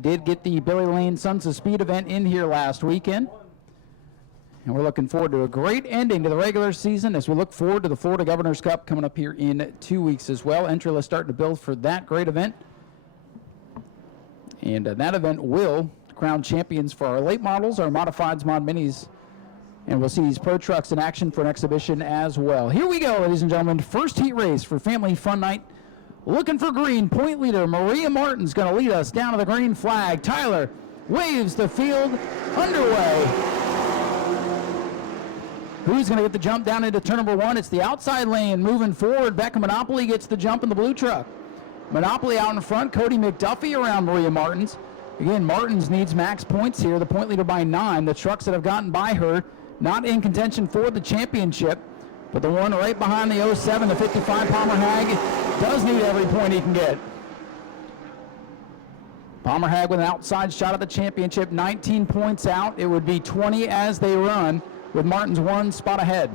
did get the Billy Lane Sons of Speed event in here last weekend. And we're looking forward to a great ending to the regular season as we look forward to the Florida Governor's Cup coming up here in 2 weeks as well. Entry list starting to build for that great event. And that event will crown champions for our late models, our modifieds, mod minis, and we'll see these pro trucks in action for an exhibition as well. Here we go, ladies and gentlemen. First heat race for Family Fun Night. Looking for green. Point leader Maria Martin's going to lead us down to the green flag. Tyler waves the field underway. Who's going to get the jump down into turn number 1? It's the outside lane moving forward. Becca Monopoly gets the jump in the blue truck. Monopoly out in front. Cody McDuffie around Maria Martins. Again, Martins needs max points here. The point leader by 9. The trucks that have gotten by her not in contention for the championship. But the one right behind the 07, the 55 Palmer Hag, does need every point he can get. Palmer Hag with an outside shot at the championship. 19 points out. It would be 20 as they run, with Martins 1 spot ahead.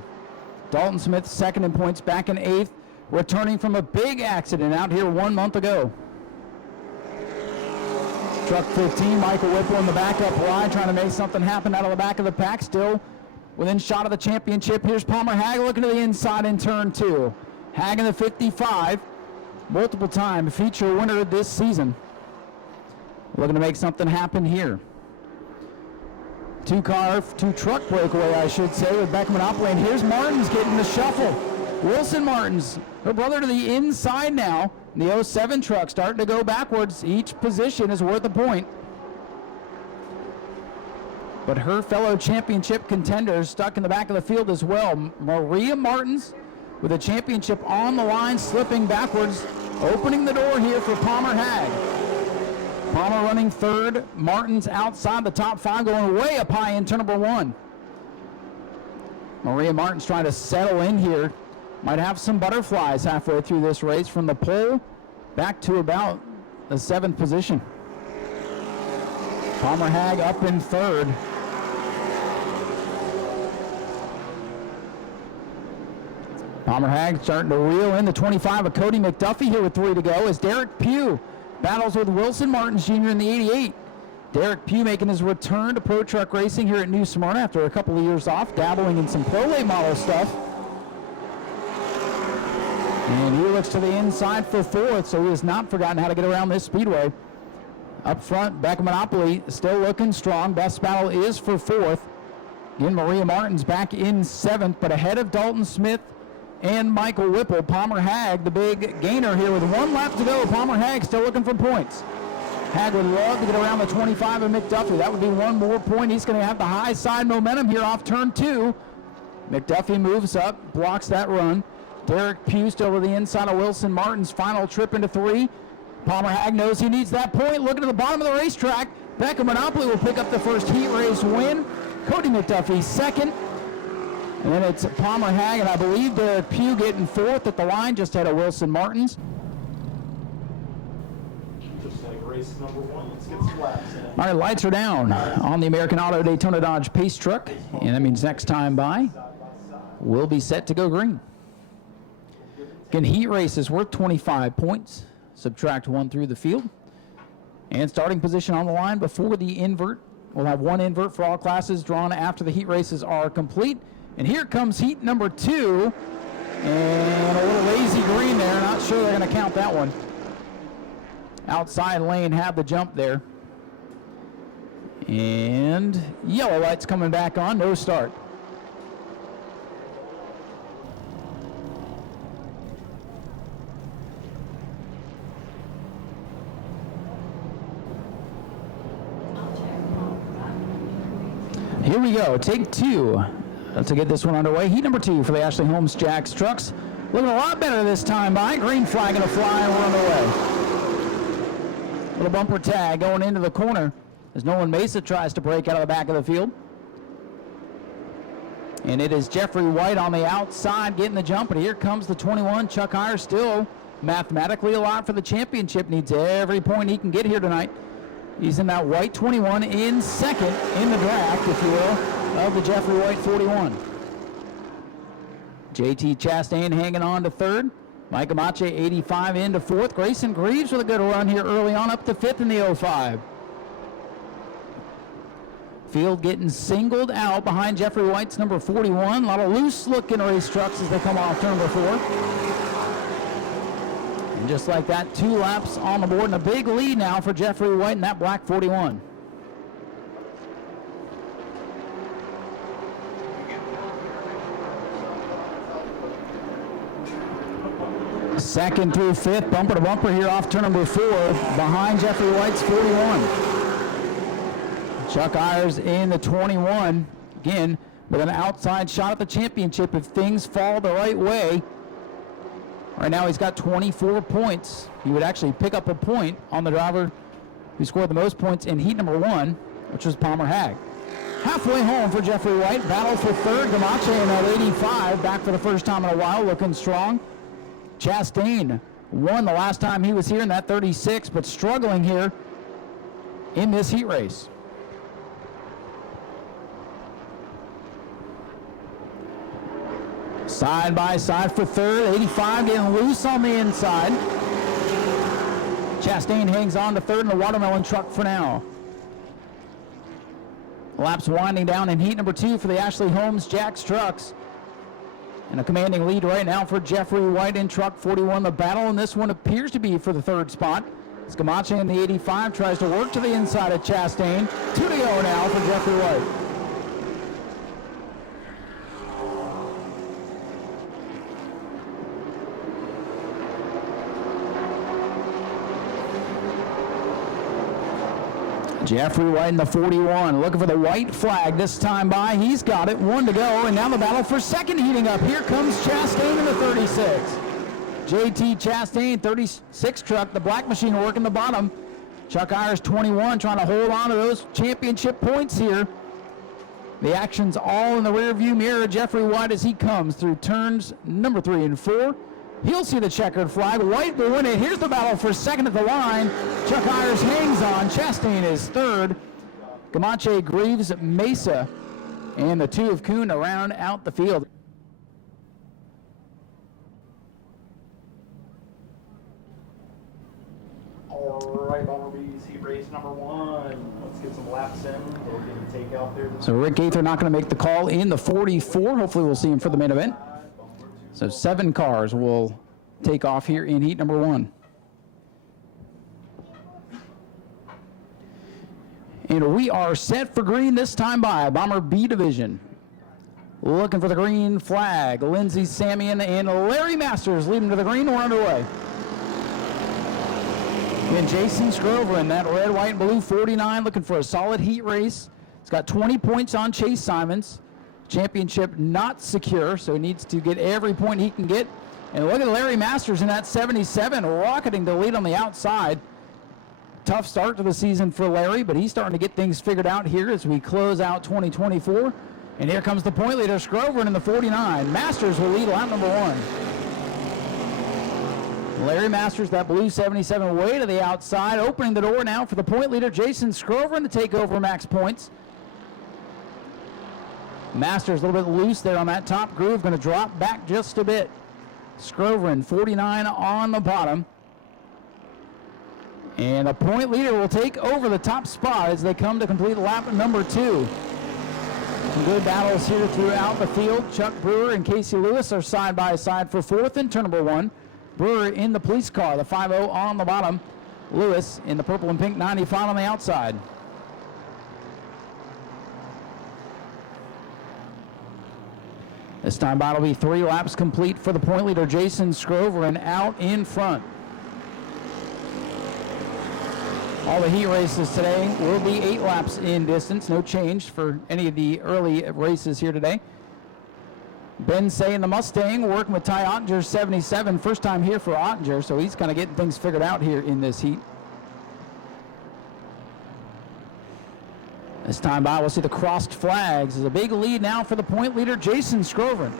Dalton Smith second in points, back in 8th, returning from a big accident out here 1 month ago. Truck 15, Michael Whipple in the backup line, trying to make something happen out of the back of the pack, still within shot of the championship. Here's Palmer Hag looking to the inside in turn 2. Hag in the 55, multiple time feature winner this season. Looking to make something happen here. Two truck breakaway, I should say, with Becca Monopoly. And here's Martins getting the shuffle. Wilson Martins, her brother, to the inside now. The 07 truck starting to go backwards. Each position is worth a point. But her fellow championship contenders stuck in the back of the field as well. Maria Martins with a championship on the line, slipping backwards, opening the door here for Palmer Hag. Palmer running third, Martins outside the top 5, going way up high in turn number 1. Maria Martins trying to settle in here. Might have some butterflies halfway through this race from the pole back to about the 7th position. Palmer Hag up in third. Palmer Hag starting to reel in the 25 of Cody McDuffie here with 3 to go as Derek Pugh battles with Wilson Martins Jr. in the 88. Derek Pugh making his return to pro truck racing here at New Smyrna after a couple of years off, dabbling in some pro late model stuff. And he looks to the inside for 4th, so he has not forgotten how to get around this speedway. Up front, Becca Monopoly still looking strong. Best battle is for 4th. Again, Maria Martins back in 7th, but ahead of Dalton Smith and Michael Whipple. Palmer Hag, the big gainer here with 1 lap to go. Palmer Hag still looking for points. Hag would love to get around the 25 of McDuffie. That would be 1 more point. He's going to have the high side momentum here off turn 2. McDuffie moves up, blocks that run. Derek Pugh still to the inside of Wilson Martins. Final trip into 3. Palmer Hag knows he needs that point. Looking to the bottom of the racetrack. Becca Monopoly will pick up the first heat race win. Cody McDuffie second. And then it's Palmer Hag, and I believe Derek Pugh getting 4th at the line, just ahead of Wilson Martins. Just like race number 1, let's get some laps in. All right, lights are down on the American Auto Daytona Dodge Pace truck, and that means next time by, we'll be set to go green. Again, heat race is worth 25 points. Subtract 1 through the field. And starting position on the line before the invert. We'll have 1 invert for all classes drawn after the heat races are complete. And here comes heat number 2. And a little lazy green there. Not sure they're going to count that one. Outside lane had the jump there. And yellow lights coming back on. No start. Here we go, take 2 to get this one underway. Heat number 2 for the Ashley Holmes Jacks trucks. Looking a lot better this time by. Green flag gonna fly and we're underway. Little bumper tag going into the corner as Nolan Mesa tries to break out of the back of the field. And it is Jeffrey White on the outside getting the jump, and here comes the 21. Chuck Heyer still mathematically a lot for the championship. Needs every point he can get here tonight. He's in that white 21 in second in the draft, if you will, of the Jeffrey White 41. JT Chastain hanging on to 3rd. Mike Amache 85 into 4th. Grayson Greaves with a good run here early on, up to 5th in the 05. field getting singled out behind Jeffrey White's number 41. A lot of loose-looking race trucks as they come off turn number 4. And just like that, 2 laps on the board and a big lead now for Jeffrey White in that black 41. Second through 5th, bumper to bumper here off turn number 4 behind Jeffrey White's 41. Chuck Ayers in the 21, again, with an outside shot at the championship if things fall the right way. Right now he's got 24 points. He would actually pick up a point on the driver who scored the most points in heat number 1, which was Palmer Hag. Halfway home for Jeffrey White, battle for third. Gamache in that 85, back for the first time in a while, looking strong. Chastain won the last time he was here in that 36, but struggling here in this heat race. Side by side for third, 85 getting loose on the inside. Chastain hangs on to third in the watermelon truck for now. Laps winding down in heat number 2 for the Ashley Holmes Jacks trucks. And a commanding lead right now for Jeffrey White in truck 41. The battle in this one appears to be for the third spot. Gamache in the 85 tries to work to the inside of Chastain. 2 to go now for Jeffrey White. Jeffrey White in the 41, looking for the white flag this time by. He's got it, 1 to go, and now the battle for second heating up. Here comes Chastain in the 36. JT Chastain, 36 truck, the black machine working the bottom. Chuck Ayers, 21, trying to hold on to those championship points here. The action's all in the rearview mirror. Jeffrey White as he comes through turns number 3 and 4. He'll see the checkered flag. White will win it. Here's the battle for second at the line. Chuck Ayers hangs on. Chastain is third. Gamache, Greaves, Mesa, and the 2 of Kuhn to round out the field. All right, Bumblebees, heat race number 1. Let's get some laps in. We'll get a takeout there. So Rick Gaither not going to make the call in the 44. Hopefully we'll see him for the main event. So 7 cars will take off here in heat number 1. And we are set for green this time by Bomber B Division. Looking for the green flag. Lindsey Samian and Larry Masters leading to the green. We're underway. And Jason Scrover in that red, white, and blue 49 looking for a solid heat race. He's got 20 points on Chase Simons. Championship not secure, so he needs to get every point he can get. And look at Larry Masters in that 77, rocketing to lead on the outside. Tough start to the season for Larry, but he's starting to get things figured out here as we close out 2024. And here comes the point leader, Scrover in the 49. Masters will lead lap number 1. Larry Masters, that blue 77 way to the outside, opening the door now for the point leader, Jason Scrover, to take over max points. Masters a little bit loose there on that top groove, going to drop back just a bit. Scrover 49 on the bottom. And a point leader will take over the top spot as they come to complete lap number 2. Some good battles here throughout the field. Chuck Brewer and Casey Lewis are side by side for 4th in turn number 1. Brewer in the police car, the 5-0 on the bottom. Lewis in the purple and pink 95 on the outside. This time by it'll be 3 laps complete for the point leader, Jason Scrover, and out in front. All the heat races today will be 8 laps in distance. No change for any of the early races here today. Ben Say in the Mustang working with Ty Ottinger, 77. First time here for Ottinger, so he's kind of getting things figured out here in this heat. This time by, we'll see the crossed flags. There's a big lead now for the point leader, Jason Scrover.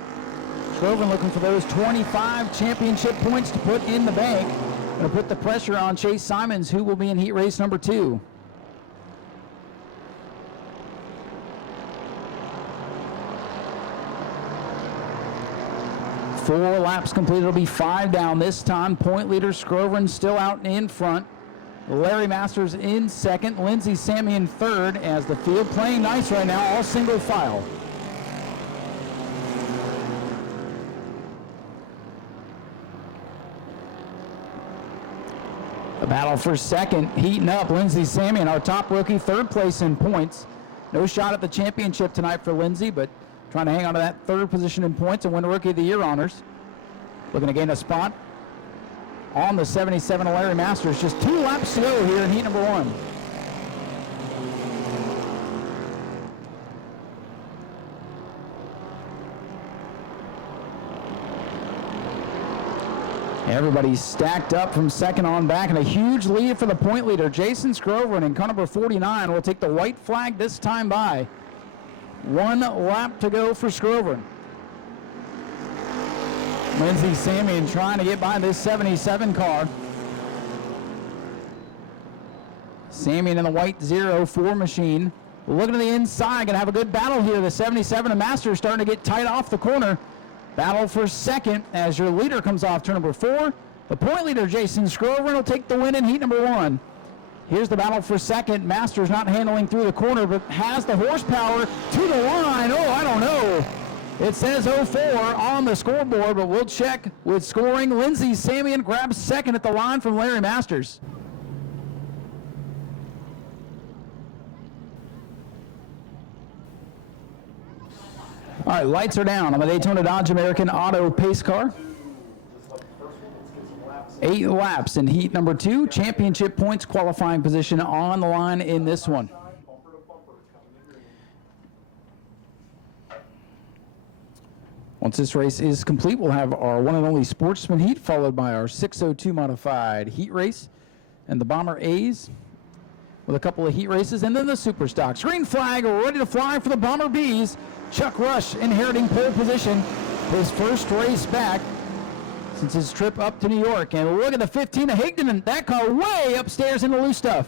Scrover looking for those 25 championship points to put in the bank. Going to put the pressure on Chase Simons, who will be in heat race number 2. Four laps complete. It'll be 5 down this time. Point leader Scrover still out in front. Larry Masters in second. Lindsey Samian third, as the field playing nice right now, all single file. The battle for second heating up. Lindsey Samian, our top rookie, third place in points. No shot at the championship tonight for Lindsey, but trying to hang on to that third position in points and win Rookie of the Year honors. Looking to gain a spot on the 77 of Larry Masters. Just 2 laps to go here in heat number 1. Everybody's stacked up from second on back, and a huge lead for the point leader. Jason Scrover in car number 49 will take the white flag this time by. 1 lap to go for Scrover. Lindsey Samian trying to get by this 77 car. Samian in the white 04 machine. Looking to the inside, gonna have a good battle here. The 77 of Masters starting to get tight off the corner. Battle for second as your leader comes off turn number 4. The point leader, Jason Scrover, will take the win in heat number 1. Here's the battle for second. Masters not handling through the corner, but has the horsepower to the line. Oh, I don't know. It says 04 on the scoreboard, but we'll check with scoring. Lindsey Samian grabs second at the line from Larry Masters. All right, lights are down on the Daytona Dodge American Auto Pace Car. 8 laps in heat number 2. Championship points qualifying position on the line in this one. Once this race is complete, we'll have our one and only Sportsman heat, followed by our 602 modified heat race and the Bomber A's with a couple of heat races, and then the Super Stocks. Green flag ready to fly for the Bomber B's. Chuck Rush inheriting pole position, his first race back since his trip up to New York. And look at the 15 of Higdon, and that car way upstairs in the loose stuff.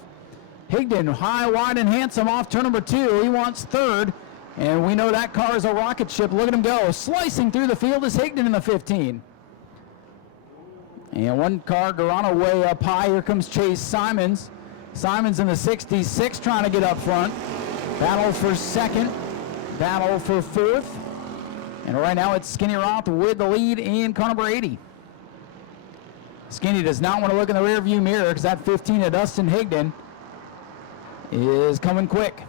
Higdon high, wide, and handsome off turn number 2. He wants third, and we know that car is a rocket ship. Look at him go. Slicing through the field is Higdon in the 15. And one car, Garano, way up high. Here comes Chase Simons. Simons in the 66 trying to get up front. Battle for second. Battle for fourth. And right now it's Skinny Roth with the lead in car number 80. Skinny does not want to look in the rearview mirror because that 15 of Dustin Higdon is coming quick.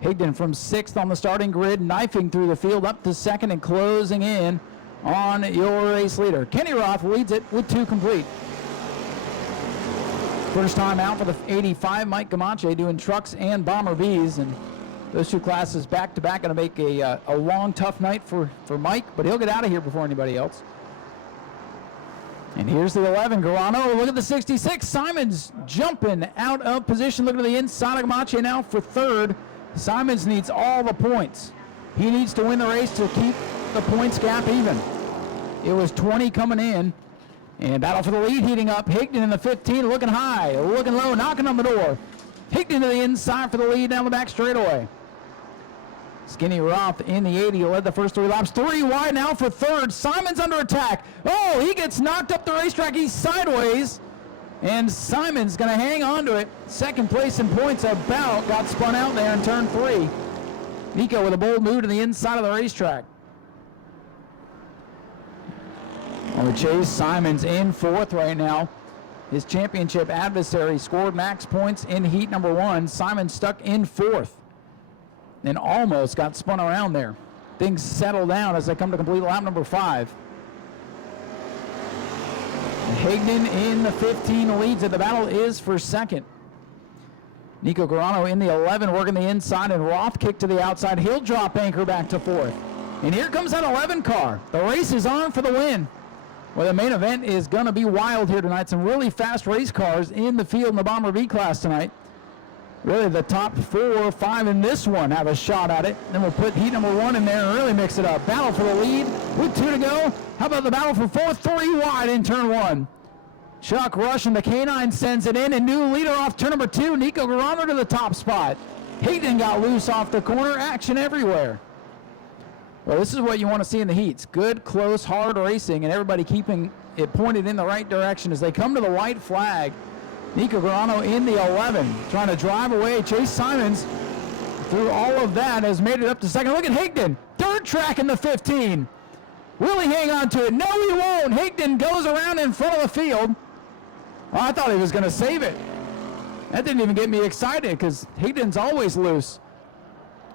Higdon from 6th on the starting grid, knifing through the field up to second and closing in on your race leader. Kenny Roth leads it with 2 complete. First time out for the 85, Mike Gamache doing trucks and Bomber B's, and those 2 classes back to back going to make a long, tough night for Mike, but he'll get out of here before anybody else. And here's the 11, Garano. Look at the 66. Simons jumping out of position. Look at the inside of Gamache now for third. Simons needs all the points. He needs to win the race to keep the points gap even. It was 20 coming in. And battle for the lead heating up. Higdon in the 15, looking high, looking low, knocking on the door. Higdon to the inside for the lead down the back straightaway. Skinny Roth in the 80 led the first 3 laps. 3 wide now for third. Simons under attack. Oh, he gets knocked up the racetrack. He's sideways. And Simons going to hang on to it. Second place in points about got spun out there in turn 3. Nico with a bold move to the inside of the racetrack. On the chase, Simons in 4th right now. His championship adversary scored max points in heat number 1. Simons stuck in 4th. And almost got spun around there. Things settle down as they come to complete lap number 5. Higdon in the 15 leads it. The battle is for second. Nico Garano in the 11 working the inside, and Roth kick to the outside. He'll drop anchor back to 4th. And here comes that 11 car. The race is on for the win. Well, the main event is going to be wild here tonight. Some really fast race cars in the field in the Bomber B class tonight. Really, the top 4 or 5 in this one have a shot at it. Then we'll put heat number 1 in there and really mix it up. Battle for the lead with 2 to go. How about the battle for 4th? 3 wide in turn 1. Chuck Rush and the K9 sends it in, and new leader off turn number 2. Nico Garano to the top spot. Higdon got loose off the corner. Action everywhere. Well, this is what you want to see in the heats. Good, close, hard racing, and everybody keeping it pointed in the right direction as they come to the white flag. Nico Grano in the 11, trying to drive away. Chase Simons through all of that has made it up to second. Look at Higdon, third track in the 15. Will he hang on to it? No, he won't. Higdon goes around in front of the field. Oh, I thought he was going to save it. That didn't even get me excited because Higdon's always loose.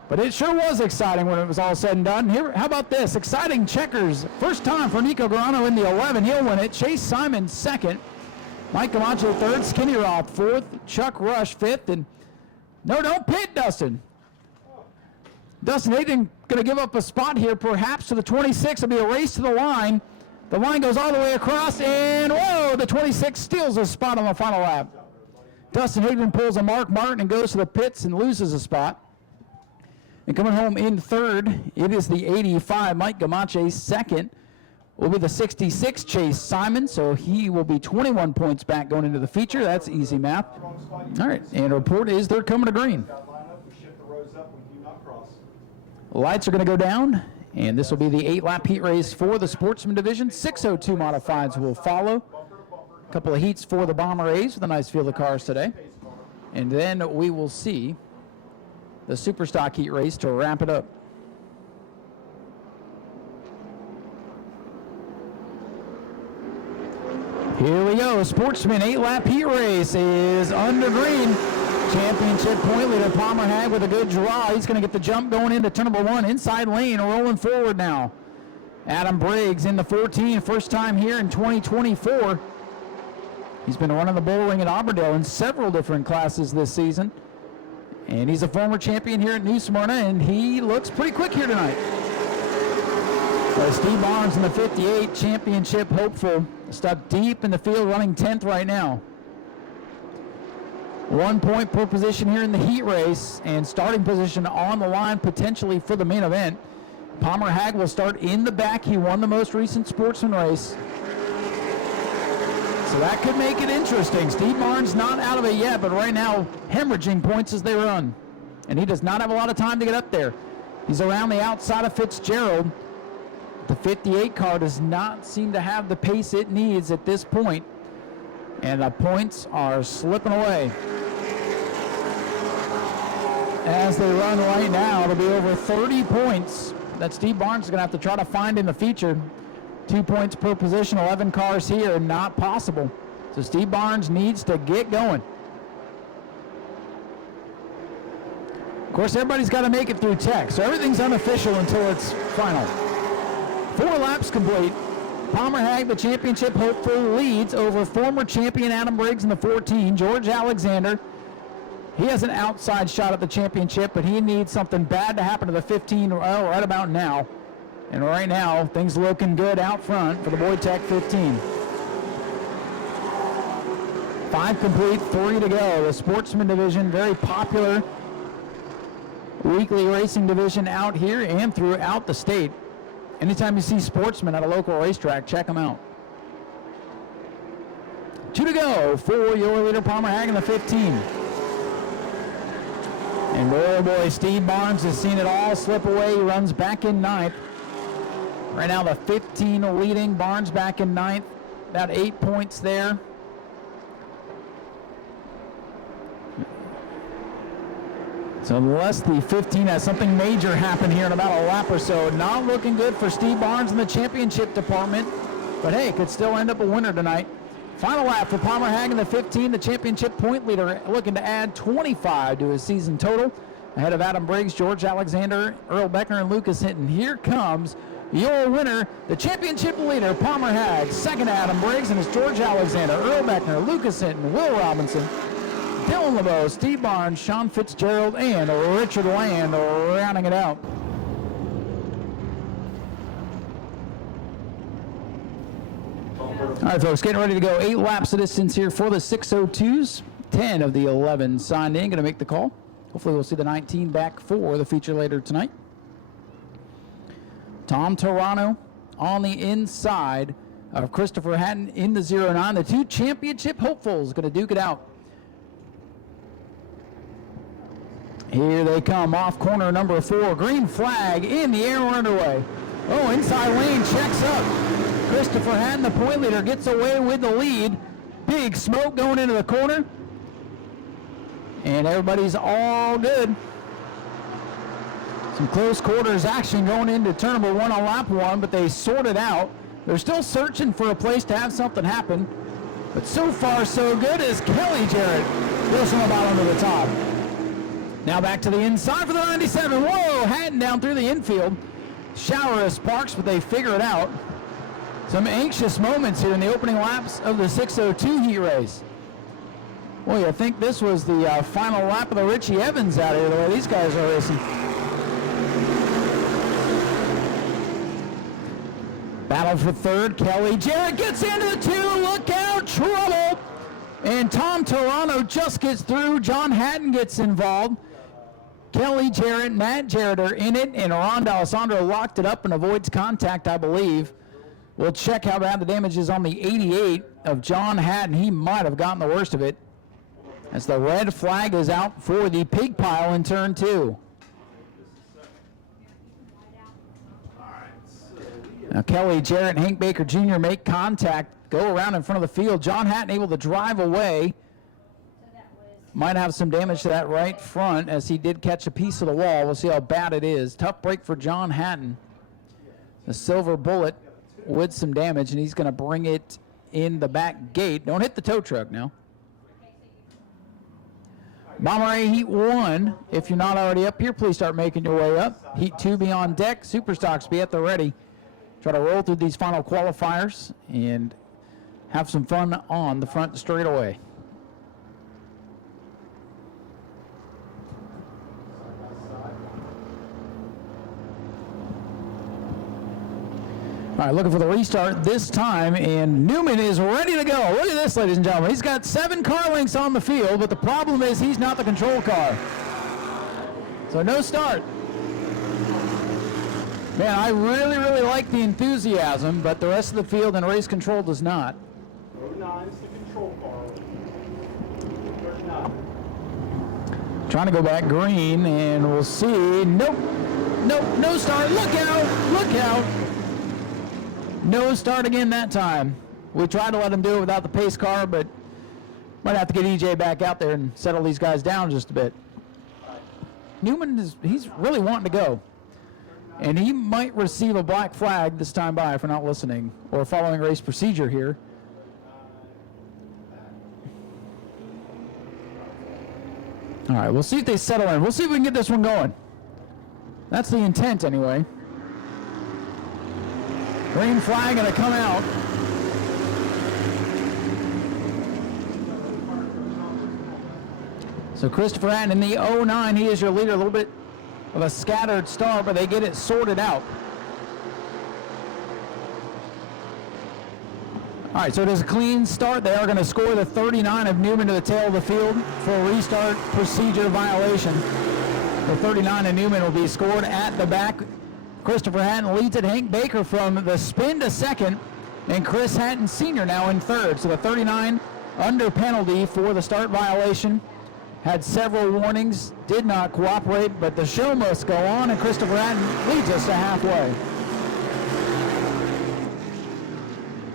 But it sure was exciting when it was all said and done. Here, how about this? Exciting checkers. First time for Nico Grano in the 11. He'll win it. Chase Simon second. Mike Camacho third. Skinny Roth fourth. Chuck Rush fifth. And no, don't pit, Dustin. Dustin Higdon going to give up a spot here, perhaps to the 26. It'll be a race to the line. The line goes all the way across, and whoa, the 26 steals a spot on the final lap. Dustin Higdon pulls a Mark Martin and goes to the pits and loses a spot. And coming home in third, it is the 85, Mike Gamache. Second will be the 66, Chase Simon, so he will be 21 points back going into the feature. That's easy math. All right, and report is they're coming to green. Lights are going to go down, and this will be the 8-lap heat race for the Sportsman division. 602 modifieds will follow. A couple of heats for the Bomber A's with a nice field of cars today. And then we will see the Superstock heat race to wrap it up. Here we go. Sportsman 8-lap heat race is under green. Championship point leader Palmer Hag with a good draw. He's going to get the jump going into turn number 1. Inside lane, rolling forward now. Adam Briggs in the 14, first time here in 2024. He's been running the bull ring at Auburndale in several different classes this season. And he's a former champion here at New Smyrna, and he looks pretty quick here tonight. So Steve Barnes in the 58, championship hopeful, stuck deep in the field, running 10th right now. 1 point per position here in the heat race, and starting position on the line potentially for the main event. Palmer Hag will start in the back. He won the most recent Sportsman race. So that could make it interesting. Steve Barnes not out of it yet, but right now hemorrhaging points as they run. And he does not have a lot of time to get up there. He's around the outside of Fitzgerald. The 58 car does not seem to have the pace it needs at this point. And the points are slipping away. As they run right now, it'll be over 30 points that Steve Barnes is going to have to try to find in the feature. 2 points per position, 11 cars here, not possible. So Steve Barnes needs to get going. Of course, everybody's got to make it through tech, so everything's unofficial until it's final. 4 laps complete. Palmer Hag, the championship hopeful, leads over former champion Adam Briggs in the 14. George Alexander, he has an outside shot at the championship, but he needs something bad to happen to the 15 right about now. And right now, things looking good out front for the Boy Tech 15. 5 complete, 3 to go. The Sportsman division, very popular weekly racing division out here and throughout the state. Anytime you see Sportsman at a local racetrack, check them out. 2 to go for your leader, Palmer Hag in the 15. And boy, oh boy, Steve Barnes has seen it all slip away. He runs back in 9th. Right now, the 15 leading. Barnes back in 9th. About 8 points there. So unless the 15 has something major happen here in about a lap or so, not looking good for Steve Barnes in the championship department. But hey, could still end up a winner tonight. Final lap for Palmer Hag in the 15, the championship point leader, looking to add 25 to his season total. Ahead of Adam Briggs, George Alexander, Earl Beckner, and Lucas Hinton. Here comes your winner, the championship leader, Palmer Hag. Second, Adam Briggs, and it's George Alexander, Earl Beckner, Lucas Hinton, Will Robinson, Dylan LeBeau, Steve Barnes, Sean Fitzgerald, and Richard Land rounding it out. All right, folks, getting ready to go 8 laps of distance here for the 602s. 10 of the 11 signed in, going to make the call. Hopefully we'll see the 19 back for the feature later tonight. Tom Torano on the inside of Christopher Hatton in the 09. The 2 championship hopefuls going to duke it out. Here they come off corner number 4. Green flag in the air, we're underway. Oh, inside lane checks up. Christopher Hatton, the point leader, gets away with the lead. big smoke going into the corner. And everybody's all good. Some close quarters action going into turn number 1 on lap 1, but they sorted out. They're still searching for a place to have something happen. But so far, so good as Kelly Jarrett goes from the bottom to the top. Now back to the inside for the 97. Whoa, Hatton down through the infield. Shower of sparks, but they figure it out. Some anxious moments here in the opening laps of the 6:02 heat race. Boy, I think this was the final lap of the Richie Evans out here, the way these guys are racing. Battle for third. Kelly Jarrett gets into the 2. Look out, trouble. And Tom Toronto just gets through. John Hatton gets involved. Kelly Jarrett, Matt Jarrett are in it, and Ron D'Alessandro locked it up and avoids contact, I believe. We'll check how bad the damage is on the 88 of John Hatton. He might have gotten the worst of it, as the red flag is out for the pig pile in turn 2. Now Kelly Jarrett and Hank Baker Jr. make contact, go around in front of the field. John Hatton able to drive away. Might have some damage to that right front, as he did catch a piece of the wall. We'll see how bad it is. Tough break for John Hatton. The silver bullet with some damage, and he's going to bring it in the back gate. Don't hit the tow truck now. Bomber A Heat 1, if you're not already up here, please start making your way up. Heat 2 be on deck. Superstocks be at the ready. Try to roll through these final qualifiers and have some fun on the front straightaway. All right, looking for the restart this time, and Newman is ready to go. Look at this, ladies and gentlemen. He's got 7 car lengths on the field, but the problem is he's not the control car. So no start. Man, I really, really like the enthusiasm, but the rest of the field and race control does not. 39's the control car. 39. Trying to go back green, and we'll see. Nope. Nope, no start. Look out. Look out. No start again that time. We tried to let him do it without the pace car, but might have to get EJ back out there and settle these guys down just a bit. Newman he's really wanting to go. And he might receive a black flag this time by for not listening or following race procedure here. All right, we'll see if they settle in. We'll see if we can get this one going. That's the intent anyway. Green flag gonna come out. So Christopher Hatton in the 09, he is your leader. A little bit of a scattered start, but they get it sorted out. All right, so it is a clean start. They are going to score the 39 of Newman to the tail of the field for a restart procedure violation. The 39 of Newman will be scored at the back. Christopher Hatton leads it. Hank Baker from the spin to second, and Chris Hatton Sr. now in third. So the 39 under penalty for the start violation. Had several warnings, did not cooperate, but the show must go on, and Christopher Hatton leads us to halfway.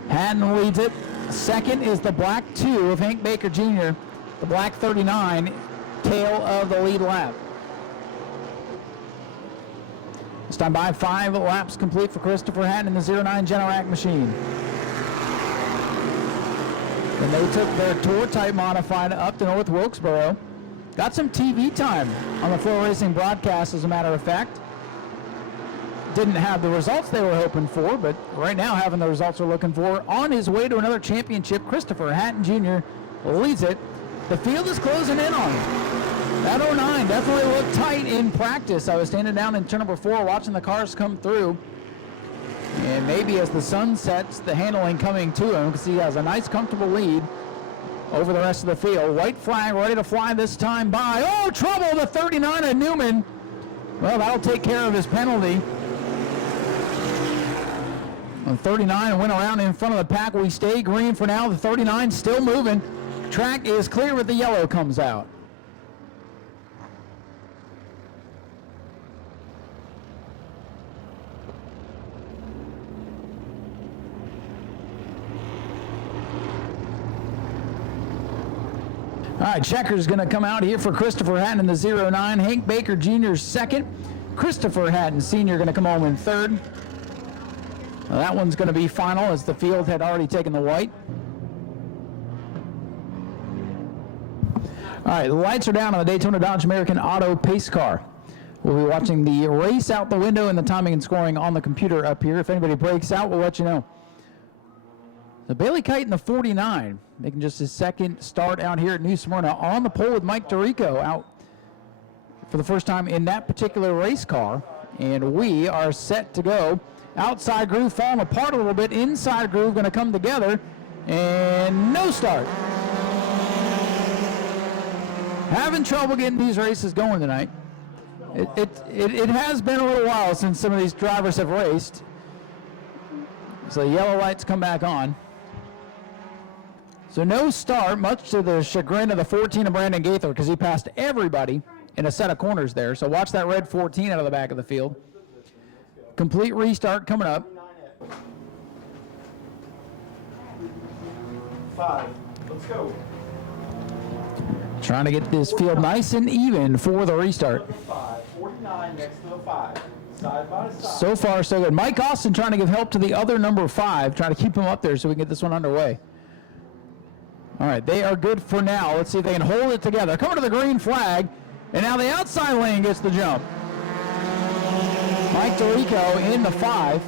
Hatton leads it. Second is the black 2 of Hank Baker Jr., the black 39, tail of the lead lap. This time by 5 laps complete for Christopher Hatton in the 09 Generac machine. And they took their tour type modified up to North Wilkesboro. Got some TV time on the Flow Racing broadcast, as a matter of fact. Didn't have the results they were hoping for, but right now having the results they're looking for. On his way to another championship, Christopher Hatton Jr. leads it. The field is closing in on him. That 09 definitely looked tight in practice. I was standing down in turn number 4 watching the cars come through. And maybe as the sun sets, the handling coming to him, because he has a nice comfortable lead over the rest of the field. White flag ready to fly this time by. Oh, trouble, the 39 of Newman. Well, that'll take care of his penalty. The 39 went around in front of the pack. We stay green for now. The 39 still moving. Track is clear, but the yellow comes out. All right, Checker's going to come out here for Christopher Hatton in the 09. Hank Baker Jr. second. Christopher Hatton Sr. going to come home in third. Now that one's going to be final as the field had already taken the white. All right, the lights are down on the Daytona Dodge American Auto pace car. We'll be watching the race out the window and the timing and scoring on the computer up here. If anybody breaks out, we'll let you know. So Bailey Kite in the 49, making just his second start out here at New Smyrna on the pole with Mike DeRico out for the first time in that particular race car. And we are set to go. Outside groove falling apart a little bit. Inside groove going to come together. And no start. Having trouble getting these races going tonight. It has been a little while since some of these drivers have raced. So the yellow lights come back on. So no start, much to the chagrin of the 14 of Brandon Gaither, because he passed everybody in a set of corners there. So watch that red 14 out of the back of the field. Complete restart coming up. 5. Let's go. Trying to get this field nice and even for the restart. 49 next to the 5. Side by side. So far, so good. Mike Austin trying to give help to the other number 5, trying to keep him up there so we can get this one underway. All right, they are good for now. Let's see if they can hold it together. Coming to the green flag, and now the outside lane gets the jump. Mike DeRico in the 5,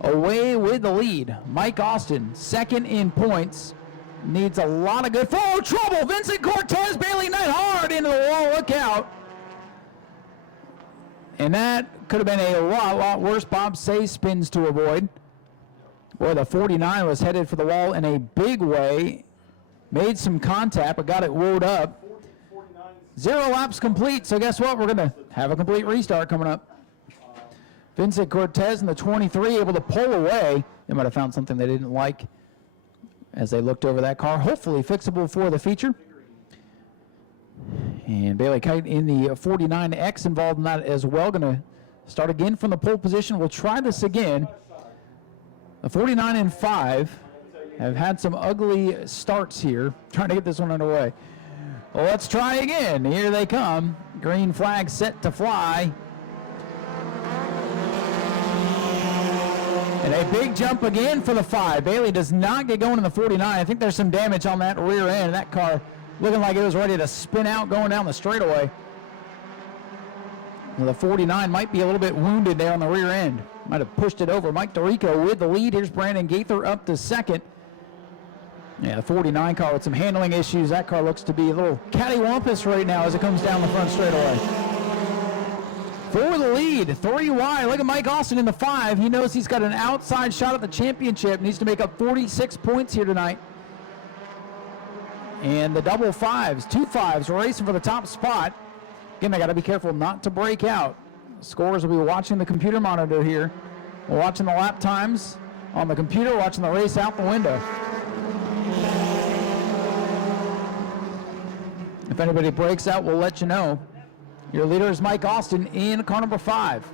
away with the lead. Mike Austin, second in points, needs a lot of good. Oh, trouble! Vincent Cortez, Bailey Knight hard into the wall. Look out! And that could have been a lot worse. Bob Say spins to avoid. Boy, the 49 was headed for the wall in a big way. Made some contact, but got it wound up. 0 laps complete, so guess what? We're going to have a complete restart coming up. Vincent Cortez in the 23 able to pull away. They might have found something they didn't like as they looked over that car. Hopefully fixable for the feature. And Bailey Kite in the 49X involved in that as well. Going to start again from the pole position. We'll try this again. The 49 and 5 have had some ugly starts here, trying to get this one underway. Well, let's try again. Here they come. Green flag set to fly. And a big jump again for the 5. Bailey does not get going in the 49. I think there's some damage on that rear end. That car looking like it was ready to spin out going down the straightaway. Well, the 49 might be a little bit wounded there on the rear end. Might have pushed it over. Mike DeRico with the lead. Here's Brandon Gaither up to second. Yeah, the 49 car with some handling issues. That car looks to be a little cattywampus right now as it comes down the front straightaway. For the lead, 3 wide. Look at Mike Austin in the 5. He knows he's got an outside shot at the championship. Needs to make up 46 points here tonight. And the double 5s, 2 5s, racing for the top spot. Again, I got to be careful not to break out. Scorers will be watching the computer monitor here. We're watching the lap times on the computer, watching the race out the window. If anybody breaks out, we'll let you know. Your leader is Mike Austin in car number 5.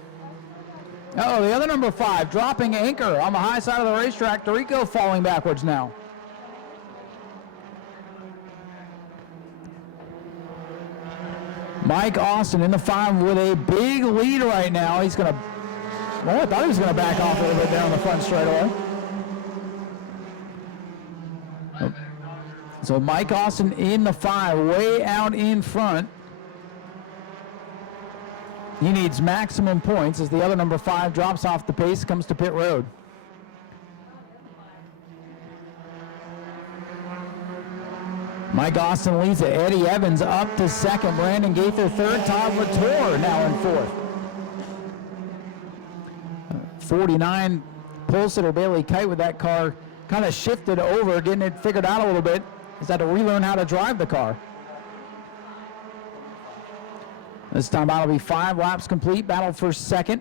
Oh, the other number 5 dropping anchor on the high side of the racetrack. DeRico falling backwards now. Mike Austin in the 5 with a big lead right now. He's going to, well, I thought he was going to back off a little bit there on the front straightaway. So Mike Austin in the 5, way out in front. He needs maximum points as the other number 5 drops off the pace, comes to pit road. Mike Austin leads it. Eddie Evans up to second. Brandon Gaither third. Todd Latour now in fourth. 49 pole sitter Bailey Kite with that car kind of shifted over, getting it figured out a little bit. He's had to relearn how to drive the car. This time out will be 5 laps complete. Battle for second.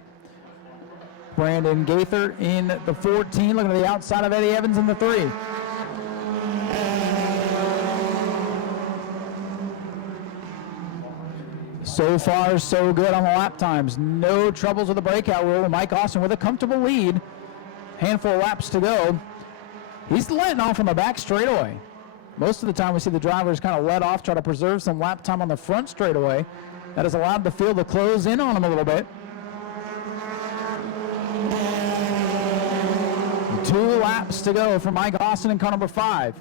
Brandon Gaither in the 14, looking to the outside of Eddie Evans in the 3. So far, so good on the lap times. No troubles with the breakout rule. Mike Austin with a comfortable lead. Handful of laps to go. He's letting off on the back straightaway. Most of the time we see the drivers kind of let off, try to preserve some lap time on the front straightaway. That has allowed the field to close in on them a little bit. 2 laps to go for Mike Austin in car number 5.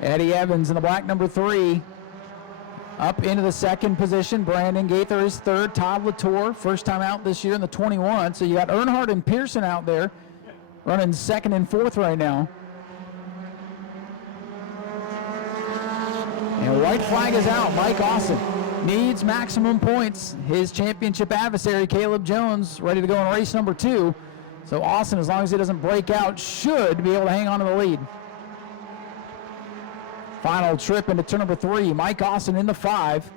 Eddie Evans in the black number 3. Up into the second position. Brandon Gaither is third. Todd Latour, first time out this year in the 21. So you got Earnhardt and Pearson out there running second and fourth right now. And white flag is out. Mike Austin needs maximum points. His championship adversary, Caleb Jones, ready to go in race number 2. So Austin, as long as he doesn't break out, should be able to hang on to the lead. Final trip into turn number 3. Mike Austin in the 5.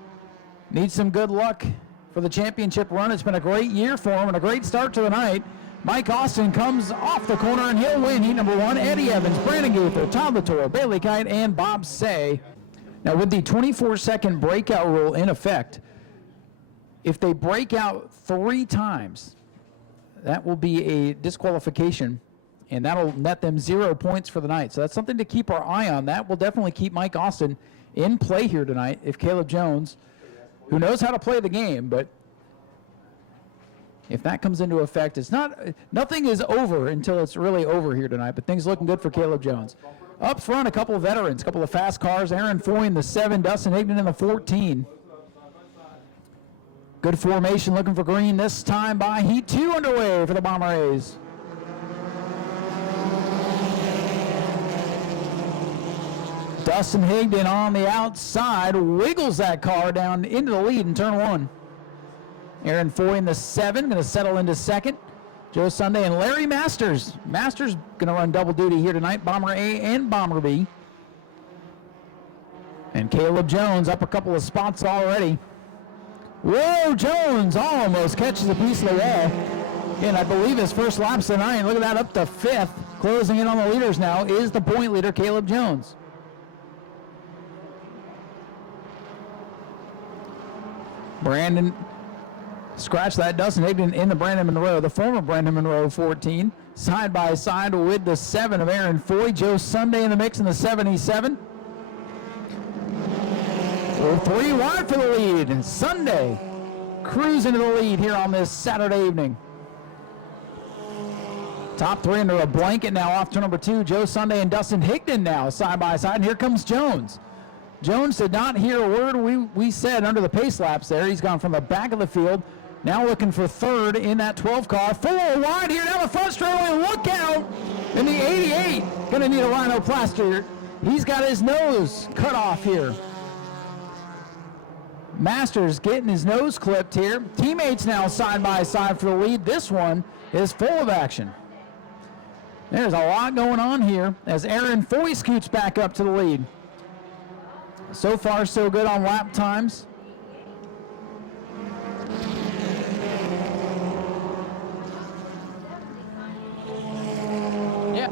Needs some good luck for the championship run. It's been a great year for him and a great start to the night. Mike Austin comes off the corner and he'll win heat number 1. Eddie Evans, Brandon Gaither, Todd Latour, Bailey Kite, and Bob Say. Now with the 24-second breakout rule in effect, if they break out 3 times, that will be a disqualification, and that'll net them 0 points for the night. So that's something to keep our eye on. That will definitely keep Mike Austin in play here tonight if Caleb Jones, who knows how to play the game, but if that comes into effect, nothing is over until it's really over here tonight, but things looking good for Caleb Jones. Up front, a couple of veterans, a couple of fast cars. Aaron Foy in the 7, Dustin Higdon in the 14. Good formation looking for green this time by Heat 2 underway for the Bomber A's. Dustin Higdon on the outside wiggles that car down into the lead in turn 1. Aaron Foy in the 7, going to settle into second. Joe Sunday and Larry Masters. Masters going to run double duty here tonight, Bomber A and Bomber B. And Caleb Jones up a couple of spots already. Whoa, Jones almost catches a piece of the wall. And I believe his first lap's tonight. Look at that, up to 5th. Closing in on the leaders now is the point leader, Caleb Jones. Brandon, scratch that, Dustin Higdon in the Brandon Monroe, the former Brandon Monroe 14. Side by side with the 7 of Aaron Foy. Joe Sunday in the mix in the 77. 3 wide for the lead. Sunday cruising to the lead here on this Saturday evening. Top 3 under a blanket now off to number 2. Joe Sunday and Dustin Higdon now side by side. And here comes Jones. Jones did not hear a word we said under the pace laps there. He's gone from the back of the field. Now looking for 3rd in that 12 car. 4 wide here down the front straightaway. Look out! In the 88. Going to need a rhinoplasty. He's got his nose cut off here. Masters getting his nose clipped here. Teammates now side by side for the lead. This one is full of action. There's a lot going on here as Aaron Foy scoots back up to the lead. So far, so good on lap times. Yeah.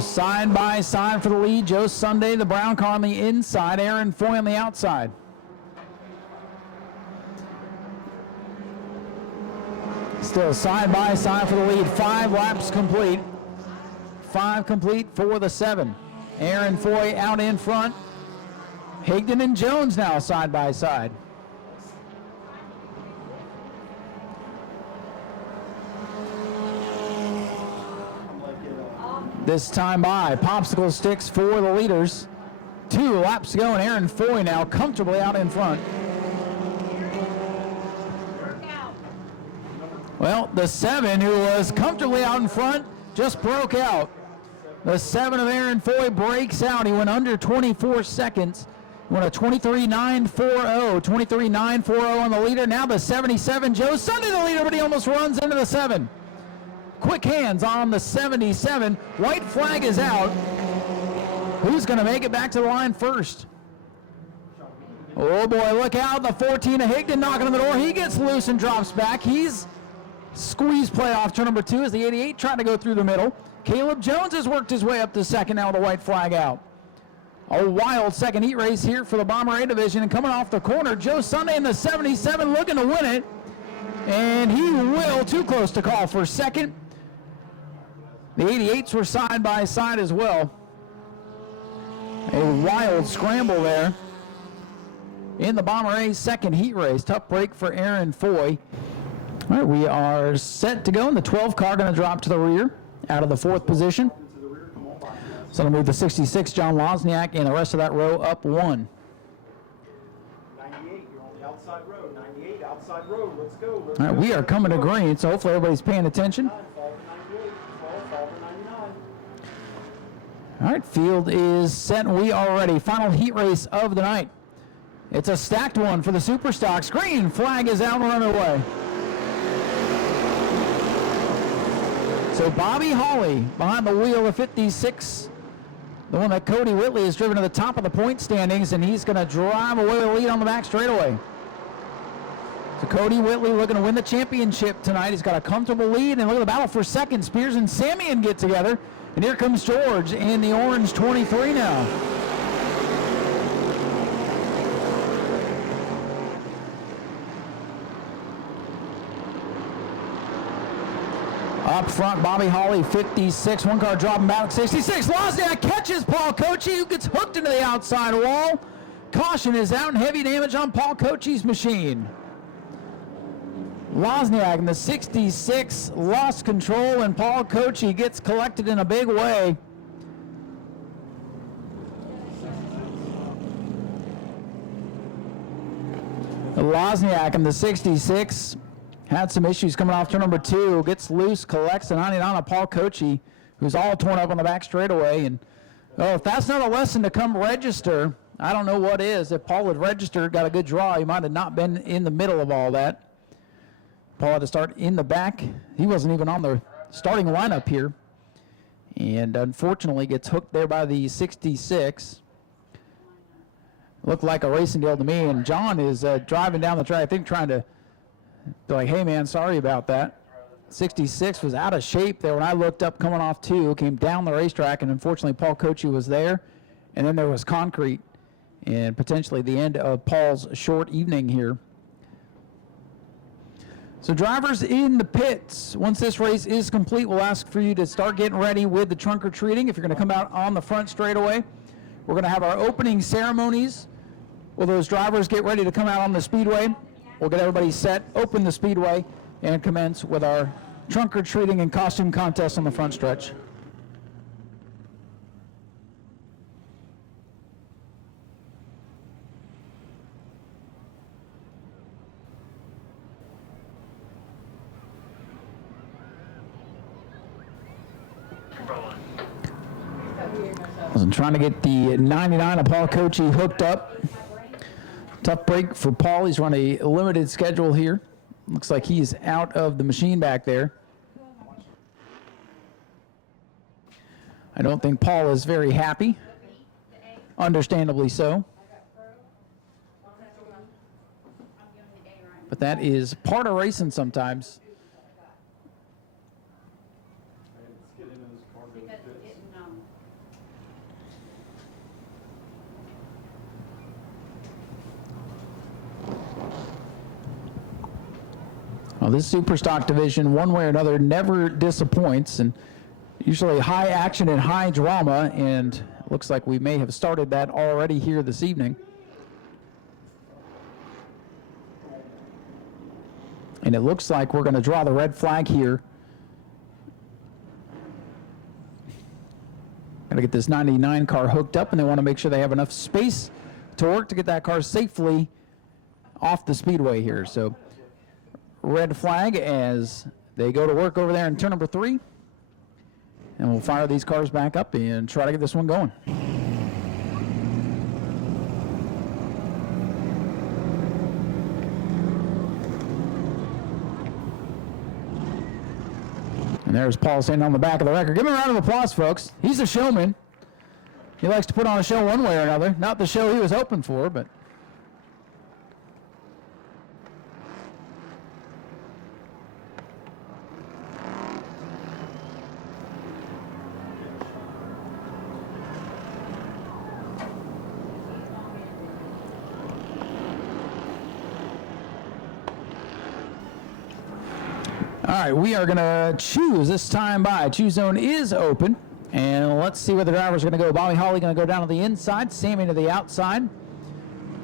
Side by side for the lead. Joe Sunday, the brown car on the inside. Aaron Foy on the outside. Still side by side for the lead. 5 laps complete. 5 complete for the 7. Aaron Foy out in front. Higdon and Jones now side by side. This time by popsicle sticks for the leaders. 2 laps to go, and Aaron Foy now comfortably out in front. Well, the 7, who was comfortably out in front, just broke out. The 7 of Aaron Foy breaks out. He went under 24 seconds. He went a 23.940. 23.940 on the leader. Now the 77, Joe Sunday the leader, but he almost runs into the 7. Quick hands on the 77. White flag is out. Who's going to make it back to the line first? Oh boy, look out. The 14 of Higdon knocking on the door. He gets loose and drops back. He's squeeze play off turn number 2 as the 88 trying to go through the middle. Caleb Jones has worked his way up to second now with the white flag out. A wild second heat race here for the Bomber A division, and coming off the corner, Joe Sunday in the 77 looking to win it. And he will, too close to call for second. The 88s were side by side as well. A wild scramble there in the Bomber A's second heat race. Tough break for Aaron Foy. All right, we are set to go, and the 12 car going to drop to the rear out of the 4th position. So it'll move the 66, John Wozniak, and the rest of that row up 1. 98, you're on the outside road. 98, outside road. Let's go. All right, we are coming to green, so hopefully everybody's paying attention. Fall to 98, fall to 99. All right, field is set, and we are ready. Final heat race of the night. It's a stacked one for the Super Stocks. Green flag is out and run away. So Bobby Hawley behind the wheel of 56, the one that Cody Whitley has driven to the top of the point standings, and he's going to drive away the lead on the back straightaway. So Cody Whitley looking to win the championship tonight. He's got a comfortable lead, and look at the battle for second. Spears and Samian get together, and here comes George in the orange 23 now. Up front, Bobby Hawley, 56. One car dropping back, 66. Wozniak catches Paul Kochi, who gets hooked into the outside wall. Caution is out, and heavy damage on Paul Kochi's machine. Wozniak in the 66 lost control, and Paul Kochi gets collected in a big way. Wozniak in the 66 had some issues coming off turn number 2, gets loose, collects the 99 on Paul Kochi, who's all torn up on the back straightaway. And if that's not a lesson to come register, I don't know what is. If Paul had registered, got a good draw, he might have not been in the middle of all that. Paul had to start in the back. He wasn't even on the starting lineup here. And unfortunately gets hooked there by the 66. Looked like a racing deal to me. And John is driving down the track, I think trying to, they're like, hey man, sorry about that. 66 was out of shape there when I looked up coming off 2, came down the racetrack, and unfortunately Paul Kochi was there. And then there was concrete, and potentially the end of Paul's short evening here. So drivers in the pits, once this race is complete, we'll ask for you to start getting ready with the trunk-or-treating. If you're going to come out on the front straightaway, we're going to have our opening ceremonies. Will those drivers get ready to come out on the speedway? We'll get everybody set, open the speedway, and commence with our trunk-or-treating and costume contest on the front stretch. I'm trying to get the 99 of Paul Kochi hooked up. Tough break for Paul. He's run a limited schedule here. Looks like he's out of the machine back there. I don't think Paul is very happy. Understandably so. But that is part of racing sometimes. Well, this super stock division, one way or another, never disappoints, and usually high action and high drama, and it looks like we may have started that already here this evening. And it looks like we're going to draw the red flag here. Got to get this 99 car hooked up, and they want to make sure they have enough space to work to get that car safely off the speedway here. So red flag as they go to work over there in turn number 3. And we'll fire these cars back up and try to get this one going. And there's Paul sitting on the back of the record. Give him a round of applause, folks. He's a showman. He likes to put on a show one way or another. Not the show he was hoping for, but right, we are going to choose this time by. Choose zone is open. And let's see where the drivers are going to go. Bobby Holly going to go down to the inside, Sammy to the outside.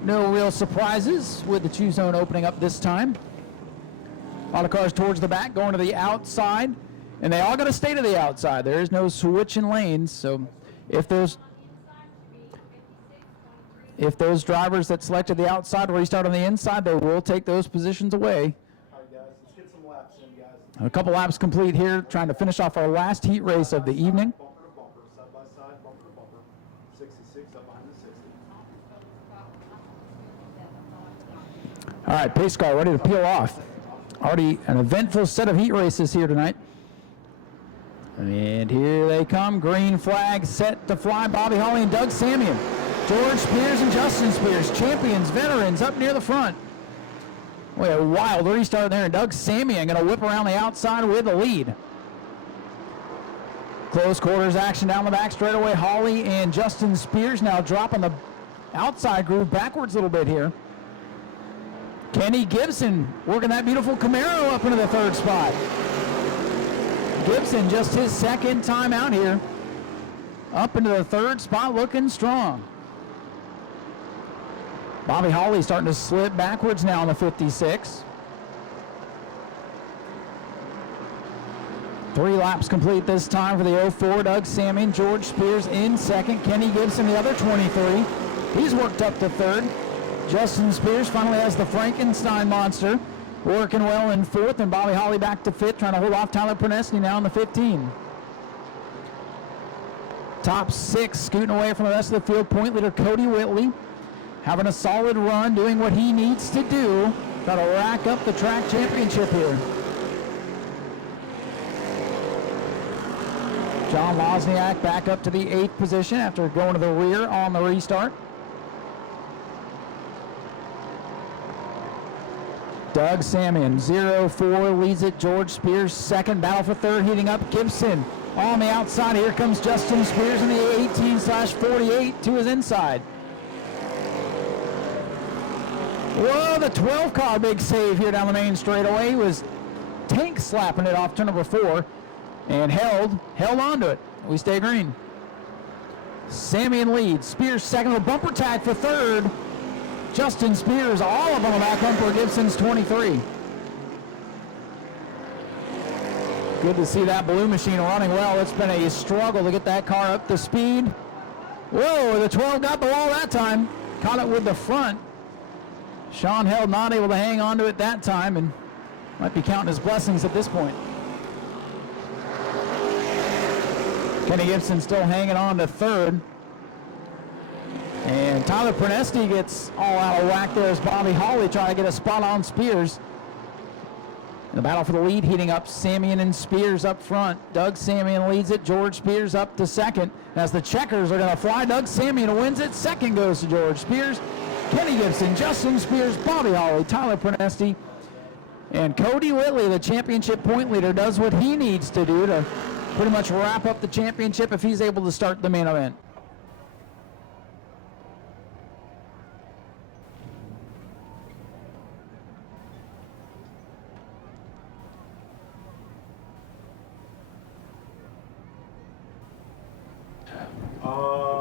No real surprises with the choose zone opening up this time. A lot of cars towards the back going to the outside. And they all got to stay to the outside. There is no switching lanes. So if those drivers that selected the outside restart on the inside, they will take those positions away. All right, guys, let's get some laps in, guys. A couple laps complete here, trying to finish off our last heat race of the evening. Bumper to bumper, side by side, bumper to bumper. 66 up behind the 60. All right, pace car ready to peel off. Already an eventful set of heat races here tonight. And here they come. Green flag set to fly. Bobby Holly and Doug Samian. George Spears and Justin Spears, champions, veterans, up near the front. Boy, a wild restart there. Doug Samian going to whip around the outside with the lead. Close quarters action down the back straightaway. Holly and Justin Spears now dropping the outside groove backwards a little bit here. Kenny Gibson working that beautiful Camaro up into the third spot. Gibson, just his second time out here. Up into the third spot, looking strong. Bobby Holly starting to slip backwards now on the 56. 3 laps complete this time for the 04. Doug Samian, George Spears in second. Kenny Gibson, the other 23. He's worked up to third. Justin Spears finally has the Frankenstein monster working well in fourth, and Bobby Holly back to fifth, trying to hold off Tyler Pernesti now in the 15. Top 6 scooting away from the rest of the field. Point leader Cody Whitley having a solid run, doing what he needs to do, try to rack up the track championship here. John Wozniak back up to the 8th position after going to the rear on the restart. Doug Samian, 0-4, leads it. George Spears, second. Battle for third, heating up. Gibson on the outside. Here comes Justin Spears in the 18/48 to his inside. Whoa, the 12 car big save here down the main straightaway. He was tank slapping it off turn number 4 and held onto it. We stay green. Samian leads. Spears second with bumper tag for third. Justin Spears, all of them on the back bumper. Gibson's 23. Good to see that blue machine running well. It's been a struggle to get that car up to speed. Whoa, the 12 got the wall that time. Caught it with the front. Sean Held not able to hang on to it that time, and might be counting his blessings at this point. Kenny Gibson still hanging on to third. And Tyler Pernesti gets all out of whack there as Bobby Holly trying to get a spot on Spears. In the battle for the lead, heating up. Samian and Spears up front. Doug Samian leads it. George Spears up to second. As the checkers are going to fly, Doug Samian wins it. Second goes to George Spears. Kenny Gibson, Justin Spears, Bobby Holly, Tyler Pernesti, and Cody Whitley, the championship point leader, does what he needs to do to pretty much wrap up the championship if he's able to start the main event.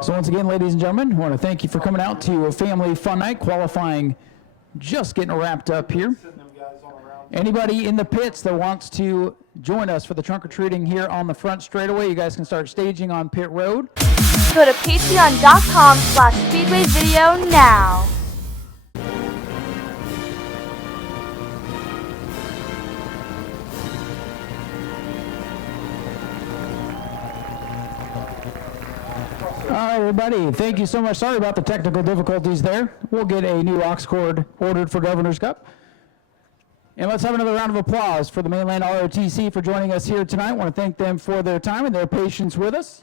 So once again, ladies and gentlemen, I want to thank you for coming out to a family fun night. Qualifying just getting wrapped up here. Anybody in the pits that wants to join us for the trunk-or-treating here on the front straightaway, you guys can start staging on pit road. Go to patreon.com/Speedway video now. All right, everybody, thank you so much. Sorry about the technical difficulties there. We'll get a new aux cord ordered for Governor's Cup. And let's have another round of applause for the Mainland ROTC for joining us here tonight. I want to thank them for their time and their patience with us.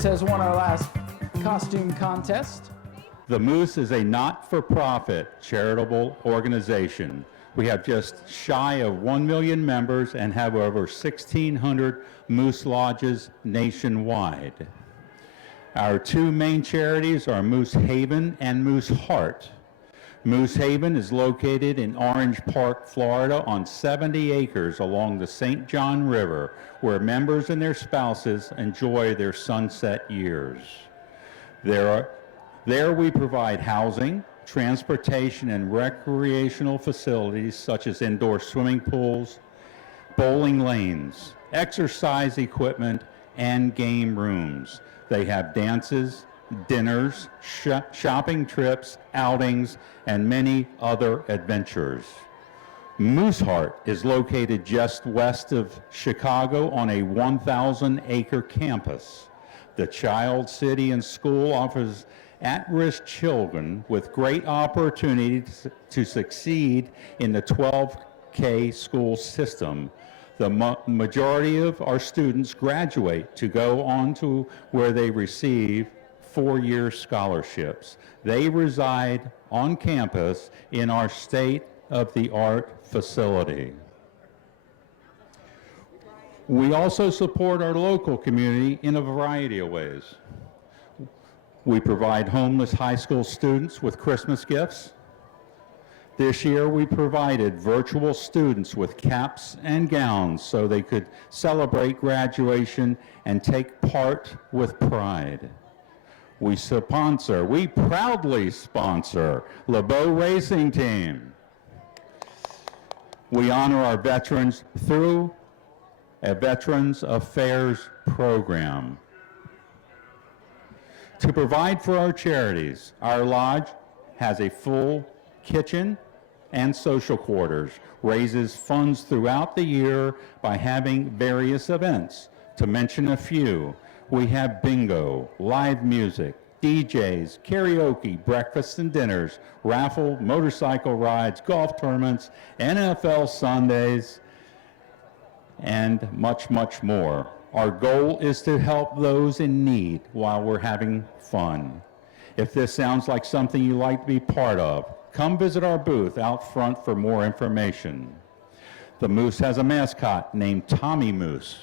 Moose has won our last costume contest. The Moose is a not-for-profit charitable organization. We have just shy of 1 million members and have over 1,600 Moose lodges nationwide. Our two main charities are Moose Haven and Moose Heart. Moose Haven is located in Orange Park, Florida, on 70 acres along the St. John River, where members and their spouses enjoy their sunset years. There we provide housing, transportation, and recreational facilities such as indoor swimming pools, bowling lanes, exercise equipment, and game rooms. They have dances, dinners, shopping trips, outings, and many other adventures. Mooseheart is located just west of Chicago on a 1,000-acre campus. The Child City and School offers at-risk children with great opportunities to succeed in the 12K school system. The majority of our students graduate to go on to where they receive four-year scholarships. They reside on campus in our state-of-the-art facility. We also support our local community in a variety of ways. We provide homeless high school students with Christmas gifts. This year we provided virtual students with caps and gowns so they could celebrate graduation and take part with pride. We proudly sponsor LeBeau Racing Team. We honor our veterans through a Veterans Affairs program. To provide for our charities, our lodge has a full kitchen and social quarters, raises funds throughout the year by having various events. To mention a few, we have bingo, live music, DJs, karaoke, breakfasts and dinners, raffle, motorcycle rides, golf tournaments, NFL Sundays, and much, much more. Our goal is to help those in need while we're having fun. If this sounds like something you'd like to be part of, come visit our booth out front for more information. The Moose has a mascot named Tommy Moose.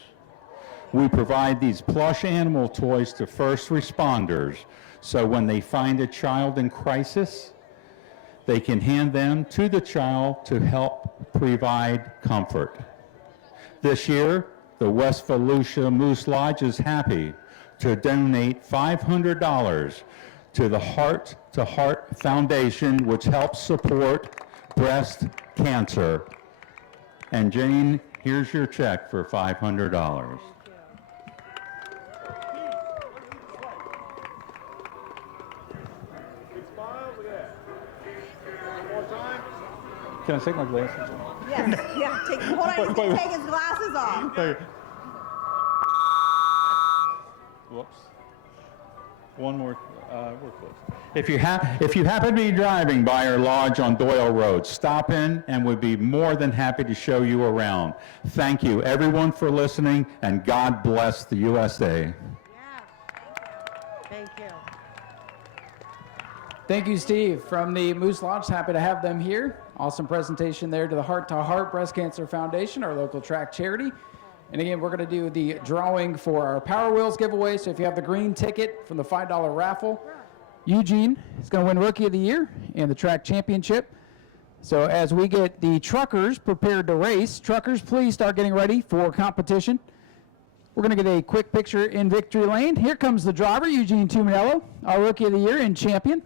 We provide these plush animal toys to first responders, so when they find a child in crisis, they can hand them to the child to help provide comfort. This year, the West Volusia Moose Lodge is happy to donate $500 to the Heart to Heart Foundation, which helps support breast cancer. And Jane, here's your check for $500. Can I take my glasses off? Yes, yeah. Hold on, he's going to take his glasses off. Whoops. One more. We're close. If you happen to be driving by our lodge on Doyle Road, stop in and we'd be more than happy to show you around. Thank you, everyone, for listening, and God bless the USA. Thank you. Thank you, Steve. From the Moose Lodge, happy to have them here. Awesome presentation there to the Heart to Heart Breast Cancer Foundation, our local track charity. And again, we're going to do the drawing for our Power Wheels giveaway. So if you have the green ticket from the $5 raffle, Eugene is going to win Rookie of the Year and the track championship. So as we get the truckers prepared to race, truckers, please start getting ready for competition. We're going to get a quick picture in victory lane. Here comes the driver, Eugene Tuminello, our Rookie of the Year and champion.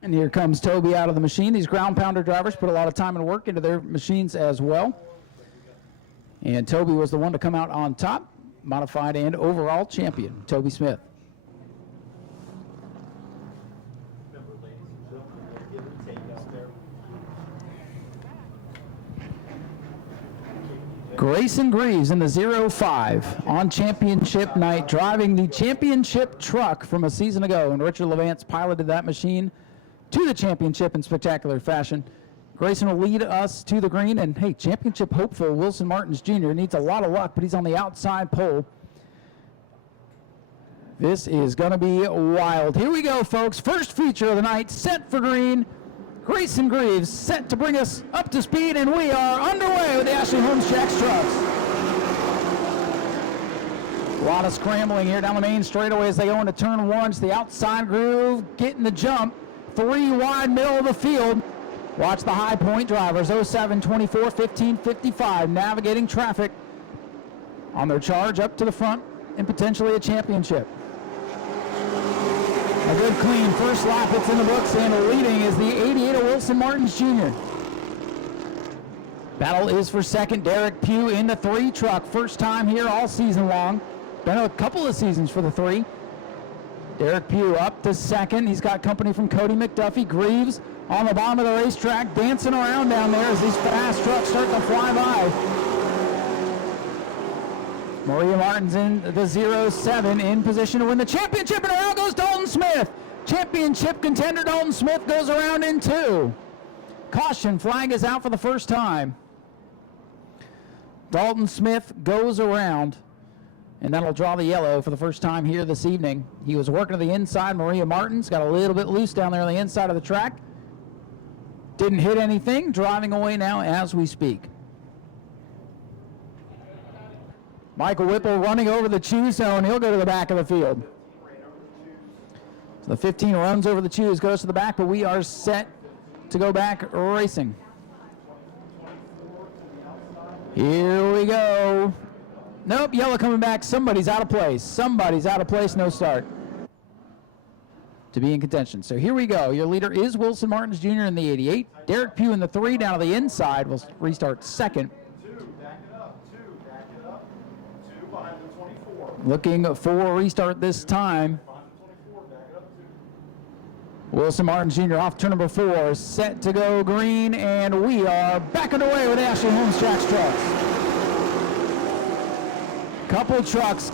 And here comes Toby out of the machine. These ground pounder drivers put a lot of time and work into their machines as well. And Toby was the one to come out on top, modified and overall champion, Toby Smith. Grayson Greaves in the 05 on championship night, driving the championship truck from a season ago, and Richard Levance piloted that machine to the championship in spectacular fashion. Grayson will lead us to the green, and hey, championship hopeful Wilson Martins Jr. needs a lot of luck, but he's on the outside pole. This is going to be wild. Here we go, folks. First feature of the night, set for green. Grayson Greaves set to bring us up to speed, and we are underway with the Ashley Holmes Jacks trucks. A lot of scrambling here down the main straightaway as they go into turn one. It's the outside groove, getting the jump. 3 wide, middle of the field. Watch the high point drivers, 07, 24, 15, 55, navigating traffic on their charge up to the front and potentially a championship. A good clean first lap, it's in the books, and leading is the 88 of Wilson Martins Jr. Battle is for second. Derek Pugh in the 3 truck. First time here all season long. Been a couple of seasons for the 3. Derek Pugh up to second. He's got company from Cody McDuffie. Greaves on the bottom of the racetrack, dancing around down there as these fast trucks start to fly by. Maria Martins in the 07 in position to win the championship, and around goes Dalton Smith. Championship contender Dalton Smith goes around in 2. Caution flag is out for the first time. Dalton Smith goes around, and that'll draw the yellow for the first time here this evening. He was working to the inside. Maria Martins got a little bit loose down there on the inside of the track. Didn't hit anything, driving away now as we speak. Michael Whipple running over the chew zone. He'll go to the back of the field. So the 15 runs over the chews, goes to the back, but we are set to go back racing. Here we go. Nope, yellow coming back. Somebody's out of place. Somebody's out of place, no start. To be in contention. So here we go. Your leader is Wilson Martins Jr. in the 88. Derek Pugh in the 3 down to the inside will restart second. Looking for a restart this time. Wilson Martins Jr. off turn number 4, set to go green, and we are back underway with Ashley Holmes Jacks trucks. Couple trucks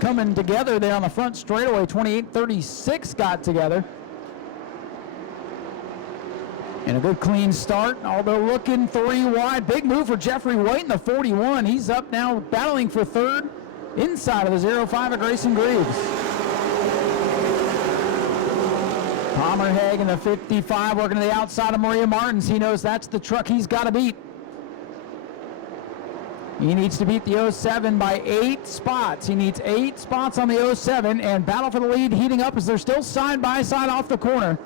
coming together there on the front straightaway. 28-36 got together. And a good clean start, although looking 3 wide. Big move for Jeffrey White in the 41. He's up now battling for third inside of the 05 of Grayson Greaves. Palmer Haig in the 55 working to the outside of Maria Martins. He knows that's the truck he's got to beat. He needs to beat the 07 by 8 spots. He needs 8 spots on the 07, and battle for the lead heating up as they're still side by side off the corner.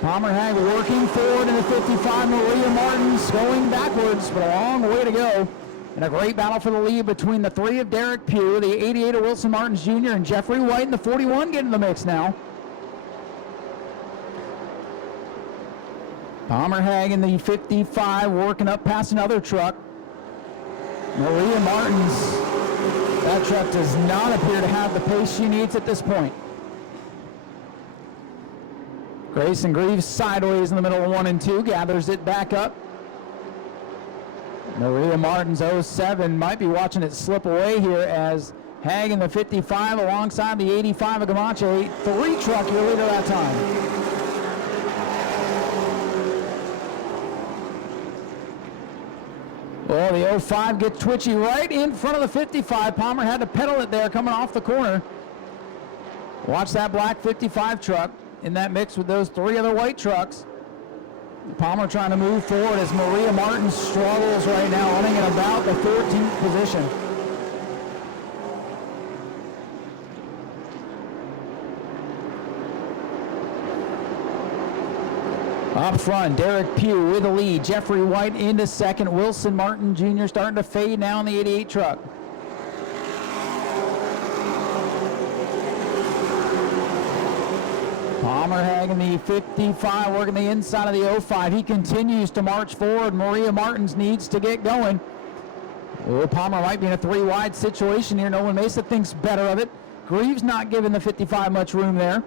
Palmer Haig working forward in the 55. Maria Martins going backwards, but a long way to go. And a great battle for the lead between the 3 of Derek Pugh, the 88 of Wilson Martins Jr., and Jeffrey White in the 41 getting in the mix now. Palmer Haig in the 55 working up past another truck. Maria Martins, that truck does not appear to have the pace she needs at this point. Grayson Greaves sideways in the middle of 1 and 2, gathers it back up. Maria Martins 07 might be watching it slip away here as Haig in the 55 alongside the 85 of Gamache. 3 truck, your leader that time. Oh, the 05 gets twitchy right in front of the 55. Palmer had to pedal it there coming off the corner. Watch that black 55 truck in that mix with those 3 other white trucks. Palmer trying to move forward as Maria Martins struggles right now, running in about the 14th position. Up front, Derek Pugh with the lead. Jeffrey White into second. Wilson Martin Jr. starting to fade now in the 88 truck. Palmer Haig in the 55 working the inside of the 05. He continues to march forward. Maria Martins needs to get going. Oh, Palmer might be in a 3 wide situation here. Nolan Mesa thinks better of it. Greaves not giving the 55 much room there.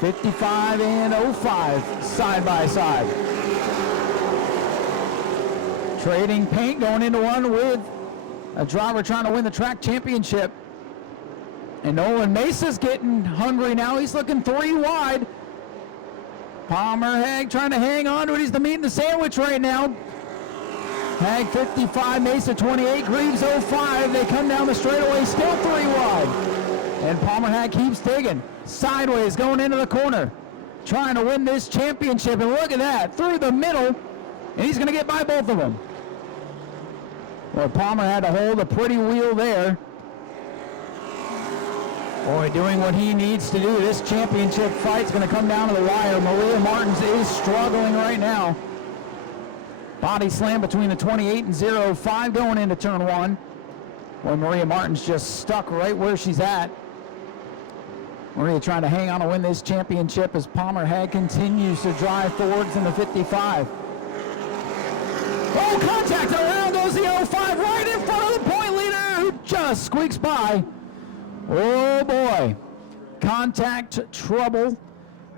55 and 05 side by side. Trading paint going into one with a driver trying to win the track championship. And Nolan Mesa's getting hungry now. He's looking 3 wide. Palmer Haig trying to hang on to it. He's the meat in the sandwich right now. Haig 55, Mesa 28, Greaves 05. They come down the straightaway, still 3 wide. And Palmer Hag keeps digging. Sideways, going into the corner. Trying to win this championship. And look at that. Through the middle. And he's going to get by both of them. Well, Palmer had to hold a pretty wheel there. Boy, doing what he needs to do. This championship fight's going to come down to the wire. Maria Martins is struggling right now. Body slam between the 28 and 0.5 going into turn 1. Well, Maria Martins just stuck right where she's at. Maria trying to hang on to win this championship as Palmer Hag continues to drive forwards in the 55. Oh, contact! Around goes the 0.5 right in front of the point leader who just squeaks by. Oh boy, contact trouble,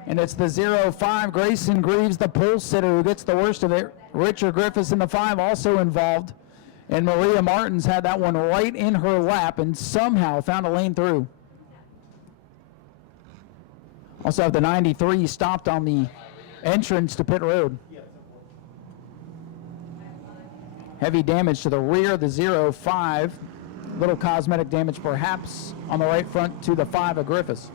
and it's the 0.5. Grayson Greaves, the pole sitter, who gets the worst of it. Richard Griffiths in the 5 also involved, and Maria Martins had that one right in her lap and somehow found a lane through. Also have the 93 stopped on the entrance to pit road. Heavy damage to the rear of the 0.5. Little cosmetic damage perhaps on the right front to the 5 of Griffiths.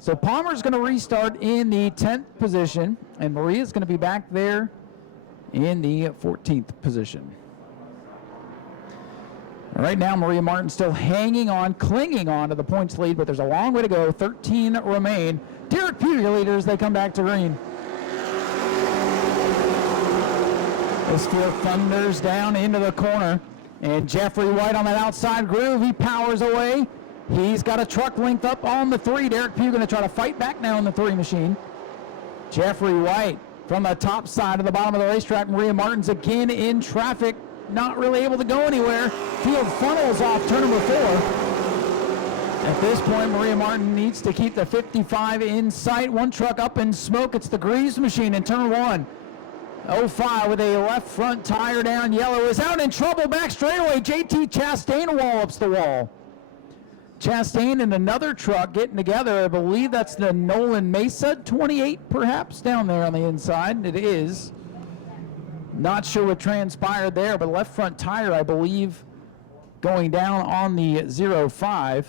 So Palmer's going to restart in the 10th position, and Maria's going to be back there in the 14th position. Right now, Maria Martin still hanging on, clinging on to the points lead, but there's a long way to go. 13 remain. Derek Pugh, your leader, as they come back to green. This field thunders down into the corner. And Jeffrey White on that outside groove, he powers away. He's got a truck length up on the 3. Derek Pugh going to try to fight back now in the 3 machine. Jeffrey White from the top side to the bottom of the racetrack. Maria Martins again in traffic, not really able to go anywhere. Field funnels off turn number 4. At this point, Maria Martin needs to keep the 55 in sight. One truck up in smoke. It's the Greaves machine in turn 1. 0.5 with a left front tire down. Yellow is out in trouble back straightaway. JT Chastain wallops the wall. Chastain and another truck getting together. I believe that's the Nolan Mesa 28 perhaps down there on the inside. It is. Not sure what transpired there, but left front tire, I believe, going down on the 0.5.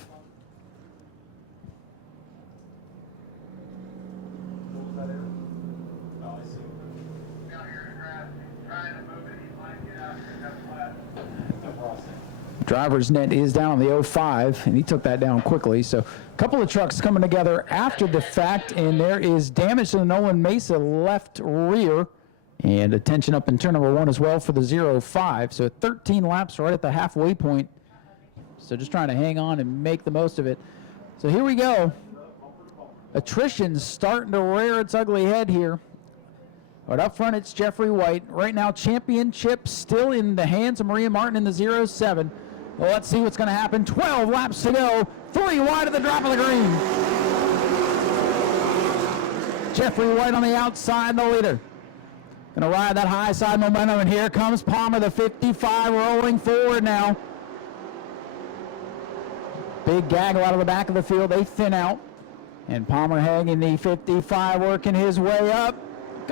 Driver's net is down on the 0.5, and he took that down quickly. So a couple of trucks coming together after the fact, and there is damage to the Nolan Mesa left rear, and attention up in turn number 1 as well for the 0.5. So 13 laps right at the halfway point. So just trying to hang on and make the most of it. So here we go. Attrition's starting to rear its ugly head here. But up front, it's Jeffrey White. Right now, championship still in the hands of Maria Martin in the 0.7. Well, let's see what's going to happen. 12 laps to go. 3 wide at the drop of the green. Jeffrey White on the outside, the leader. Going to ride that high side momentum, and here comes Palmer, the 55, rolling forward now. Big gaggle out of the back of the field. They thin out. And Palmer Hag in the 55 working his way up.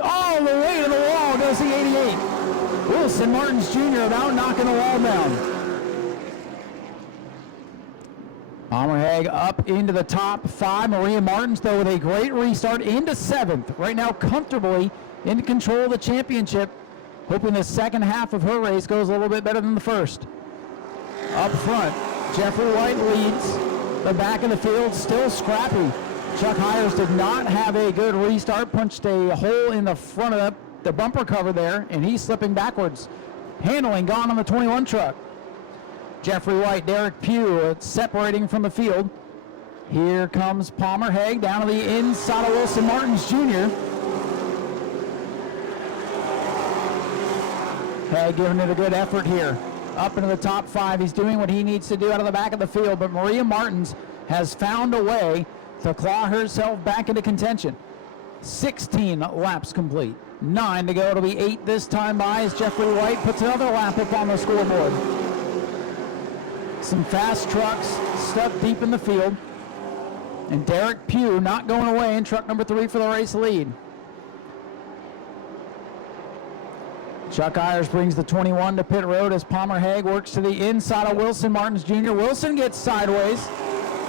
All the way to the wall goes the 88. Wilson Martins Jr. about knocking the wall down. Palmer Hag up into the top 5. Maria Martins, though, with a great restart into 7th. Right now, comfortably in control of the championship. Hoping the second half of her race goes a little bit better than the first. Up front, Jeffrey White leads. The back of the field still scrappy. Chuck Hires did not have a good restart. Punched a hole in the front of the bumper cover there, and he's slipping backwards. Handling gone on the 21 truck. Jeffrey White, Derek Pugh separating from the field. Here comes Palmer Hag down to the inside of Wilson Martins Jr. Hag giving it a good effort here. Up into the top 5. He's doing what he needs to do out of the back of the field, but Maria Martins has found a way to claw herself back into contention. 16 laps complete. 9 to go. It'll be 8 this time by as Jeffrey White puts another lap up on the scoreboard. Some fast trucks stuck deep in the field. And Derek Pugh not going away in truck number 3 for the race lead. Chuck Ayers brings the 21 to pit road as Palmer Hag works to the inside of Wilson Martins Jr. Wilson gets sideways.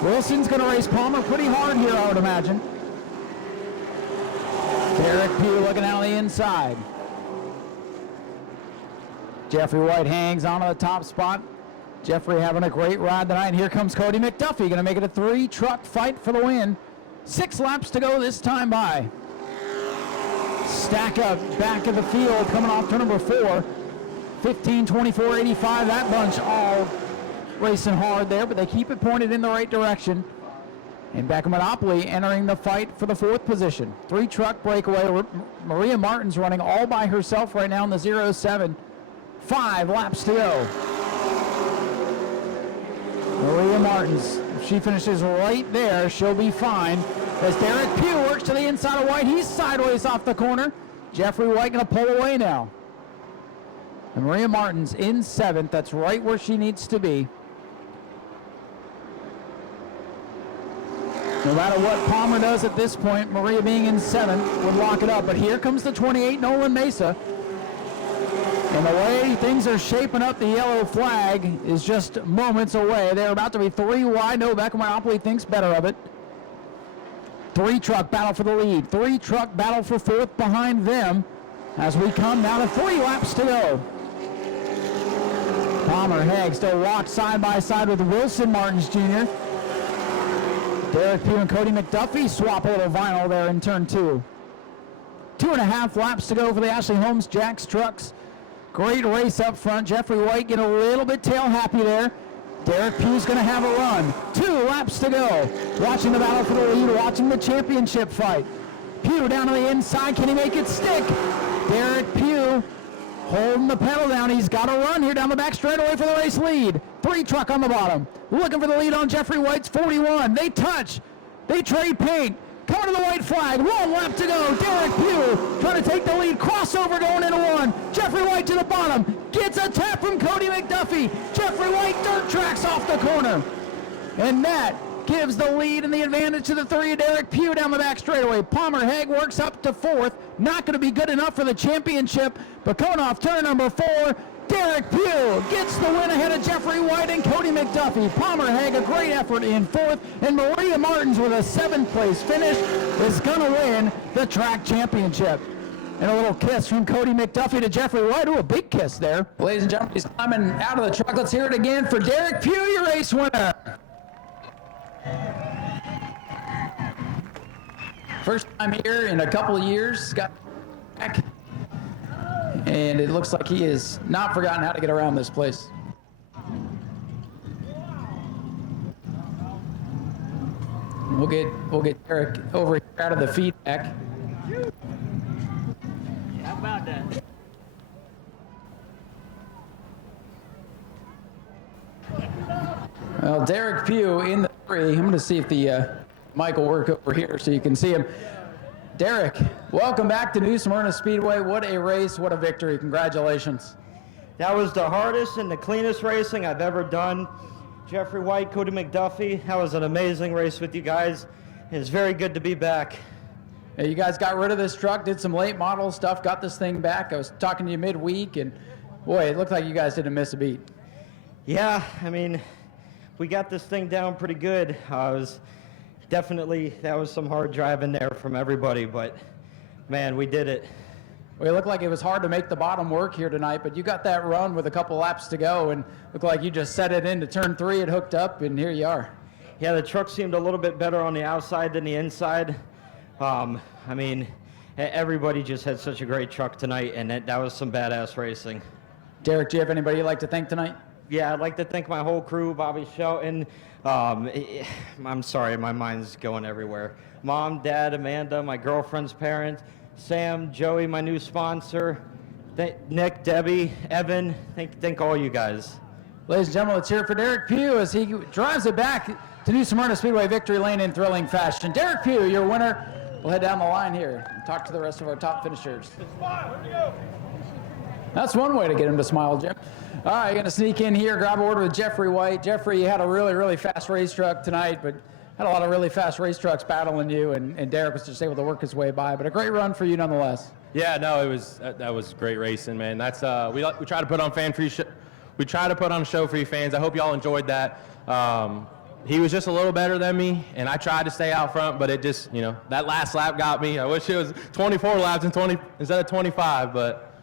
Wilson's going to race Palmer pretty hard here, I would imagine. Derek Pugh looking out on the inside. Jeffrey White hangs on to the top spot. Jeffrey having a great ride tonight. And here comes Cody McDuffie, going to make it a 3-truck fight for the win. 6 laps to go this time by. Stack up back of the field coming off turn number 4. 15, 24, 85. That bunch all racing hard there, but they keep it pointed in the right direction. And back of Monopoly entering the fight for the 4th position. 3-truck breakaway. Maria Martin's running all by herself right now in the 07. 5 laps to go. Maria Martins, if she finishes right there, she'll be fine. As Derek Pugh works to the inside of White, he's sideways off the corner. Jeffrey White going to pull away now. And Maria Martins in 7th. That's right where she needs to be. No matter what Palmer does at this point, Maria being in 7th would lock it up. But here comes the 28, Nolan Mesa. And the way things are shaping up, the yellow flag is just moments away. They're about to be 3 wide. No, Beckham Monopoly thinks better of it. 3-truck battle for the lead. 3-truck battle for 4th behind them as we come down to 3 laps to go. Palmer, Haig still locked side by side with Wilson Martins Jr. Derek Pugh and Cody McDuffie swap a little vinyl there in turn 2. 2.5 laps to go for the Ashley Holmes Jacks trucks. Great race up front. Jeffrey White getting a little bit tail happy there. Derek Pugh's going to have a run. 2 laps to go. Watching the battle for the lead, watching the championship fight. Pugh down to the inside. Can he make it stick? Derek Pugh holding the pedal down. He's got a run here down the back straightaway for the race lead. 3-truck on the bottom. Looking for the lead on Jeffrey White's 41. They touch. They trade paint. Coming to the white flag. 1 lap to go. Derek Pugh trying to take the lead. Crossover going into 1. Jeffrey White to the bottom. Gets a tap from Cody McDuffie. Jeffrey White dirt tracks off the corner. And that gives the lead and the advantage to the 3 of Derek Pugh down the back straightaway. Palmer Haig works up to 4th. Not going to be good enough for the championship. But coming off turn number 4, Derek Pugh gets the win ahead of Jeffrey White and Cody McDuffie. Palmer Haig, a great effort in 4th, and Maria Martins with a 7th place finish is going to win the track championship. And a little kiss from Cody McDuffie to Jeffrey White. Ooh, a big kiss there. Ladies and gentlemen, he's climbing out of the truck. Let's hear it again for Derek Pugh, your race winner. First time here in a couple of years. Got back. And it looks like he has not forgotten how to get around this place. We'll get Derek over here out of the feedback. How about that? Well, Derek Pugh in the 3. I'm going to see if the mic will work over here so you can see him. Derek, welcome back to New Smyrna Speedway. What a race, what a victory. Congratulations. That was the hardest and the cleanest racing I've ever done. Jeffrey White, Cody McDuffie, that was an amazing race with you guys. It's very good to be back. Yeah, you guys got rid of this truck, did some late model stuff, got this thing back. I was talking to you midweek, and boy, it looked like you guys didn't miss a beat. Yeah, I mean, we got this thing down pretty good. That was some hard driving there from everybody, but man, we did it. Well, it looked like it was hard to make the bottom work here tonight, but you got that run with a couple laps to go, and looked like you just set it into turn 3, it hooked up, and here you are. Yeah, the truck seemed a little bit better on the outside than the inside. I mean, everybody just had such a great truck tonight, and that was some badass racing. Derek, do you have anybody you'd like to thank tonight? Yeah, I'd like to thank my whole crew, Bobby Shelton. I'm sorry, my mind's going everywhere. Mom, Dad, Amanda, my girlfriend's parents, Sam, Joey, my new sponsor, Nick, Debbie, Evan, thank all you guys. Ladies and gentlemen, let's hear it for Derek Pugh as he drives it back to New Smyrna Speedway victory lane in thrilling fashion. Derek Pugh, your winner. We'll head down the line here and talk to the rest of our top finishers. That's one way to get him to smile, Jim. All right, going to sneak in here, grab a word with Jeffrey White. Jeffrey, you had a really, really fast race truck tonight, but had a lot of really fast race trucks battling you, and Derek was just able to work his way by. But a great run for you nonetheless. Yeah, no, that was great racing, man. That's we try to put on we try to put on a show for you fans. I hope y'all enjoyed that. he was just a little better than me, and I tried to stay out front, but it just, that last lap got me. I wish it was 24 laps instead of 25, but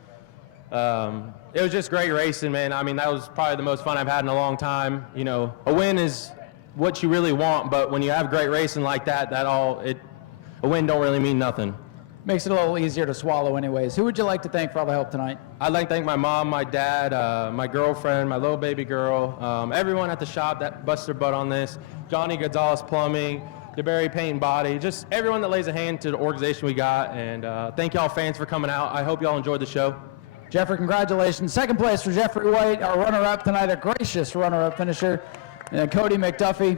it was just great racing, man. I mean, that was probably the most fun I've had in a long time. A win is what you really want, but when you have great racing like that, a win don't really mean nothing. Makes it a little easier to swallow anyways. Who would you like to thank for all the help tonight? I'd like to thank my mom, my dad, my girlfriend, my little baby girl, everyone at the shop that busted their butt on this, Johnny Gonzalez Plumbing, DeBerry Paint and Body, just everyone that lays a hand to the organization we got, and thank y'all fans for coming out. I hope y'all enjoyed the show. Jeffrey, congratulations. Second place for Jeffrey White, our runner-up tonight, a gracious runner-up finisher. And then Cody McDuffie,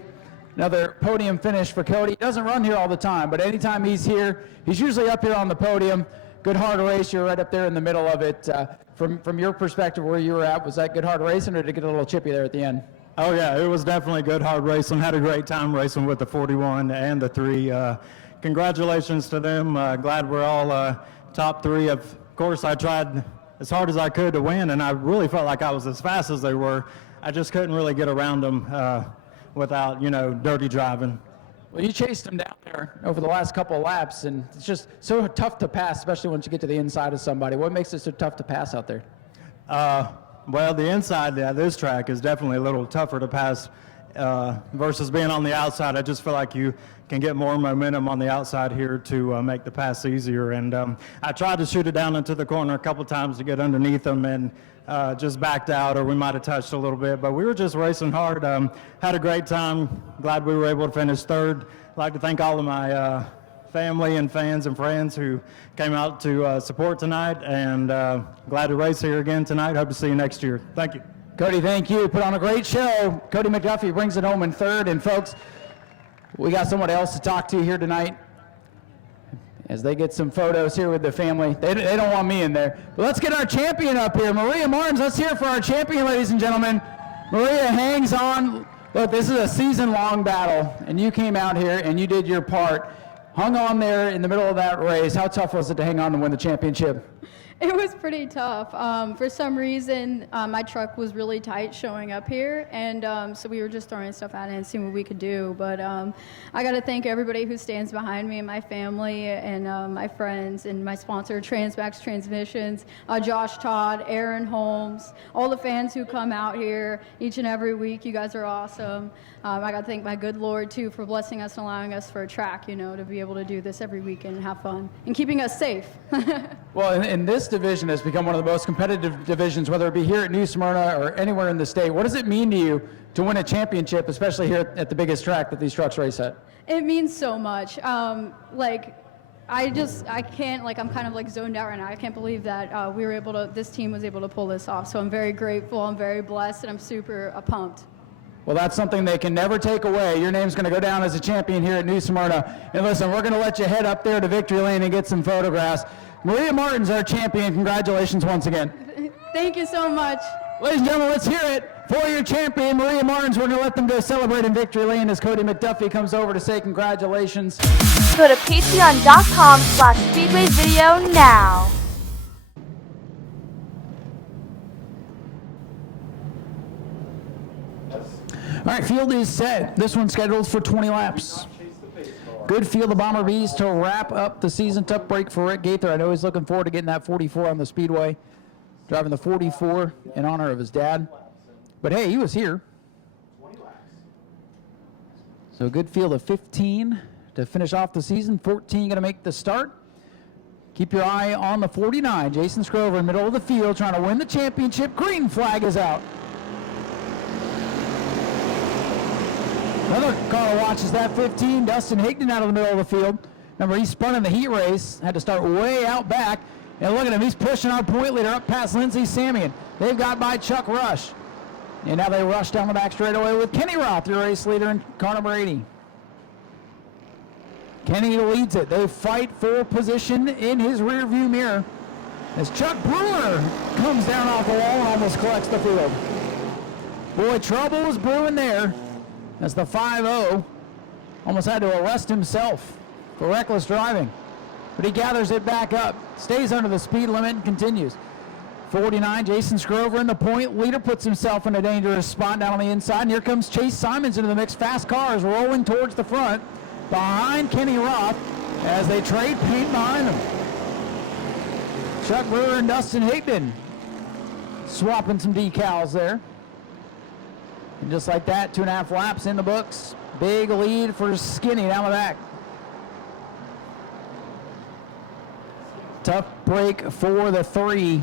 another podium finish for Cody. He doesn't run here all the time, but anytime he's here, he's usually up here on the podium. Good hard race. You're right up there in the middle of it. From your perspective, where you were at, was that good hard racing, or did it get a little chippy there at the end? Oh yeah, it was definitely good hard racing. Had a great time racing with the 41 and the 3. Congratulations to them. Glad we're all top 3. Of course, I tried as hard as I could to win, and I really felt like I was as fast as they were. I just couldn't really get around them without, dirty driving. Well, you chased them down there over the last couple of laps, and it's just so tough to pass, especially once you get to the inside of somebody. What makes it so tough to pass out there? Well, the inside of this track is definitely a little tougher to pass versus being on the outside. I just feel like you can get more momentum on the outside here to make the pass easier. And I tried to shoot it down into the corner a couple times to get underneath them, and just backed out, or we might have touched a little bit. But we were just racing hard. Had a great time. Glad we were able to finish third. I'd like to thank all of my family and fans and friends who came out to support tonight, and glad to race here again tonight. Hope to see you next year. Thank you. Cody, thank you. Put on a great show. Cody McDuffie brings it home in third. And folks, we got someone else to talk to here tonight as they get some photos here with the family. They don't want me in there. But let's get our champion up here. Maria Martins, let's hear it for our champion, ladies and gentlemen. Maria hangs on. Look, this is a season-long battle, and you came out here and you did your part. Hung on there in the middle of that race. How tough was it to hang on and win the championship? It was pretty tough. For some reason, my truck was really tight showing up here, and so we were just throwing stuff at it and seeing what we could do. But I got to thank everybody who stands behind me, and my family, and my friends, and my sponsor, Transmax Transmissions, Josh Todd, Aaron Holmes, all the fans who come out here each and every week. You guys are awesome. I got to thank my good Lord, too, for blessing us and allowing us for a track, to be able to do this every weekend and have fun and keeping us safe. Well, and this division has become one of the most competitive divisions, whether it be here at New Smyrna or anywhere in the state. What does it mean to you to win a championship, especially here at the biggest track that these trucks race at? It means so much. I can't, I'm kind of zoned out right now. I can't believe that this team was able to pull this off. So I'm very grateful, I'm very blessed, and I'm super pumped. Well, that's something they can never take away. Your name's going to go down as a champion here at New Smyrna. And listen, we're going to let you head up there to Victory Lane and get some photographs. Maria Martins, our champion. Congratulations once again. Thank you so much. Ladies and gentlemen, let's hear it for your champion, Maria Martins. We're going to let them go celebrate in Victory Lane as Cody McDuffie comes over to say congratulations. Go to patreon.com/Speedway video now. All right, field is set. This one's scheduled for 20 laps. Good field of Bomber Bees to wrap up the season. Tough break for Rick Gaither. I know he's looking forward to getting that 44 on the Speedway. Driving the 44 in honor of his dad. But hey, he was here. So a good field of 15 to finish off the season. 14 going to make the start. Keep your eye on the 49. Jason Scrover in the middle of the field trying to win the championship. Green flag is out. Another car watches that 15, Dustin Higdon out of the middle of the field. Remember, he spun in the heat race, had to start way out back. And look at him, he's pushing our point leader up past Lindsey Samian. They've got by Chuck Rush. And now they rush down the back straightaway with Kenny Roth, your race leader in car number 80. Kenny leads it. They fight for position in his rearview mirror as Chuck Brewer comes down off the wall and almost collects the field. Boy, trouble was brewing there. As the 5-0 almost had to arrest himself for reckless driving. But he gathers it back up, stays under the speed limit, and continues. 49, Jason Scrover in the point. Leader puts himself in a dangerous spot down on the inside. And here comes Chase Simons into the mix. Fast cars rolling towards the front behind Kenny Roth as they trade paint behind them. Chuck Brewer and Dustin Higdon swapping some decals there. And just like that, 2.5 laps in the books. Big lead for Skinny down the back. Tough break for the 3.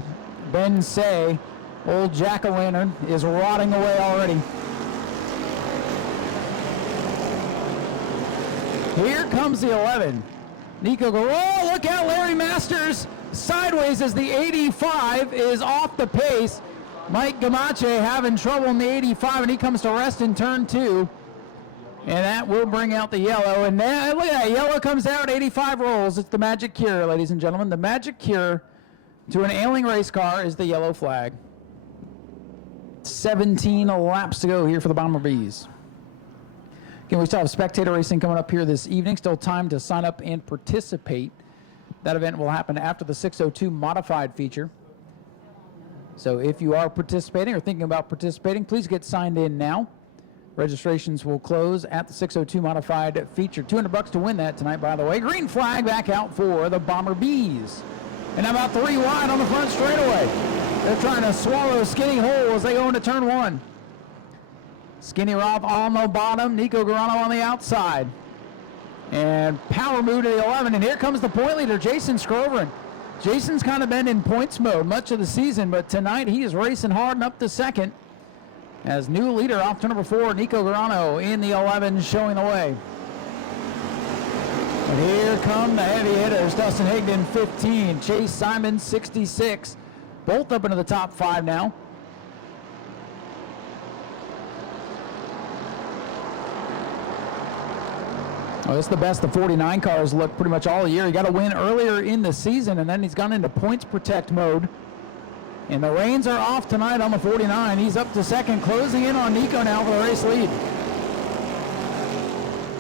Ben Say, old jack-o'-lantern, is rotting away already. Here comes the 11. Nico Guerrero, look out, Larry Masters sideways as the 85 is off the pace. Mike Gamache having trouble in the 85, and he comes to rest in turn 2. And that will bring out the yellow. And now, look at that, yellow comes out, 85 rolls. It's the magic cure, ladies and gentlemen. The magic cure to an ailing race car is the yellow flag. 17 laps to go here for the Bomber Bees. Again, we still have spectator racing coming up here this evening. Still time to sign up and participate. That event will happen after the 602 modified feature. So if you are participating or thinking about participating, please get signed in now. Registrations will close at the 602 modified feature. $200 to win that tonight, by the way. Green flag back out for the Bomber Bees. And about 3 wide on the front straightaway. They're trying to swallow Skinny whole as they go into turn 1. Skinny Roth on the bottom, Nico Guerrero on the outside. And power move to the 11, and here comes the point leader, Jason Scrover. Jason's kind of been in points mode much of the season, but tonight he is racing hard and up to second. As new leader off to number 4, Nico Guerrero in the 11 showing the way. And here come the heavy hitters, Dustin Higdon 15, Chase Simon 66. Both up into the top 5 now. Well, this is the best the 49 cars look pretty much all year. He got a win earlier in the season, and then he's gone into points protect mode. And the reins are off tonight on the 49. He's up to second, closing in on Nico now for the race lead.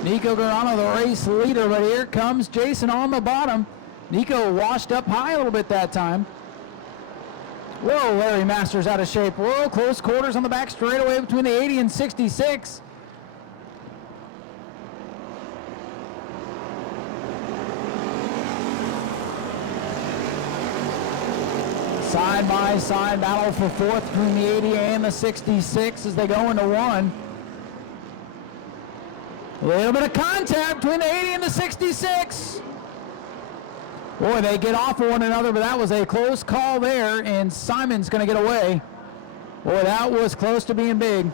Nico Guerrero, the race leader, but here comes Jason on the bottom. Nico washed up high a little bit that time. Whoa, Larry Masters out of shape. Whoa, close quarters on the back straightaway between the 80 and 66. Side-by-side battle for 4th between the 80 and the 66 as they go into 1. A little bit of contact between the 80 and the 66. Boy, they get off of one another, but that was a close call there, and Simon's going to get away. Boy, that was close to being big.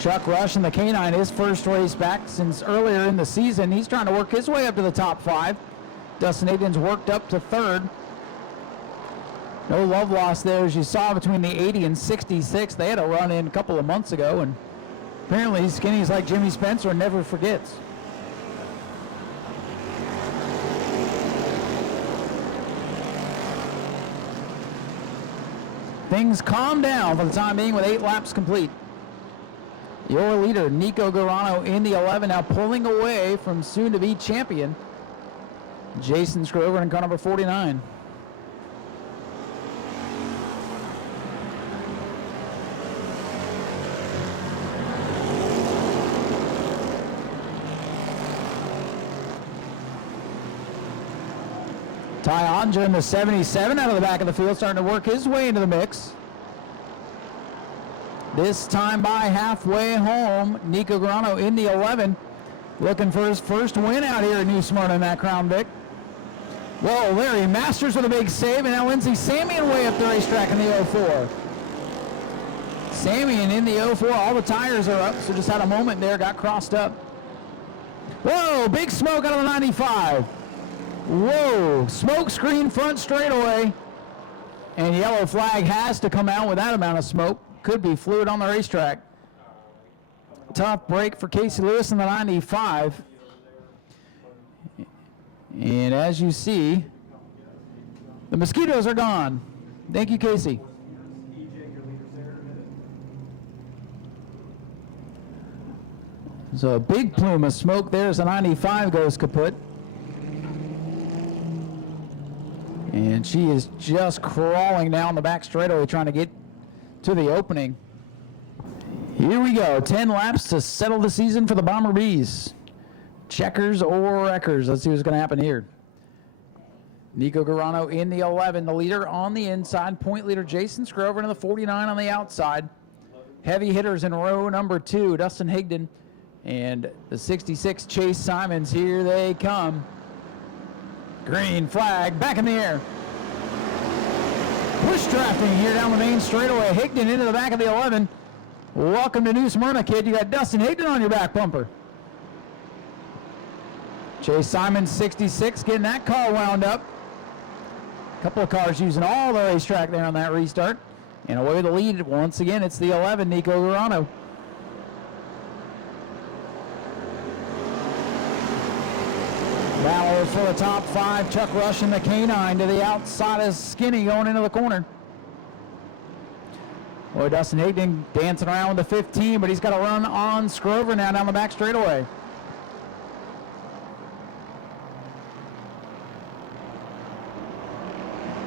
Chuck Rush in the K9, his first race back since earlier in the season. He's trying to work his way up to the top 5. Dustin Higdon's worked up to 3rd. No love lost there, as you saw, between the 80 and 66. They had a run in a couple of months ago, and apparently Skinny's like Jimmy Spencer and never forgets. Things calm down for the time being with 8 laps complete. Your leader, Nico Guerrero, in the 11, now pulling away from soon-to-be champion Jason Scrover in car number 49. Ty Anja in the 77 out of the back of the field, starting to work his way into the mix. This time by halfway home, Nico Guerrero in the 11, looking for his first win out here at New Smyrna in that Crown Vic. Whoa, Larry Masters with a big save, and now Lindsey Samian way up the racetrack in the 04. Samian in the 04, all the tires are up, so just had a moment there, got crossed up. Whoa, big smoke out of the 95. Whoa, smoke screen front straightaway. And yellow flag has to come out with that amount of smoke. Could be fluid on the racetrack. Tough break for Casey Lewis in the 95. And as you see, the mosquitoes are gone. Thank you, Casey. So a big plume of smoke there as the 95 goes kaput. And she is just crawling down the back straightaway trying to get to the opening. Here we go, 10 laps to settle the season for the Bomber Bees. Checkers or wreckers, let's see what's gonna happen here. Nico Garano in the 11, the leader on the inside, point leader Jason Scrover in the 49 on the outside. Heavy hitters in row number 2, Dustin Higdon and the 66 Chase Simons, here they come. Green flag, back in the air. Push drafting here down the main straightaway. Higdon into the back of the 11. Welcome to New Smyrna, kid. You got Dustin Higdon on your back bumper. Chase Simons, 66, getting that car wound up. A couple of cars using all the racetrack there on that restart. And away with the lead, once again, it's the 11, Nico Garano. Battle for the top 5. Chuck Rush and the K9 to the outside is Skinny going into the corner. Boy, Dustin Higdon dancing around with the 15, but he's got to run on Scrover now down the back straightaway.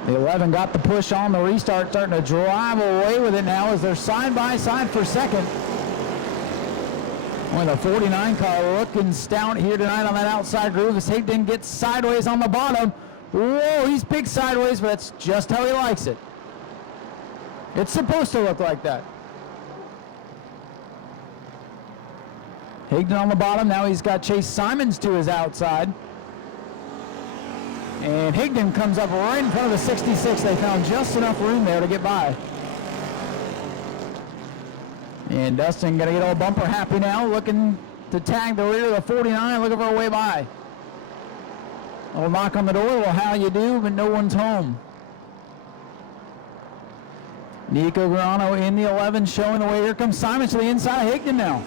The 11 got the push on the restart, starting to drive away with it now as they're side by side for second. Well, the 49 car looking stout here tonight on that outside groove as Higdon gets sideways on the bottom. Whoa, he's big sideways, but that's just how he likes it. It's supposed to look like that. Higdon on the bottom, now he's got Chase Simons to his outside. And Higdon comes up right in front of the 66. They found just enough room there to get by. And Dustin gonna get all bumper happy now, looking to tag the rear of the 49, looking for a way by. A little knock on the door, well, how you do, but no one's home. Nico Garano in the 11 showing the way. Here comes Simon to the inside of Higdon now.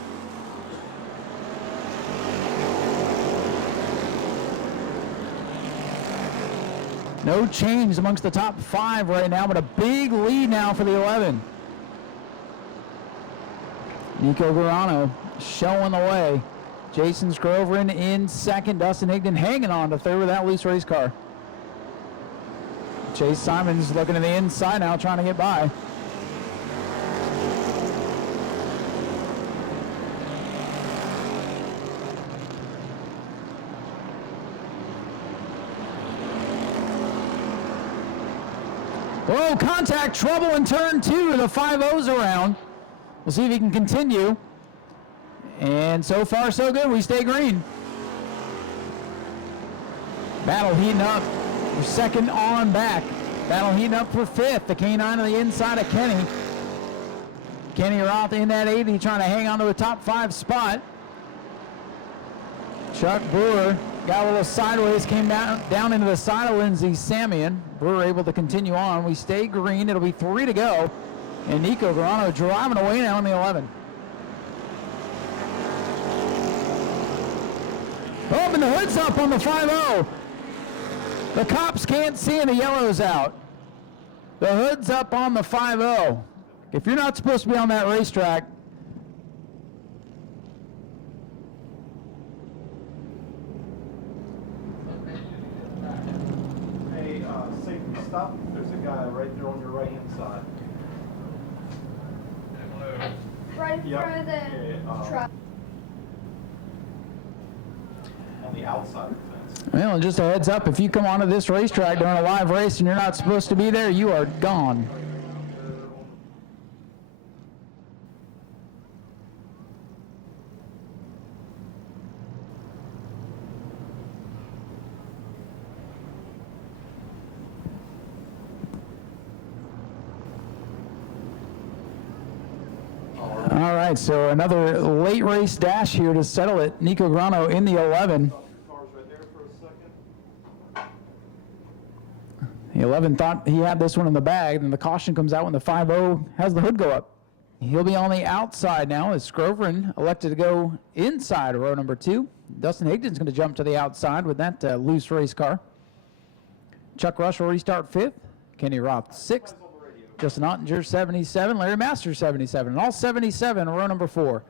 No change amongst the top 5 right now, but a big lead now for the 11. Nico Garano showing the way. Jason Scrover in second. Dustin Higdon hanging on to third with that loose race car. Chase Simons looking to the inside now, trying to get by. Whoa, contact, trouble in turn 2. The 5-0's around. We'll see if he can continue. And so far, so good. We stay green. Battle heating up for second on back. Battle heating up for 5th. The K9 on the inside of Kenny. Kenny Roth in that 80, trying to hang on to a top 5 spot. Chuck Brewer got a little sideways, came down into the side of Lindsey Samian. Brewer able to continue on. We stay green. It'll be 3 to go. And Nico Garano driving away now in the 11. Oh, and the hood's up on the 5-0. The cops can't see and the yellow's out. The hood's up on the 5-0. If you're not supposed to be on that racetrack, Safety stop. There's a guy right there on your right hand side. Right in front of the truck. On the outside of the fence. well, just a heads up, if you come onto this racetrack during a live race and you're not supposed to be there, you are gone. All right, so another late race dash here to settle it. Nico Garano in the 11. Cars right there for a second. The 11 thought he had this one in the bag, and the caution comes out when the 5-0 has the hood go up. He'll be on the outside now as Scroverin elected to go inside row number 2. Dustin Higdon's going to jump to the outside with that loose race car. Chuck Rush will restart 5th. Kenny Roth 6th. Justin Ottinger 77. Larry Masters 77. And all 77 row number 4.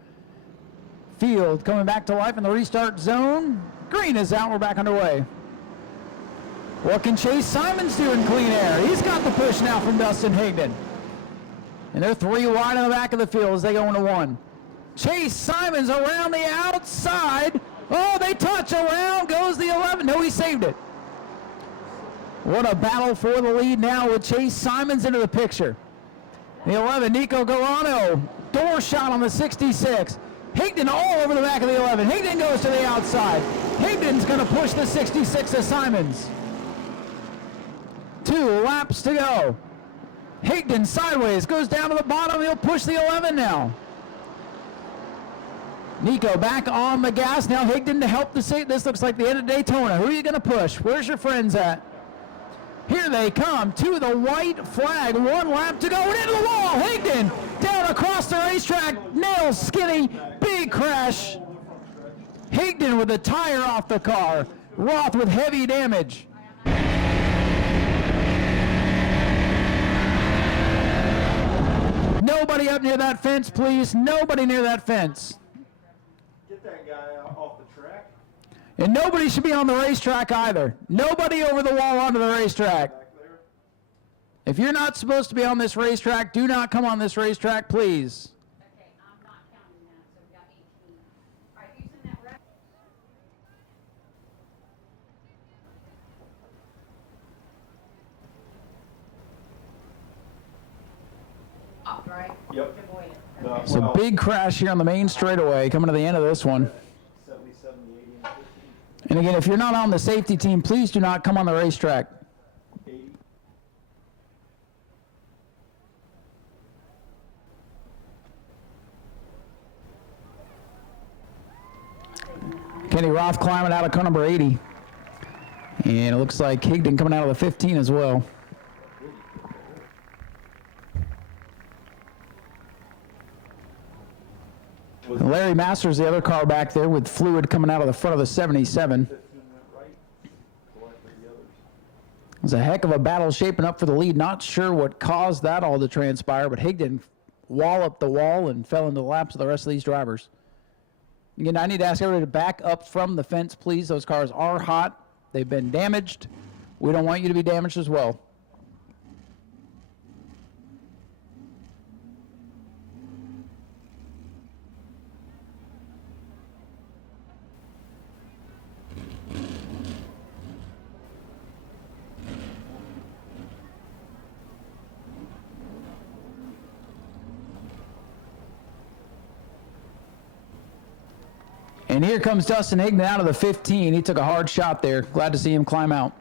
Field coming back to life in the restart zone. Green is out. We're back underway. What can Chase Simons do in clean air? He's got the push now from Dustin Higdon. And they're 3 wide on the back of the field as they go into 1. Chase Simons around the outside. Oh, they touch. Around goes the 11. No, he saved it. What a battle for the lead now with Chase Simons into the picture. The 11, Nico Garano. Door shot on the 66. Higdon all over the back of the 11. Higdon goes to the outside. Higdon's going to push the 66 of Simons. 2 laps to go. Higdon sideways, goes down to the bottom. He'll push the 11 now. Nico back on the gas. Now Higdon to help the seat. This looks like the end of Daytona. Who are you going to push? Where's your friends at? Here they come to the white flag. 1 lap to go and into the wall. Higdon down across the racetrack. Nails skinny. Big crash. Higdon with the tire off the car. Roth with heavy damage. Nobody up near that fence, please. Nobody near that fence. Get that guy off the track. And nobody should be on the racetrack either. Nobody over the wall onto the racetrack. If you're not supposed to be on this racetrack, do not come on this racetrack, please. Okay, I'm not counting that, so we've got 18. All right, who's in that wreck? Up, right? Yep. Good boy. So big crash here on the main straightaway coming to the end of this one. 77, 80, and 15. And again, if you're not on the safety team, please do not come on the racetrack. 80. Kenny Roth climbing out of car number 80. And it looks like Higdon coming out of the 15 as well. And Larry Masters, the other car back there with fluid coming out of the front of the 77. 15 went right. Collectively the others. It was a heck of a battle shaping up for the lead. Not sure what caused that all to transpire, but Higdon walloped the wall and fell into the laps of the rest of these drivers. Again, I need to ask everybody to back up from the fence, please. Those cars are hot. They've been damaged. We don't want you to be damaged as well. And here comes Dustin Higdon out of the 15. He took a hard shot there. Glad to see him climb out.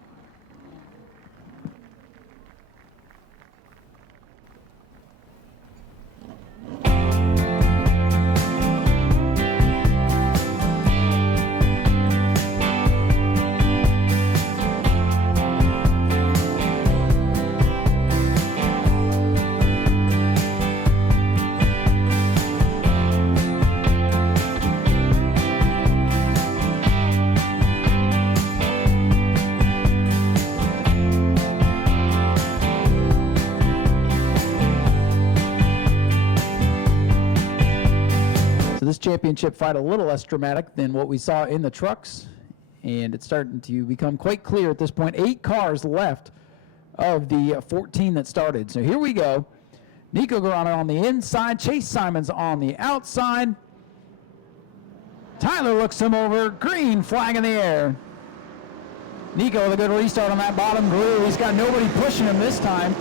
This championship fight a little less dramatic than what we saw in the trucks, and it's starting to become quite clear at this point. 8 cars left of the 14 that started. So here we go. Nico Garano on the inside, Chase Simons on the outside. Tyler looks him over, green flag in the air. Nico with a good restart on that bottom groove. He's got nobody pushing him this time.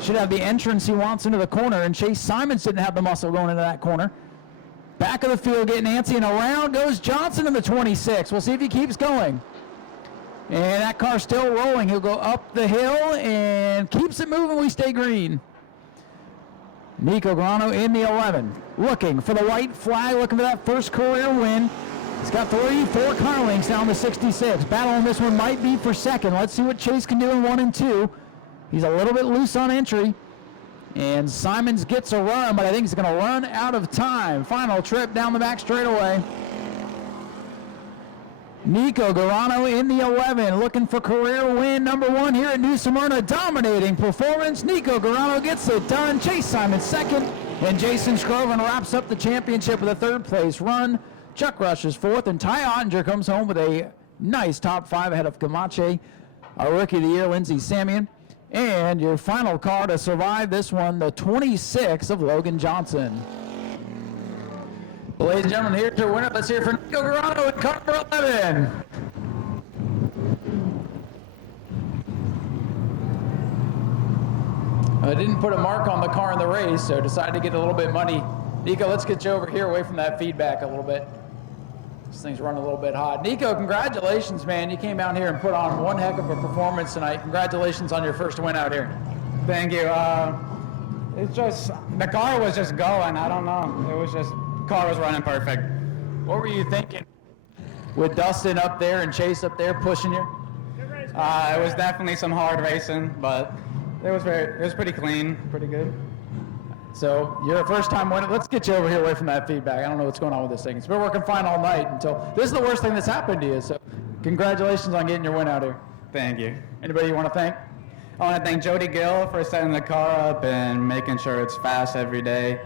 Should have the entrance he wants into the corner, and Chase Simons didn't have the muscle going into that corner. Back of the field getting antsy, and around goes Johnson in the 26. We'll see if he keeps going. And that car's still rolling. He'll go up the hill and keeps it moving. We stay green. Nico Garano in the 11. Looking for the white flag, looking for that first career win. He's got 4 car lengths down to 66. Battle on this one might be for second. Let's see what Chase can do in 1 and 2. He's a little bit loose on entry. And Simons gets a run, but I think he's going to run out of time. Final trip down the back straightaway. Nico Garano in the 11, looking for career win number 1 here at New Smyrna. Dominating performance. Nico Garano gets it done. Chase Simons second, and Jason Scroven wraps up the championship with a 3rd place run. Chuck Rush is 4th, and Ty Ottinger comes home with a nice top 5 ahead of Camache, our Rookie of the Year, Lindsey Samian. And your final car to survive this one, the 26 of Logan Johnson. Well, ladies and gentlemen, here's your winner. Let's hear it for Nico Garano at car number 11. I didn't put a mark on the car in the race, so decided to get a little bit money. Nico, let's get you over here away from that feedback a little bit. This thing's running a little bit hot. Nico, congratulations, man. You came out here and put on one heck of a performance tonight. Congratulations on your first win out here. Thank you. It's just, the car was just going. I don't know. It was just, car was running perfect. What were you thinking with Dustin up there and Chase up there pushing you? It was definitely some hard racing, but it was pretty clean, pretty good. So you're a first-time winner. Let's get you over here away from that feedback. I don't know what's going on with this thing. It's been working fine all night until this is the worst thing that's happened to you. So congratulations on getting your win out here. Thank you. Anybody you want to thank? I want to thank Jody Gill for setting the car up and making sure it's fast every day.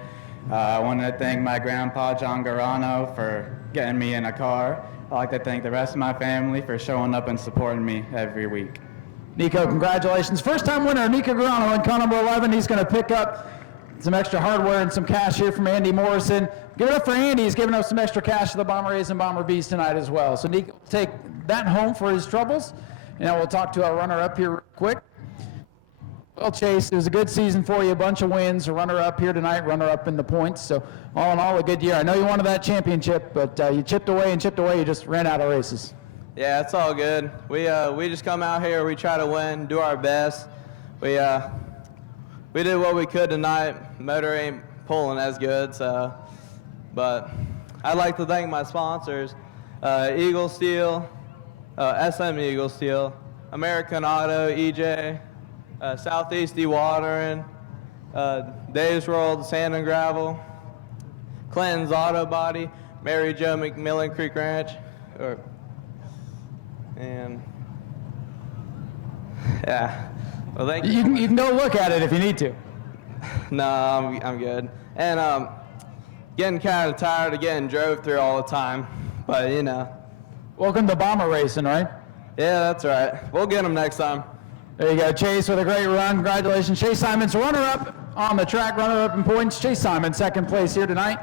I want to thank my grandpa, John Garano, for getting me in a car. I'd like to thank the rest of my family for showing up and supporting me every week. Nico, congratulations. First-time winner, Nico Garano in car number 11. He's going to pick up some extra hardware and some cash here from Andy Morrison. Give it up for Andy. He's giving us some extra cash to the Bomber A's and Bomber B's tonight as well. So Nico will take that home for his troubles. And we'll talk to our runner-up here real quick. Well, Chase, it was a good season for you, a bunch of wins, a runner-up here tonight, runner-up in the points. So all in all, a good year. I know you wanted that championship, but you chipped away and chipped away. You just ran out of races. Yeah, it's all good. We just come out here, we try to win, do our best. We did what we could tonight. Motor ain't pulling as good, so. But I'd like to thank my sponsors, Eagle Steel, SM Eagle Steel, American Auto, EJ, Southeast Dewatering, Dave's World Sand and Gravel, Clinton's Auto Body, Mary Jo McMillan Creek Ranch, and yeah. Well, thank you. You can go look at it if you need to. No, I'm good. And getting kind of tired of getting drove through all the time, but you know. Welcome to Bomber Racing, right? Yeah, that's right. We'll get them next time. There you go, Chase with a great run. Congratulations. Chase Simon's runner-up on the track, runner-up in points. Chase Simon, second place here tonight.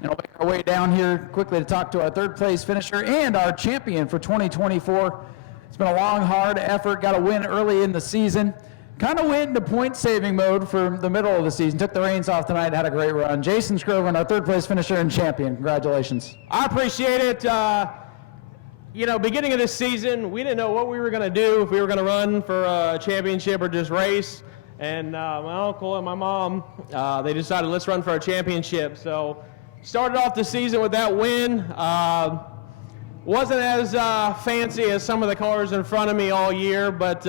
And we'll make our way down here quickly to talk to our third place finisher and our champion for 2024. It's been a long, hard effort. Got a win early in the season. Kind of went into point-saving mode for the middle of the season. Took the reins off tonight, had a great run. Jason Scroven, our third place finisher and champion. Congratulations. I appreciate it. You know, beginning of this season, we didn't know what we were going to do, if we were going to run for a championship or just race. And my uncle and my mom, they decided let's run for a championship. So started off the season with that win. Wasn't as fancy as some of the cars in front of me all year, but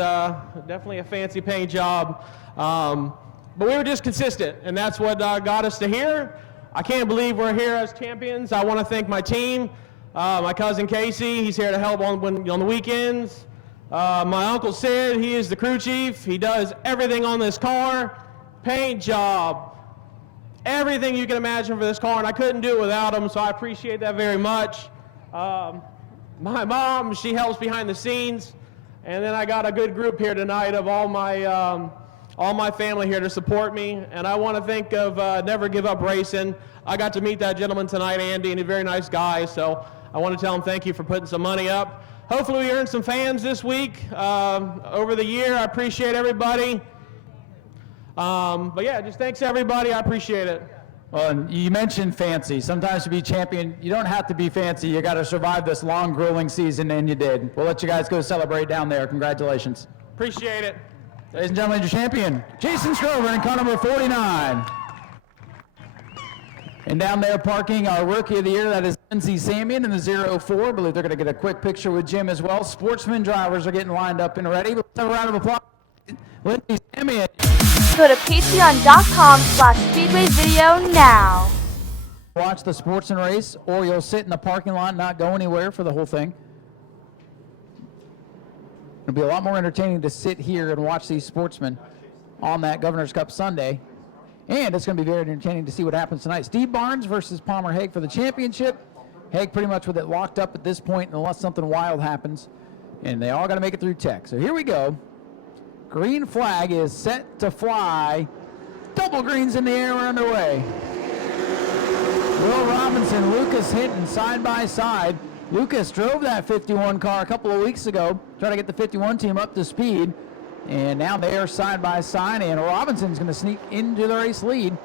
definitely a fancy paint job. But we were just consistent, and that's what got us to here. I can't believe we're here as champions. I want to thank my team. My cousin Casey, he's here to help on the weekends. My uncle Sid, he is the crew chief. He does everything on this car, paint job, everything you can imagine for this car, and I couldn't do it without him, so I appreciate that very much. My mom, she helps behind the scenes, and then I got a good group here tonight of all my family here to support me, and I want to think of Never Give Up Racing. I got to meet that gentleman tonight, Andy, and he's a very nice guy, so I want to tell him thank you for putting some money up. Hopefully we earn some fans this week over the year. I appreciate everybody. But yeah, just thanks everybody. I appreciate it. Well, and you mentioned fancy. Sometimes to be champion, you don't have to be fancy. You got to survive this long, grueling season, and you did. We'll let you guys go celebrate down there. Congratulations. Appreciate it. Ladies and gentlemen, your champion, Jason Scrover in car number 49. And down there parking our Rookie of the Year, that is Lindsey Samian in the 04. I believe they're going to get a quick picture with Jim as well. Sportsman drivers are getting lined up and ready. Let's have a round of applause. Lindsey Samian. Go to patreon.com/Speedway video now. Watch the Sportsman race, or you'll sit in the parking lot and not go anywhere for the whole thing. It'll be a lot more entertaining to sit here and watch these sportsmen on that Governor's Cup Sunday. And it's going to be very entertaining to see what happens tonight. Steve Barnes versus Palmer Haig for the championship. Haig pretty much with it locked up at this point unless something wild happens. And they all got to make it through tech. So here we go. Green flag is set to fly. Double greens in the air, we're underway. Will Robinson, Lucas Hinton side by side. Lucas drove that 51 car a couple of weeks ago, trying to get the 51 team up to speed. And now they are side by side, and Robinson's going to sneak into the race lead.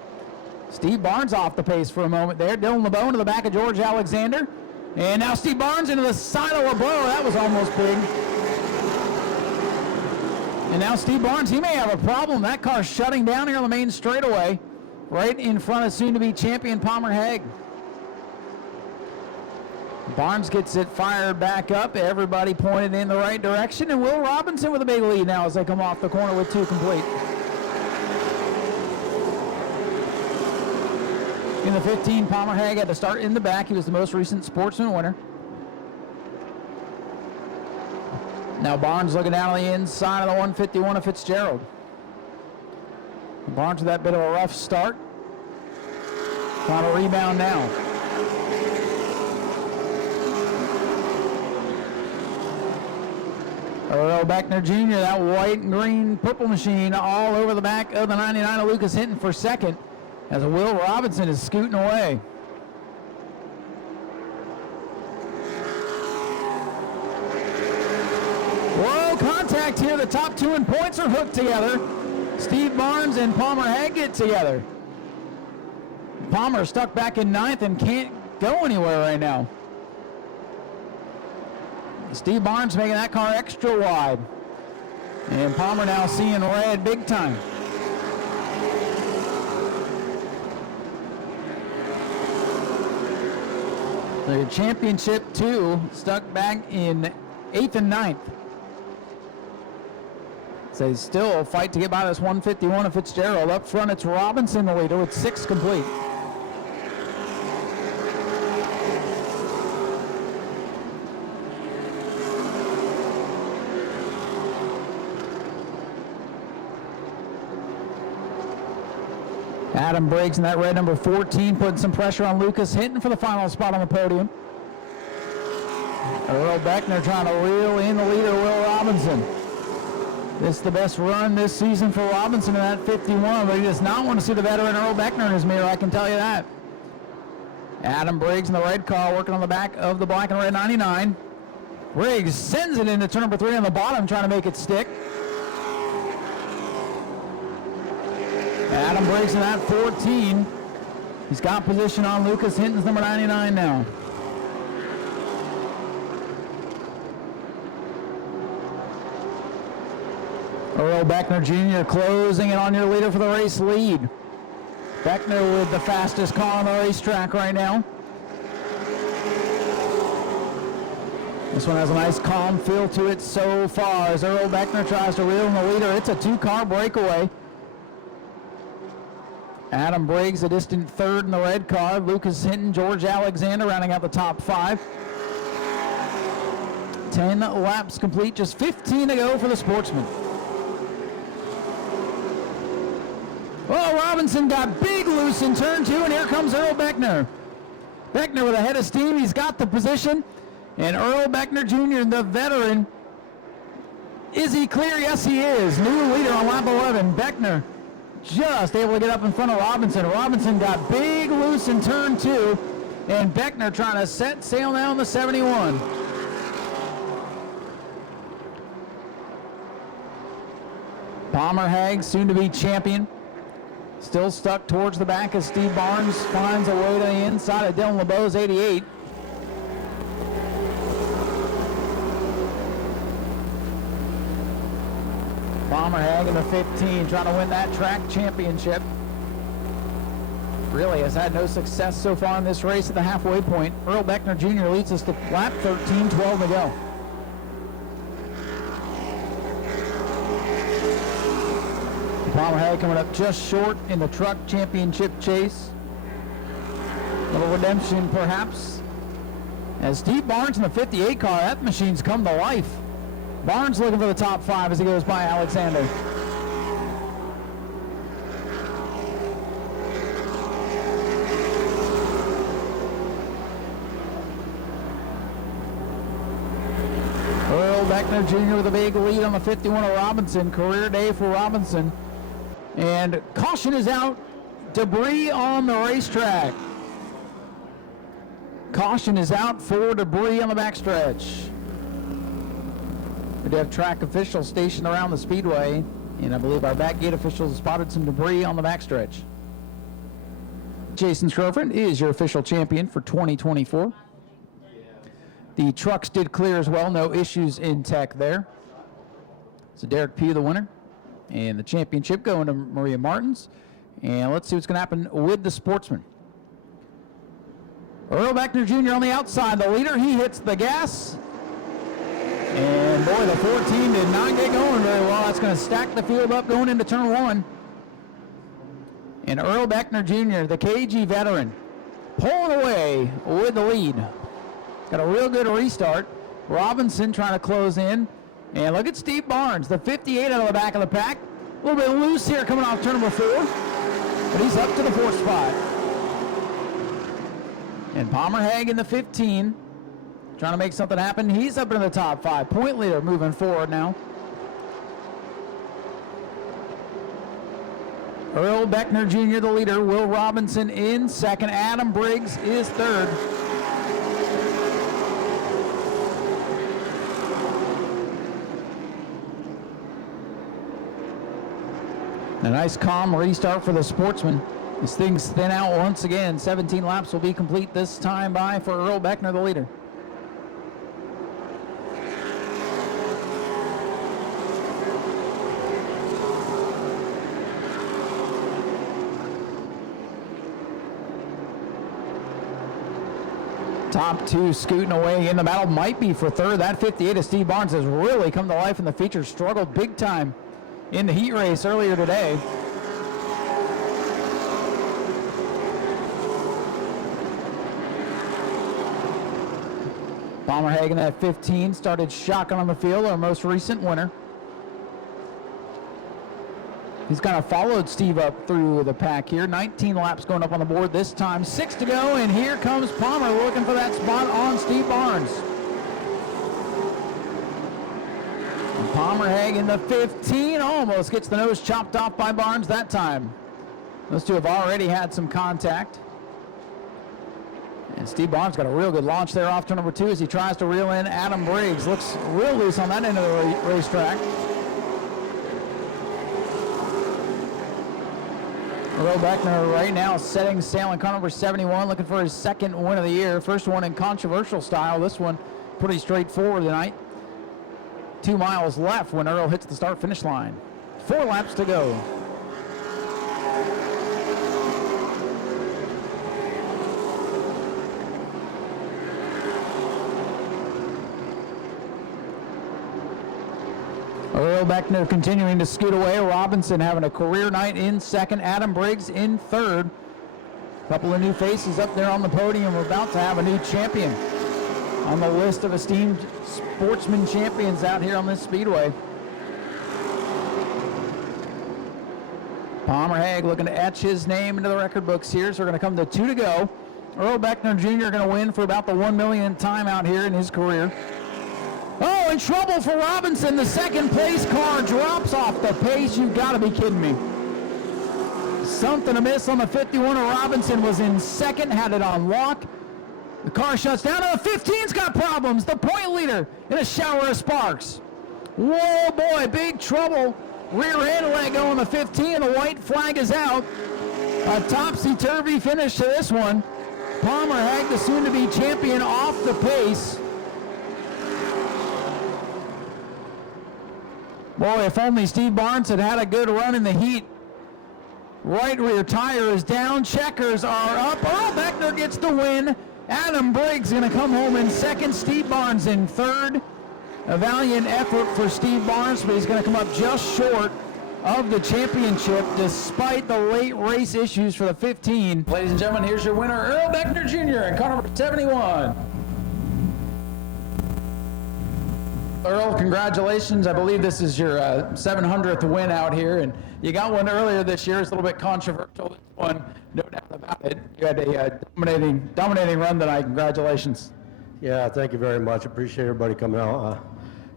Steve Barnes off the pace for a moment there. Dylan LeBeau to the back of George Alexander. And now Steve Barnes into the side of LeBeau. That was almost big. And now Steve Barnes, he may have a problem. That car's shutting down here on the main straightaway, right in front of soon-to-be champion Palmer Haig. Barnes gets it fired back up. Everybody pointed in the right direction. And Will Robinson with a big lead now as they come off the corner with 2 complete. In the 15, Palmer Haig had to start in the back. He was the most recent Sportsman winner. Now Barnes looking down on the inside of the 151 of Fitzgerald. Barnes with that bit of a rough start. Trying to rebound now. Earl Beckner Jr., that white and green purple machine all over the back of the 99 of Lucas Hinton for second as Will Robinson is scooting away. Whoa, contact here. The top 2 in points are hooked together. Steve Barnes and Palmer Haig get together. Palmer stuck back in 9th and can't go anywhere right now. Steve Barnes making that car extra wide. And Palmer now seeing red big time. The championship 2 stuck back in 8th and 9th. So they still fight to get by this 151 of Fitzgerald. Up front, it's Robinson, the leader, with 6 complete. Adam Briggs in that red number 14, putting some pressure on Lucas Hinton for the final spot on the podium. Earl Beckner trying to reel in the leader, Will Robinson. This is the best run this season for Robinson in that 51, but he does not want to see the veteran Earl Beckner in his mirror, I can tell you that. Adam Briggs in the red car working on the back of the black and red 99. Briggs sends it into turn number 3 on the bottom, trying to make it stick. Adam Briggs in that 14. He's got position on Lucas Hinton's number 99 now. Earl Beckner Jr. closing in on your leader for the race lead. Beckner with the fastest car on the racetrack right now. This one has a nice calm feel to it so far as Earl Beckner tries to reel in the leader. It's a 2-car breakaway. Adam Briggs a distant 3rd in the red car. Lucas Hinton, George Alexander rounding out the top 5. 10 laps complete, just 15 to go for the Sportsman. Well, Robinson got big loose in turn 2, and here comes Earl Beckner. Beckner with a head of steam. He's got the position. And Earl Beckner Jr., the veteran, is he clear? Yes, he is. New leader on lap 11. Beckner just able to get up in front of Robinson. Robinson got big loose in turn 2, and Beckner trying to set sail now on the 71. Palmer Haig, soon to be champion. Still stuck towards the back as Steve Barnes finds a way to the inside of Dylan LeBeau's 88. Palmer Haig in the 15 trying to win that track championship. Really has had no success so far in this race at the halfway point. Earl Beckner Jr. leads us to lap 13, 12 to go. Palmer Haig coming up just short in the truck championship chase. A little redemption perhaps. As Steve Barnes in the 58 car, that machine's come to life. Barnes looking for the top 5 as he goes by Alexander. Beckner Jr. with a big lead on the 51 of Robinson. Career day for Robinson. And caution is out. Debris on the racetrack. Caution is out for debris on the backstretch. We do have track officials stationed around the speedway, and I believe our back gate officials spotted some debris on the backstretch. Jason's girlfriend is your official champion for 2024. The trucks did clear as well, no issues in tech there. So Derek Pugh, the winner, and the championship going to Maria Martins. And let's see what's going to happen with the Sportsman. Earl Beckner Jr. on the outside, the leader. He hits the gas. And boy, the 14 did not get going very well. That's going to stack the field up going into turn one. And Earl Beckner Jr., the KG veteran, pulling away with the lead. Got a real good restart. Robinson trying to close in. And look at Steve Barnes, the 58 out of the back of the pack. A little bit loose here coming off turn number 4. But he's up to the 4th spot. And Pomerhag in the 15. Trying to make something happen. He's up in the top 5. Point leader moving forward now. Earl Beckner Jr. the leader. Will Robinson in second. Adam Briggs is third. A nice calm restart for the Sportsman. As things thin out once again, 17 laps will be complete this time by for Earl Beckner, the leader. Top 2 scooting away in the battle might be for third. That 58 of Steve Barnes has really come to life in the feature. Struggled big time in the heat race earlier today. Pomerhagen at 15 started shotgun on the field, our most recent winner. He's kind of followed Steve up through the pack here. 19 laps going up on the board this time. 6 to go, and here comes Palmer looking for that spot on Steve Barnes. And Pomerhag in the 15 almost gets the nose chopped off by Barnes that time. Those two have already had some contact. And Steve Barnes got a real good launch there off turn number 2 as he tries to reel in Adam Briggs. Looks real loose on that end of the racetrack. Earl Beckner right now setting sail in car number 71, looking for his second win of the year. First one in controversial style. This one pretty straightforward tonight. 2 miles left when Earl hits the start-finish line. 4 laps to go. Earl Beckner continuing to scoot away. Robinson having a career night in second. Adam Briggs in third. A couple of new faces up there on the podium. We're about to have a new champion on the list of esteemed Sportsman champions out here on this speedway. Pomerhag looking to etch his name into the record books here. So we're going to come to 2 to go. Earl Beckner Jr. going to win for about the 1 millionth time out here in his career. Oh, in trouble for Robinson. The second place car drops off the pace. You've got to be kidding me. Something amiss on the 51. Robinson was in second, had it on lock. The car shuts down. Oh, the 15's got problems. The point leader in a shower of sparks. Whoa, boy, big trouble. Rear end let go on the 15. The white flag is out. A topsy-turvy finish to this one. Pomerhag, the soon-to-be champion, off the pace. Boy, if only Steve Barnes had had a good run in the heat. Right rear tire is down. Checkers are up. Earl Beckner gets the win. Adam Briggs going to come home in second. Steve Barnes in third. A valiant effort for Steve Barnes, but he's going to come up just short of the championship despite the late race issues for the 15. Ladies and gentlemen, here's your winner, Earl Beckner Jr. in car number 71. Earl, congratulations. I believe this is your 700th win out here, and you got one earlier this year. It's a little bit controversial. This one, no doubt about it. You had a dominating run tonight. Congratulations. Yeah, thank you very much. Appreciate everybody coming out.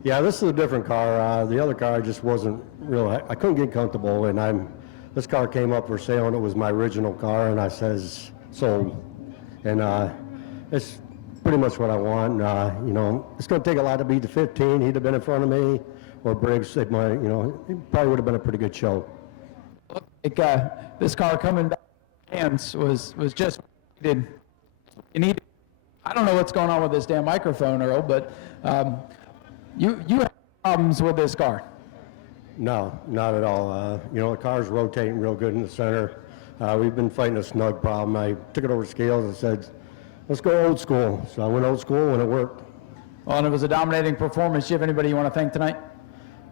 Yeah, this is a different car. The other car just wasn't real. I couldn't get comfortable, and this car came up for sale, and it was my original car, and I says sold, and it's pretty much what I want. You know, it's going to take a lot to beat the 15. He'd have been in front of me, or Briggs. It might, you know, it probably would have been a pretty good show. This car coming back hands was just needed. You need. I don't know what's going on with this damn microphone, Earl, but you have problems with this car. No, not at all. You know, the car's rotating real good in the center. We've been fighting a snug problem. I took it over scales and said, let's go old school. So I went old school and it worked. Well, and it was a dominating performance. Do you have anybody you want to thank tonight?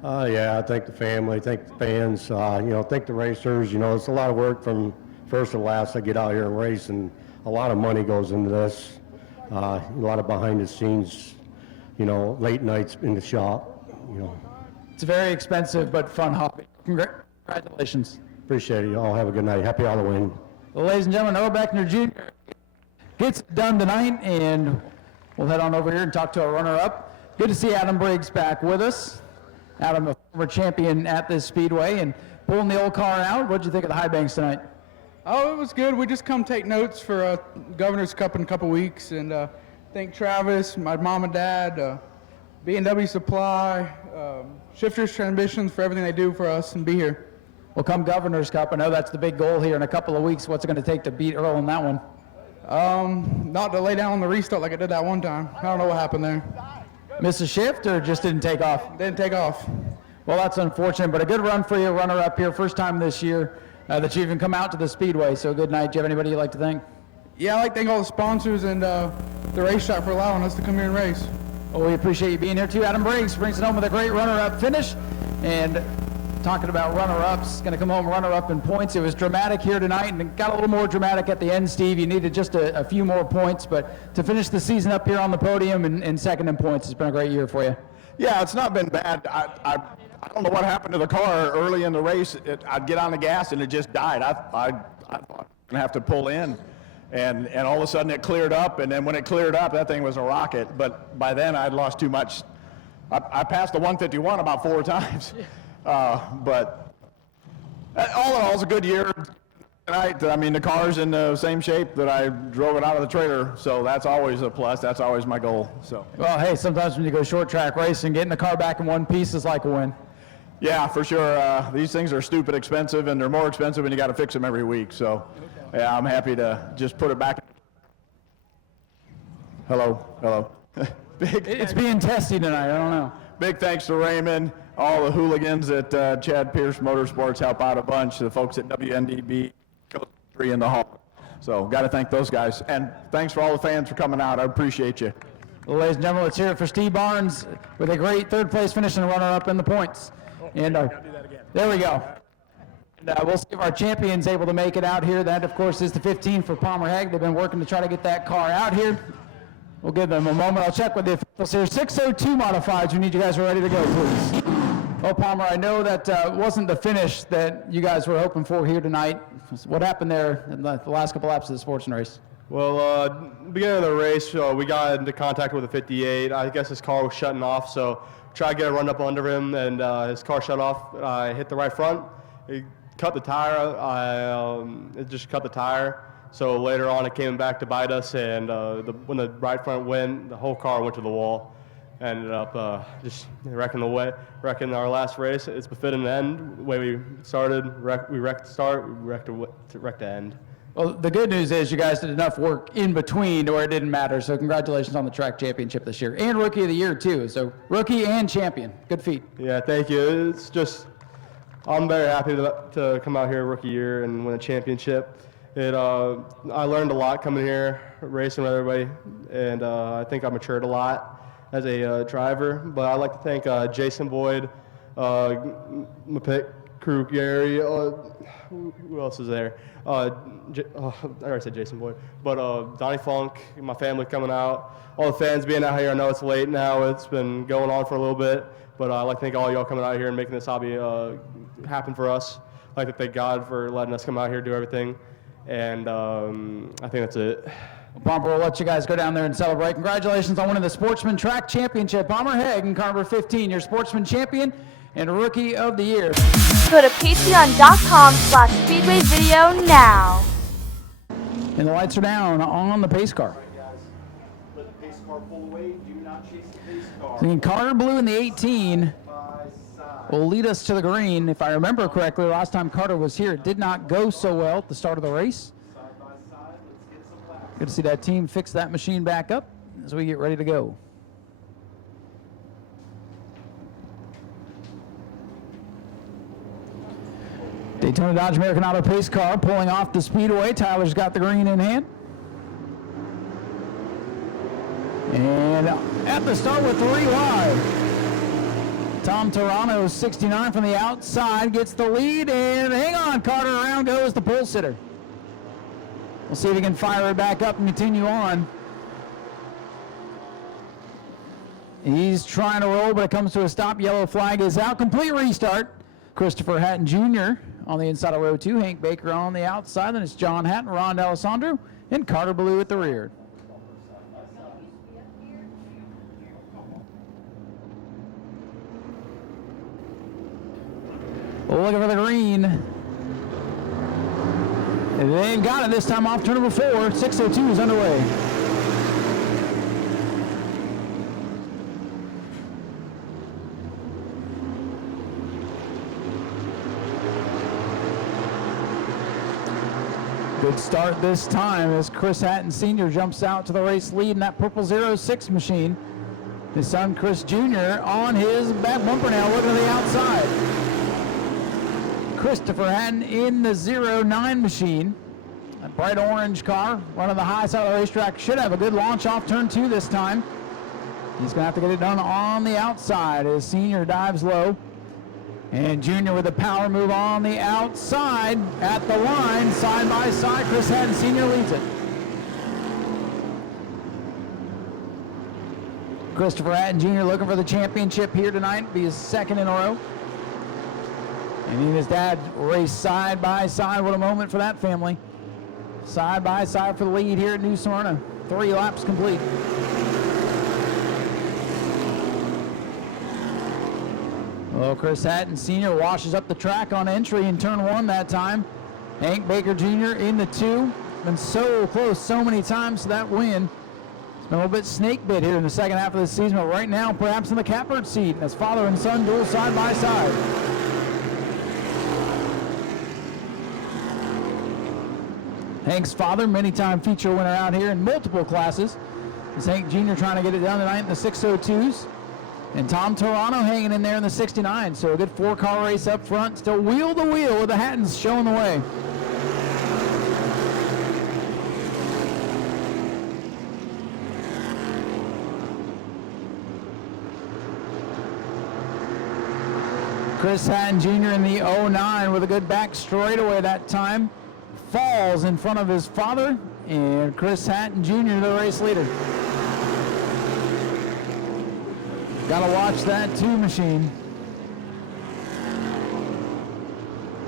Yeah, I thank the family, thank the fans, you know, thank the racers. You know, it's a lot of work from first to last. I get out here and race, and a lot of money goes into this. A lot of behind the scenes, you know, late nights in the shop, you know. It's a very expensive but fun hobby. Congratulations. Appreciate it. Y'all have a good night. Happy Halloween. Well, ladies and gentlemen, Earl Beckner Jr. gets it done tonight, and we'll head on over here and talk to our runner-up. Good to see Adam Briggs back with us. Adam, a former champion at this Speedway, and pulling the old car out. What did you think of the high banks tonight? Oh, it was good. We just come take notes for Governor's Cup in a couple weeks, and thank Travis, my mom and dad, B&W Supply, Shifters Transmissions for everything they do for us, and be here. Well, come Governor's Cup, I know that's the big goal here in a couple of weeks. What's it going to take to beat Earl in that one? Not to lay down on the restart like I did that one time. I don't know what happened there. Miss a shift or just didn't take off? Didn't take off. Well, that's unfortunate, but a good run for you, runner-up here. First time this year that you even come out to the Speedway, so good night. Do you have anybody you'd like to thank? Yeah, I'd like to thank all the sponsors and the racetrack for allowing us to come here and race. Well, we appreciate you being here, too. Adam Briggs brings it home with a great runner-up finish. And talking about runner-ups, going to come home runner-up in points. It was dramatic here tonight, and it got a little more dramatic at the end, Steve. You needed just a few more points, but to finish the season up here on the podium and second in points, it's been a great year for you. Yeah, it's not been bad. I don't know what happened to the car early in the race. I'd get on the gas, and it just died. I thought I was going to have to pull in, and all of a sudden it cleared up, and then when it cleared up, that thing was a rocket. But by then, I'd lost too much. I passed the 151 about 4 times. But all in all, it's a good year tonight. I mean, the car's in the same shape that I drove it out of the trailer, so that's always a plus. That's always my goal. So. Well, hey, sometimes when you go short track racing, getting the car back in one piece is like a win. Yeah, for sure. These things are stupid expensive, and they're more expensive, and you got to fix them every week. So, yeah, I'm happy to just put it back. Hello. It's being tested tonight. I don't know. Big thanks to Raymond, all the hooligans at Chad Pierce Motorsports help out a bunch, the folks at WNDB, Coach 3 in the hall. So got to thank those guys. And thanks for all the fans for coming out. I appreciate you. Well, ladies and gentlemen, let's hear it for Steve Barnes with a great third place finish and runner-up in the points. And there we go. And we'll see if our champion's able to make it out here. That, of course, is the 15 for Palmer Hegg. They've been working to try to get that car out here. We'll give them a moment. I'll check with the officials here. 602 modifieds. We need you guys ready to go, please. Well, Palmer, I know that wasn't the finish that you guys were hoping for here tonight. What happened there in the last couple laps of the Sportsman race? Well, beginning of the race, we got into contact with a 58. I guess his car was shutting off, so tried to get a run up under him, and his car shut off. I hit the right front. It cut the tire. It just cut the tire. So later on, it came back to bite us, and when the right front went, the whole car went to the wall. Ended up just wrecking our last race. It's befitting the end. The way we started, we wrecked the start, we wrecked the end. Well, the good news is you guys did enough work in between to where it didn't matter. So congratulations on the track championship this year, and Rookie of the Year too. So rookie and champion, good feat. Yeah, thank you. It's just I'm very happy to come out here Rookie Year and win a championship. I learned a lot coming here, racing with everybody, and I think I matured a lot as a driver. But I'd like to thank Jason Boyd, my pit crew, Gary, who else is there? I already said Jason Boyd, but Donnie Funk, my family coming out, all the fans being out here. I know it's late now, it's been going on for a little bit, but I'd like to thank all y'all coming out here and making this hobby happen for us. I'd like to thank God for letting us come out here and do everything. And I think that's it. Pomper will let you guys go down there and celebrate. Congratulations on winning the Sportsman Track Championship. Palmer Hagen, car number 15, your Sportsman Champion and Rookie of the Year. Go to patreon.com/Speedway video now. And the lights are down on the pace car. Let the pace car pull away. Do not chase the pace car. The Carter Blue in the 18 will lead us to the green. If I remember correctly, last time Carter was here, it did not go so well at the start of the race. Good to see that team fix that machine back up as we get ready to go. Daytona Dodge American Auto pace car pulling off the Speedway. Tyler's got the green in hand. And at the start with 3 wide. Tom Toronto, 69 from the outside, gets the lead, and hang on, Carter, around goes the pole sitter. We'll see if he can fire it back up and continue on. He's trying to roll, but it comes to a stop. Yellow flag is out. Complete restart. Christopher Hatton Jr. on the inside of row 2. Hank Baker on the outside. Then it's John Hatton, Ron D'Alessandro, and Carter Blue at the rear. Looking for the green. They've got it this time off turn number 4. 6:02 is underway. Good start this time as Chris Hatton Sr. jumps out to the race lead in that purple 06 machine. His son Chris Jr. on his back bumper now, looking to the outside. Christopher Hatton in the 09 machine. A bright orange car, running the high side of the racetrack. Should have a good launch off turn 2 this time. He's going to have to get it done on the outside as Senior dives low. And Junior with a power move on the outside at the line, side by side. Chris Hatton Sr. leads it. Christopher Hatton Jr. looking for the championship here tonight, be his second in a row. And he and his dad race side by side. What a moment for that family. Side by side for the lead here at New Smyrna. 3 laps complete. Well, Chris Hatton Sr. washes up the track on entry in turn 1 that time. Hank Baker Jr. in the 2. Been so close so many times to that win. It's been a little bit snake bit here in the second half of the season, but right now perhaps in the catbird seat as father and son duel side by side. Hank's father, many-time feature winner out here in multiple classes. It's Hank Jr. trying to get it done tonight in the 602s. And Tom Toronto hanging in there in the 69. So a good 4-car race up front. Still wheel to wheel with the Hattons showing the way. Chris Hatton Jr. in the 09 with a good back straightaway that time. Falls in front of his father, and Chris Hatton Jr., the race leader. Gotta watch that 2 machine.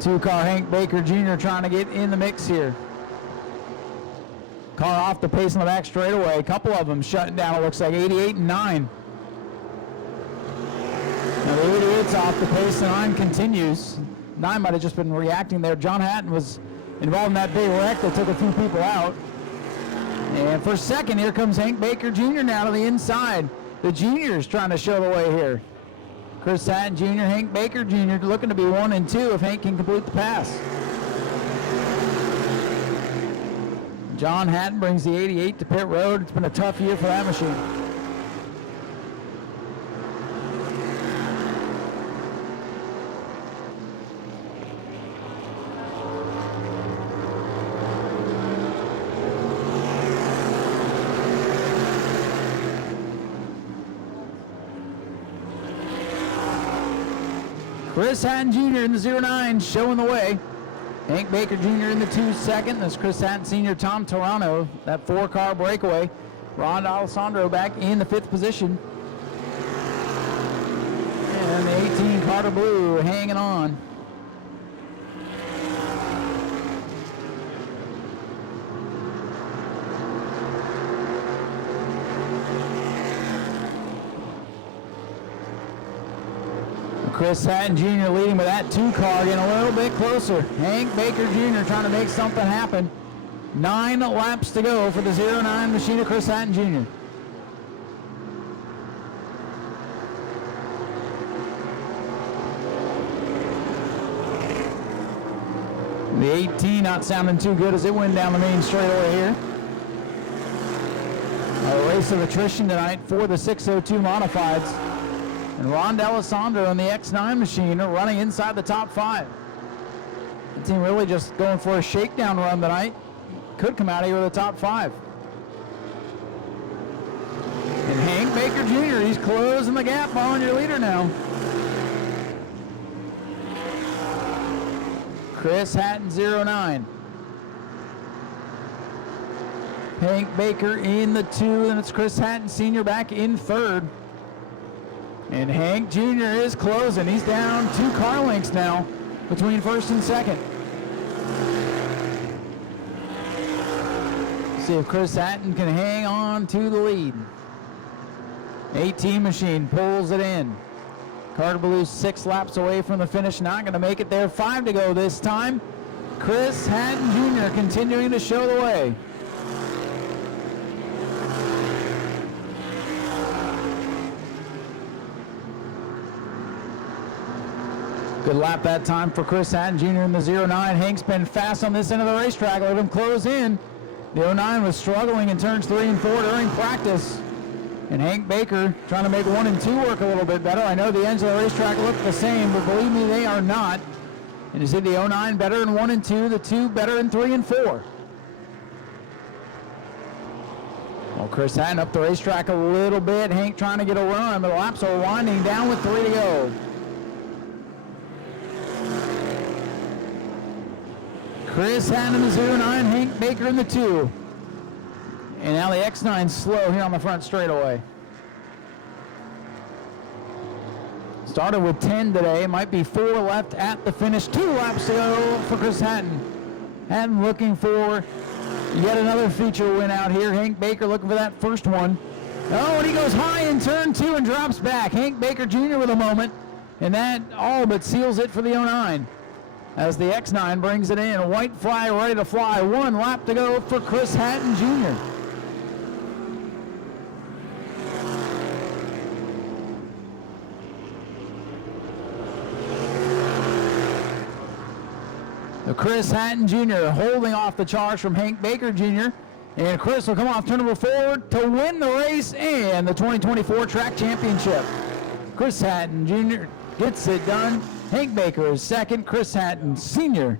2-car Hank Baker Jr. trying to get in the mix here. Car off the pace in the back straightaway. A couple of them shutting down, it looks like 88 and 9. Now the 88's off the pace, and 9 continues. 9 might have just been reacting there. John Hatton was involved in that big wreck that took a few people out. And for second, here comes Hank Baker Jr. now to the inside. The juniors trying to show the way here. Chris Hatton Jr., Hank Baker Jr. looking to be 1 and 2 if Hank can complete the pass. John Hatton brings the 88 to pit road. It's been a tough year for that machine. Chris Hatton Jr. in the 09 showing the way. Hank Baker Jr. in the 2 second. That's Chris Hatton Sr. Tom Toronto. That 4-car breakaway. Ron D'Alessandro back in the 5th position. And the 18 Carter Blue hanging on. Chris Hatton Jr. leading with that 2 car, getting a little bit closer. Hank Baker Jr. trying to make something happen. 9 laps to go for the 09 machine of Chris Hatton Jr. The 18 not sounding too good as it went down the main straightaway here. A race of attrition tonight for the 602 Modifieds. And Ron D'Alessandro on the X9 machine are running inside the top 5. The team really just going for a shakedown run tonight. Could come out of here with a top 5. And Hank Baker Jr., he's closing the gap on your leader now. Chris Hatton 09. Hank Baker in the 2, and it's Chris Hatton Sr. back in 3rd. And Hank Jr. is closing. He's down 2 car lengths now between 1st and 2nd. See if Chris Hatton can hang on to the lead. 18 machine pulls it in. Carter Ballou 6 laps away from the finish, not going to make it there. 5 to go this time. Chris Hatton Jr. continuing to show the way. Good lap that time for Chris Hatton Jr. in the 09. Hank's been fast on this end of the racetrack. Let him close in. The 09 was struggling in turns 3 and 4 during practice. And Hank Baker trying to make 1 and 2 work a little bit better. I know the ends of the racetrack look the same, but believe me, they are not. And you see the 09 better in 1 and 2, the 2 better in 3 and 4. Well, Chris Hatton up the racetrack a little bit. Hank trying to get a run, but the laps are winding down with 3 to go. Chris Hatton in the 09, Hank Baker in the 2. And now the X9 slow here on the front straightaway. Started with 10 today. Might be 4 left at the finish. 2 laps to go for Chris Hatton. Hatton looking for yet another feature win out here. Hank Baker looking for that first one. Oh, and he goes high in turn 2 and drops back. Hank Baker Jr. with a moment. And that all but seals it for the 09. As the X9 brings it in. A white flag ready to fly. 1 lap to go for Chris Hatton Jr. Chris Hatton Jr. holding off the charge from Hank Baker Jr. And Chris will come off turn number 4 to win the race and the 2024 Track Championship. Chris Hatton Jr. gets it done. Hank Baker is 2nd. Chris Hatton Sr.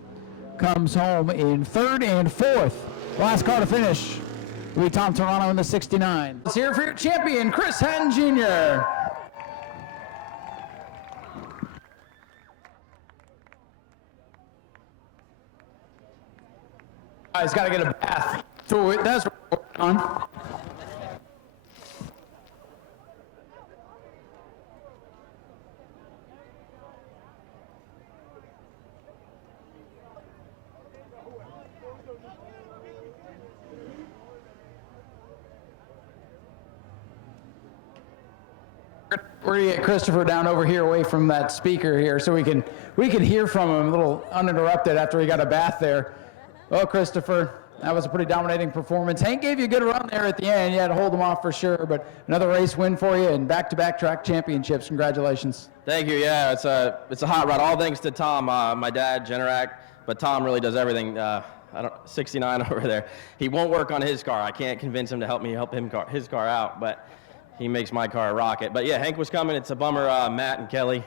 comes home in 3rd and 4th. Last car to finish will be Tom Toronto in the 69. Let's hear for your champion, Chris Hatton Jr. He's got to get a bath. So that's what we're on. We're gonna get Christopher down over here away from that speaker here so we can hear from him a little uninterrupted after he got a bath there. Well, Christopher, that was a pretty dominating performance. Hank gave you a good run there at the end. You had to hold him off for sure, but another race win for you and back-to-back track championships. Congratulations. Thank you. Yeah, it's a hot rod. All thanks to Tom, my dad, Generac, but Tom really does everything. 69 over there. He won't work on his car. I can't convince him to help his car out, but he makes my car a rocket. But yeah, Hank was coming. It's a bummer. Matt and Kelly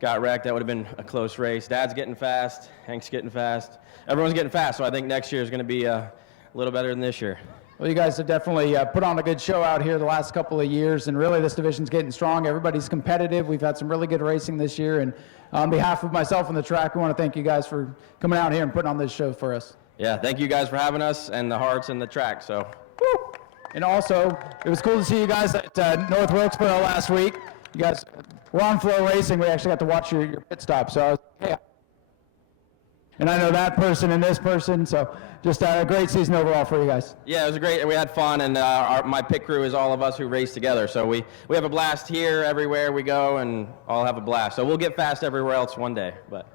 got wrecked. That would have been a close race. Dad's getting fast. Hank's getting fast. Everyone's getting fast, so I think next year is going to be a little better than this year. Well, you guys have definitely put on a good show out here the last couple of years, and really this division's getting strong. Everybody's competitive. We've had some really good racing this year, and on behalf of myself and the track, we want to thank you guys for coming out here and putting on this show for us. Yeah, thank you guys for having us and the Hearts and the track. So. Woo! And also, it was cool to see you guys at North Wilkesboro last week. You guys were on Flow Racing. We actually got to watch your pit stop. So, yeah. And I know that person and this person, so just a great season overall for you guys. Yeah, it was great. We had fun, and my pit crew is all of us who race together. So we have a blast here, everywhere we go, and all have a blast. So we'll get fast everywhere else one day. But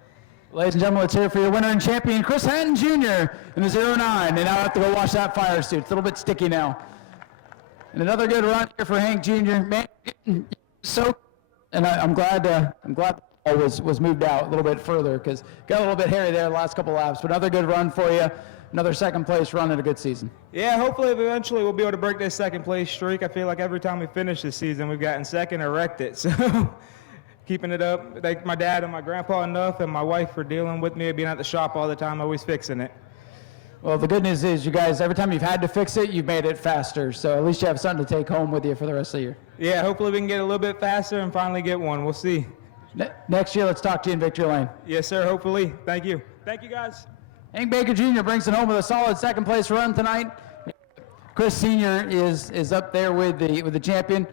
Ladies and gentlemen, let's hear it for your winner and champion, Chris Hatton Jr. in the 09. And now I have to go wash that fire suit. It's a little bit sticky now. And another good run here for Hank Jr. Man, and I'm glad the ball was moved out a little bit further because got a little bit hairy there the last couple laps. But another good run for you. Another second place run and a good season. Yeah, hopefully eventually we'll be able to break this second place streak. I feel like every time we finish this season, we've gotten second or wrecked it. So keeping it up. Thank my dad and my grandpa enough and my wife for dealing with me, being at the shop all the time, always fixing it. Well, the good news is you guys, every time you've had to fix it, you've made it faster. So at least you have something to take home with you for the rest of the year. Yeah, hopefully we can get a little bit faster and finally get one. We'll see. Next year, let's talk to you in Victory Lane. Yes, sir, hopefully. Thank you. Thank you, guys. Hank Baker Jr. brings it home with a solid second place run tonight. Chris Sr. is up there with the champion.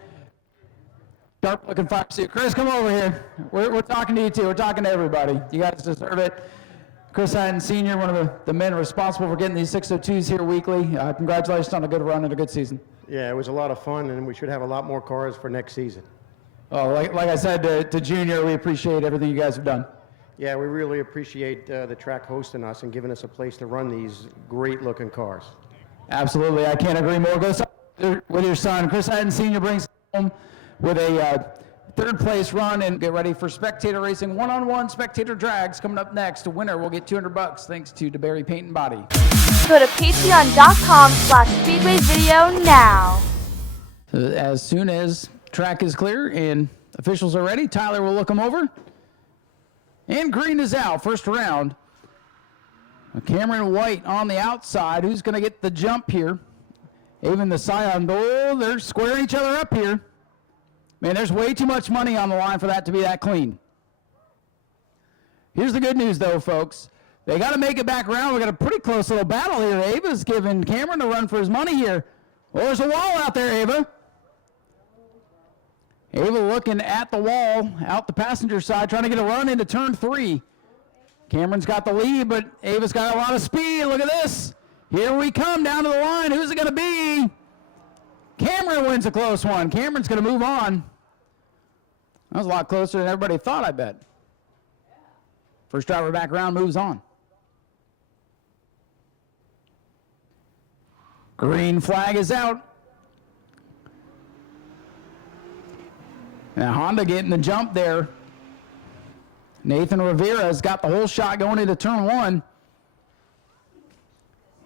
Sharp looking fire suit. Chris, come over here. We're talking to you too. We're talking to everybody. You guys deserve it. Chris Hatton Sr., one of the men responsible for getting these 602s here weekly. Congratulations on a good run and a good season. Yeah, it was a lot of fun, and we should have a lot more cars for next season. Well, like I said to Junior, we appreciate everything you guys have done. Yeah, we really appreciate the track hosting us and giving us a place to run these great-looking cars. Absolutely, I can't agree more. Go with your son. Chris Hatton Sr. brings home with a third place run, and get ready for Spectator Racing one-on-one Spectator drags coming up next. The winner will get $200 thanks to DeBerry Paint and Body. Go to patreon.com/Speedway video now. As soon as track is clear and officials are ready, Tyler will look them over. And green is out, first round. Cameron White on the outside. Who's going to get the jump here? Even the Scion, oh, they're squaring each other up here. Man, there's way too much money on the line for that to be that clean. Here's the good news, though, folks. They got to make it back around. We got a pretty close little battle here. Ava's giving Cameron a run for his money here. Well, there's a wall out there, Ava. Ava looking at the wall, out the passenger side, trying to get a run into turn 3. Cameron's got the lead, but Ava's got a lot of speed. Look at this. Here we come down to the line. Who's it going to be? Cameron wins a close one. Cameron's going to move on. That was a lot closer than everybody thought, I bet. First driver back around moves on. Green flag is out. Now Honda getting the jump there. Nathan Rivera's got the whole shot going into turn 1.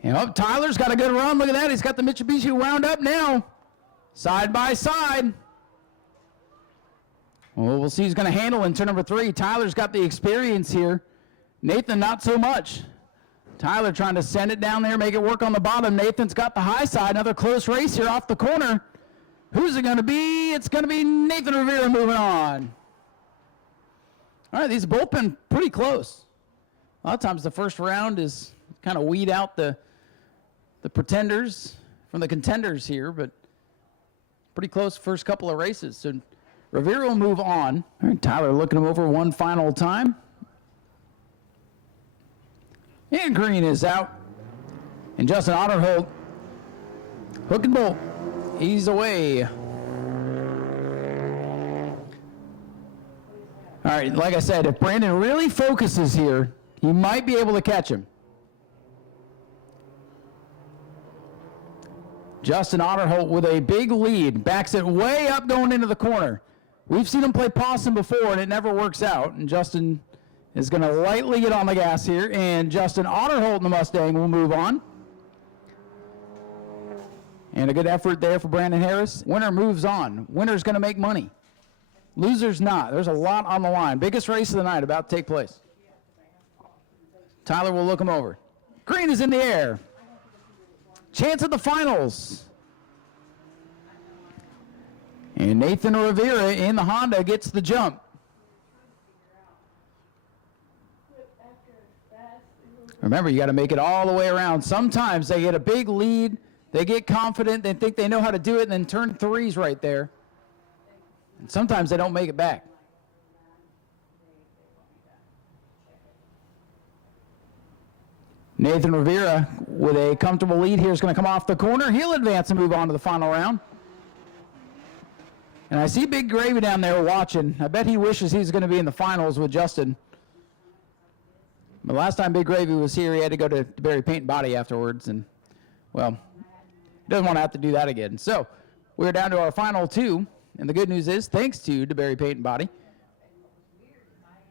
And Tyler's got a good run. Look at that. He's got the Mitsubishi wound up now. Side by side. Well, we'll see who's going to handle in turn number 3. Tyler's got the experience here. Nathan, not so much. Tyler trying to send it down there, make it work on the bottom. Nathan's got the high side. Another close race here off the corner. Who's it going to be? It's going to be Nathan Rivera moving on. All right, these have both been pretty close. A lot of times the first round is kind of weed out the pretenders from the contenders here, but pretty close first couple of races. So Rivera will move on. All right, Tyler looking him over one final time. And green is out. And Justin Otterholt, hook and bolt. He's away. All right, like I said, if Brandon really focuses here, he might be able to catch him. Justin Otterholt with a big lead, backs it way up going into the corner. We've seen him play possum before, and it never works out. And Justin is going to lightly get on the gas here, and Justin Otterholt in the Mustang will move on. And a good effort there for Brandon Harris. Winner moves on. Winner's going to make money. Loser's not. There's a lot on the line. Biggest race of the night about to take place. Tyler will look him over. Green is in the air. Chance at the finals. And Nathan Rivera in the Honda gets the jump. Remember, you got to make it all the way around. Sometimes they get a big lead. They get confident, they think they know how to do it, and then turn 3's right there. And sometimes they don't make it back. Nathan Rivera with a comfortable lead here is going to come off the corner. He'll advance and move on to the final round. And I see Big Gravy down there watching. I bet he wishes he was going to be in the finals with Justin. But last time Big Gravy was here, he had to go to Barry Paint and Body afterwards. And, well, he doesn't want to have to do that again. So we're down to our final two. And the good news is, thanks to DeBerry Paint and Body,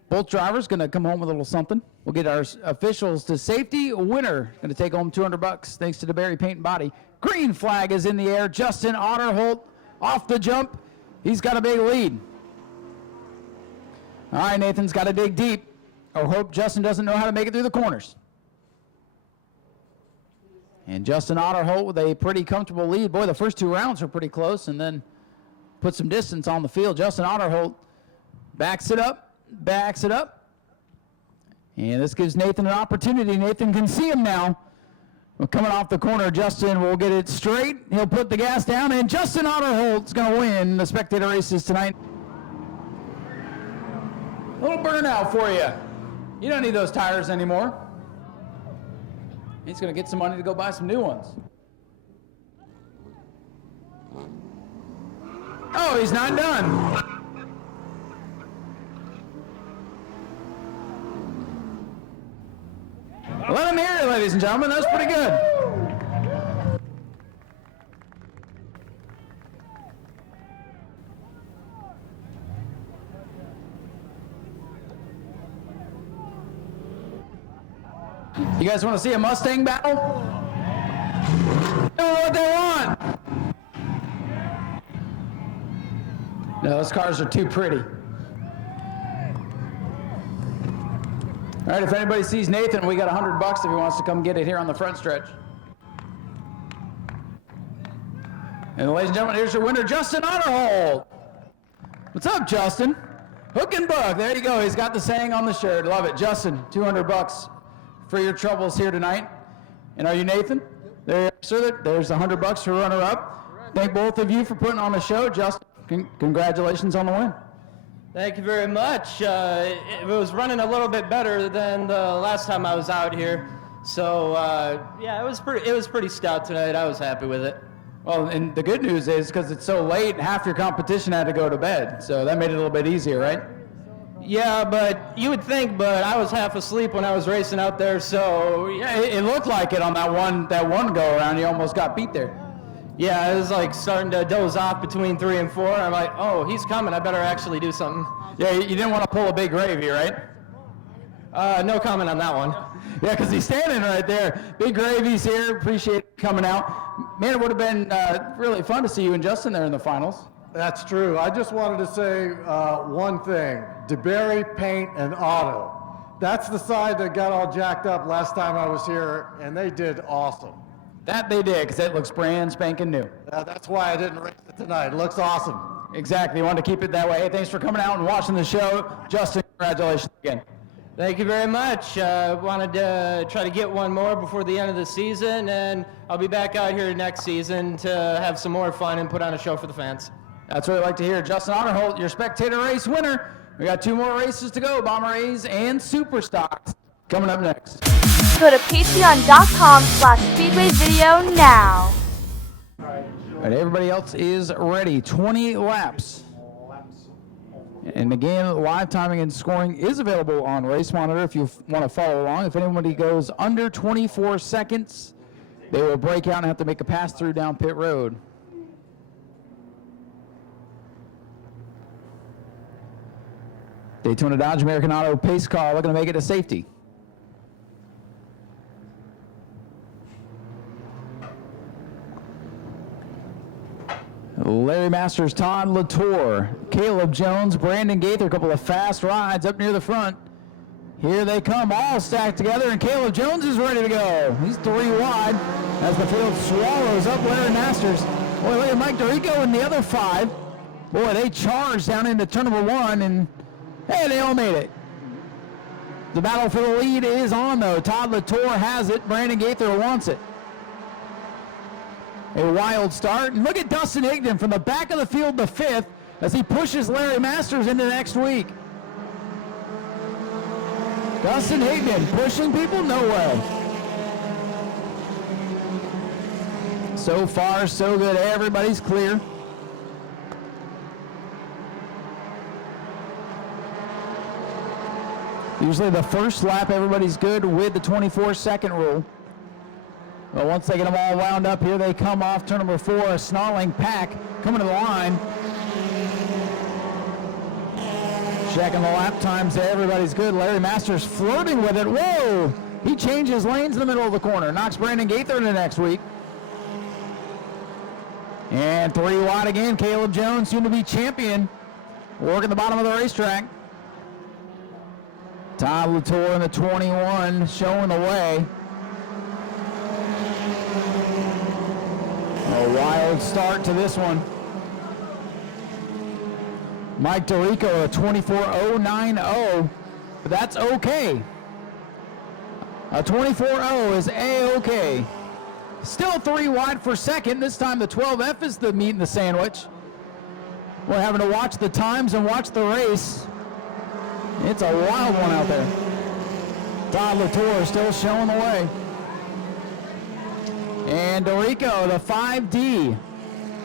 both drivers going to come home with a little something. We'll get our officials to safety. Winner going to take home $200 thanks to DeBerry Paint and Body. Green flag is in the air. Justin Otterholt off the jump. He's got a big lead. All right, Nathan's got to dig deep. I hope Justin doesn't know how to make it through the corners. And Justin Otterholt with a pretty comfortable lead. Boy, the first two rounds were pretty close, and then put some distance on the field. Justin Otterholt backs it up. And this gives Nathan an opportunity. Nathan can see him now. We're coming off the corner. Justin will get it straight. He'll put the gas down, and Justin Otterholt's going to win the Spectator races tonight. A little burnout for you. You don't need those tires anymore. He's going to get some money to go buy some new ones. Oh, he's not done. Let him hear it, ladies and gentlemen. That was pretty good. You guys want to see a Mustang battle? Do what they want. No, those cars are too pretty. All right, if anybody sees Nathan, we got $100 if he wants to come get it here on the front stretch. And ladies and gentlemen, here's your winner, Justin Otterholt. What's up, Justin? Hook and buck. There you go. He's got the saying on the shirt. Love it. Justin, $200 for your troubles here tonight. And are you Nathan? There, sir. There's $100 for runner-up. Thank both of you for putting on the show. Justin, congratulations on the win. Thank you very much. It was running a little bit better than the last time I was out here. So, yeah, it was pretty stout tonight. I was happy with it. Well, and the good news is because it's so late, half your competition had to go to bed. So that made it a little bit easier, right? Yeah, but you would think, but I was half asleep when I was racing out there, so... Yeah, it looked like it on that one go-around. You almost got beat there. Yeah, it was like starting to doze off between 3 and 4. I'm like, oh, he's coming. I better actually do something. Yeah, you didn't want to pull a Big Gravy, right? No comment on that one. Yeah, because he's standing right there. Big Gravy's here. Appreciate it coming out. Man, it would have been really fun to see you and Justin there in the finals. That's true. I just wanted to say one thing. DeBerry Paint and Auto. That's the side that got all jacked up last time I was here, and they did awesome. That they did, because it looks brand spanking new. That's why I didn't race it tonight. It looks awesome. Exactly. You want to keep it that way. Hey, thanks for coming out and watching the show. Justin, congratulations again. Thank you very much. Wanted to try to get one more before the end of the season, and I'll be back out here next season to have some more fun and put on a show for the fans. That's what I like to hear. Justin Otterholt, your Spectator race winner. We got 2 more races to go, Bomber A's and Super Stocks. Coming up next. Go to patreon.com/Speedway video now. All right, everybody else is ready. 20 laps. And again, live timing and scoring is available on Race Monitor if you want to follow along. If anybody goes under 24 seconds, they will break out and have to make a pass through down pit road. Daytona Dodge American Auto pace car looking to make it to safety. Larry Masters, Todd Latour, Caleb Jones, Brandon Gaither, a couple of fast rides up near the front. Here they come, all stacked together, and Caleb Jones is ready to go. He's 3 wide as the field swallows up Larry Masters. Boy, look at Mike Dorico and the other 5. Boy, they charged down into turn number 1, and hey, they all made it. The battle for the lead is on, though. Todd Latour has it. Brandon Gaither wants it. A wild start. And look at Dustin Higdon from the back of the field, the 5th, as he pushes Larry Masters into next week. Dustin Higdon pushing people? No way. So far, so good. Everybody's clear. Usually the first lap, everybody's good with the 24-second rule. But once they get them all wound up, here they come off turn number 4, a snarling pack coming to the line. Checking the lap times, everybody's good. Larry Masters flirting with it. Whoa! He changes lanes in the middle of the corner. Knocks Brandon Gaither into next week. And 3 wide again, Caleb Jones, soon to be champion. Working the bottom of the racetrack. Todd Latour in the 21 showing the way. A wild start to this one. Mike DeRico, a 24.090, but that's okay. A 24.0 is A-okay. Still 3 wide for second. This time the 12F is the meat in the sandwich. We're having to watch the times and watch the race. It's a wild one out there. Todd Latour still showing the way. And DeRico, the 5D.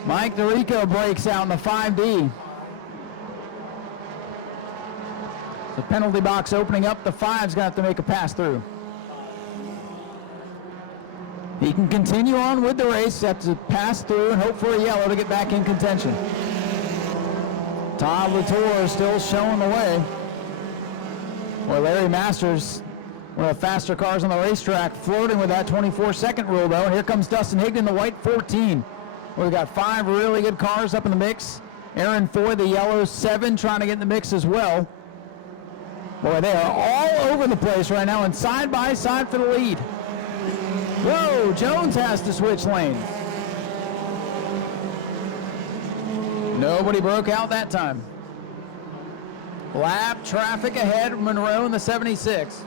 Mike DeRico breaks out in the 5D. The penalty box opening up. The 5's going to have to make a pass through. He can continue on with the race, have to pass through and hope for a yellow to get back in contention. Todd Latour still showing the way. Well, Larry Masters, one of the faster cars on the racetrack, floating with that 24-second rule, though. And here comes Dustin Higdon, the white 14. We've got 5 really good cars up in the mix. Aaron Foy, the yellow 7, trying to get in the mix as well. Boy, they are all over the place right now and side by side for the lead. Whoa, Jones has to switch lanes. Nobody broke out that time. Lap traffic ahead, Monroe in the 76. So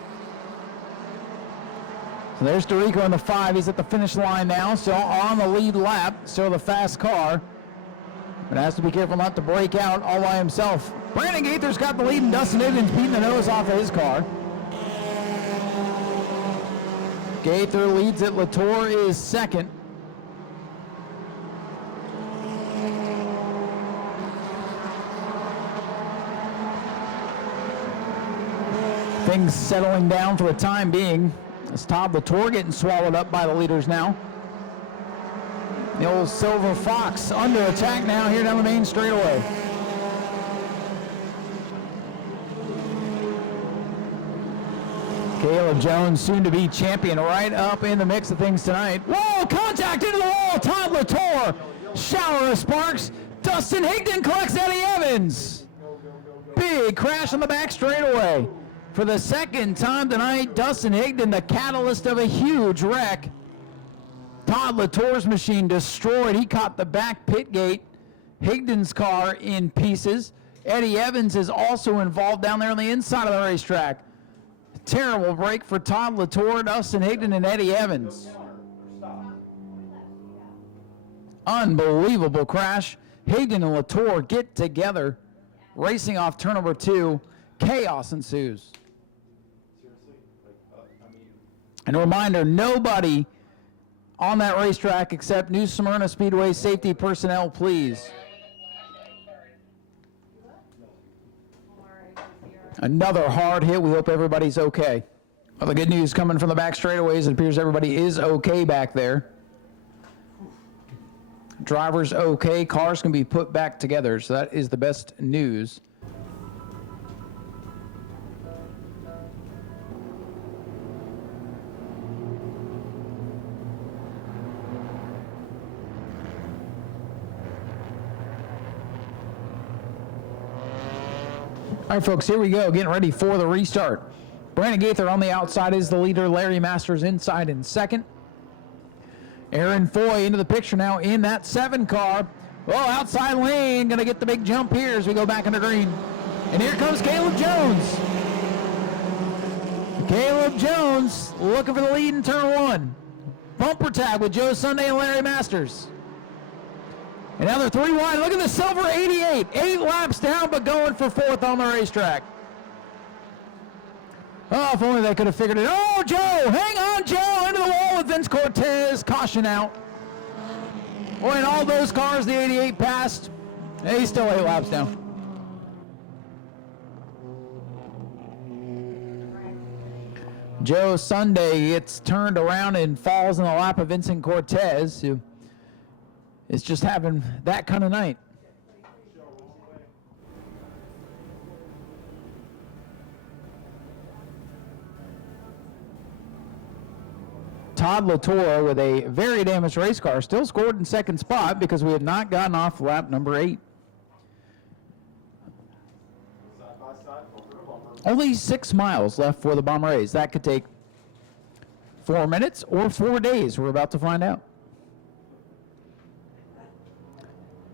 there's DeRico in the 5. He's at the finish line now, so on the lead lap, still the fast car. But has to be careful not to break out all by himself. Brandon Gaither's got the lead, and Dustin Higdon's beating the nose off of his car. Gaither leads it. Latour is second. Things settling down for the time being. As Todd Latour getting swallowed up by the leaders now. The old Silver Fox under attack now here down the main straightaway. Caleb Jones, soon to be champion, right up in the mix of things tonight. Whoa, contact into the wall. Todd Latour, shower of sparks. Dustin Higdon collects Eddie Evans. Big crash on the back straightaway. For the second time tonight, Dustin Higdon, the catalyst of a huge wreck. Todd Latour's machine destroyed. He caught the back pit gate. Higdon's car in pieces. Eddie Evans is also involved down there on the inside of the racetrack. Terrible break for Todd Latour, Dustin Higdon, and Eddie Evans. Unbelievable crash. Higdon and Latour get together, racing off turn number 2. Chaos ensues. And a reminder, nobody on that racetrack except New Smyrna Speedway safety personnel, please. Another hard hit. We hope everybody's okay. Well, the good news coming from the back straightaways, it appears everybody is okay back there. Drivers okay. Cars can be put back together, so that is the best news. All right, folks, here we go, getting ready for the restart. Brandon Gaither on the outside is the leader. Larry Masters inside in second. Aaron Foy into the picture now in that 7 car. Oh, outside lane, gonna get the big jump here as we go back into green. And here comes Caleb Jones. Caleb Jones looking for the lead in turn 1. Bumper tag with Joe Sunday and Larry Masters. And now they're 3 wide. Look at the silver 88. 8 laps down, but going for 4th on the racetrack. Oh, if only they could have figured it. Oh, Joe! Hang on, Joe! Into the wall with Vince Cortez. Caution out. Boy, in all those cars, the 88 passed. He's still 8 laps down. Joe Sunday gets turned around and falls in the lap of Vincent Cortez, who is just having that kind of night. Todd Latour with a very damaged race car still scored in second spot because we had not gotten off lap number 8. Only 6 miles left for the Bomber A's. That could take 4 minutes or 4 days. We're about to find out.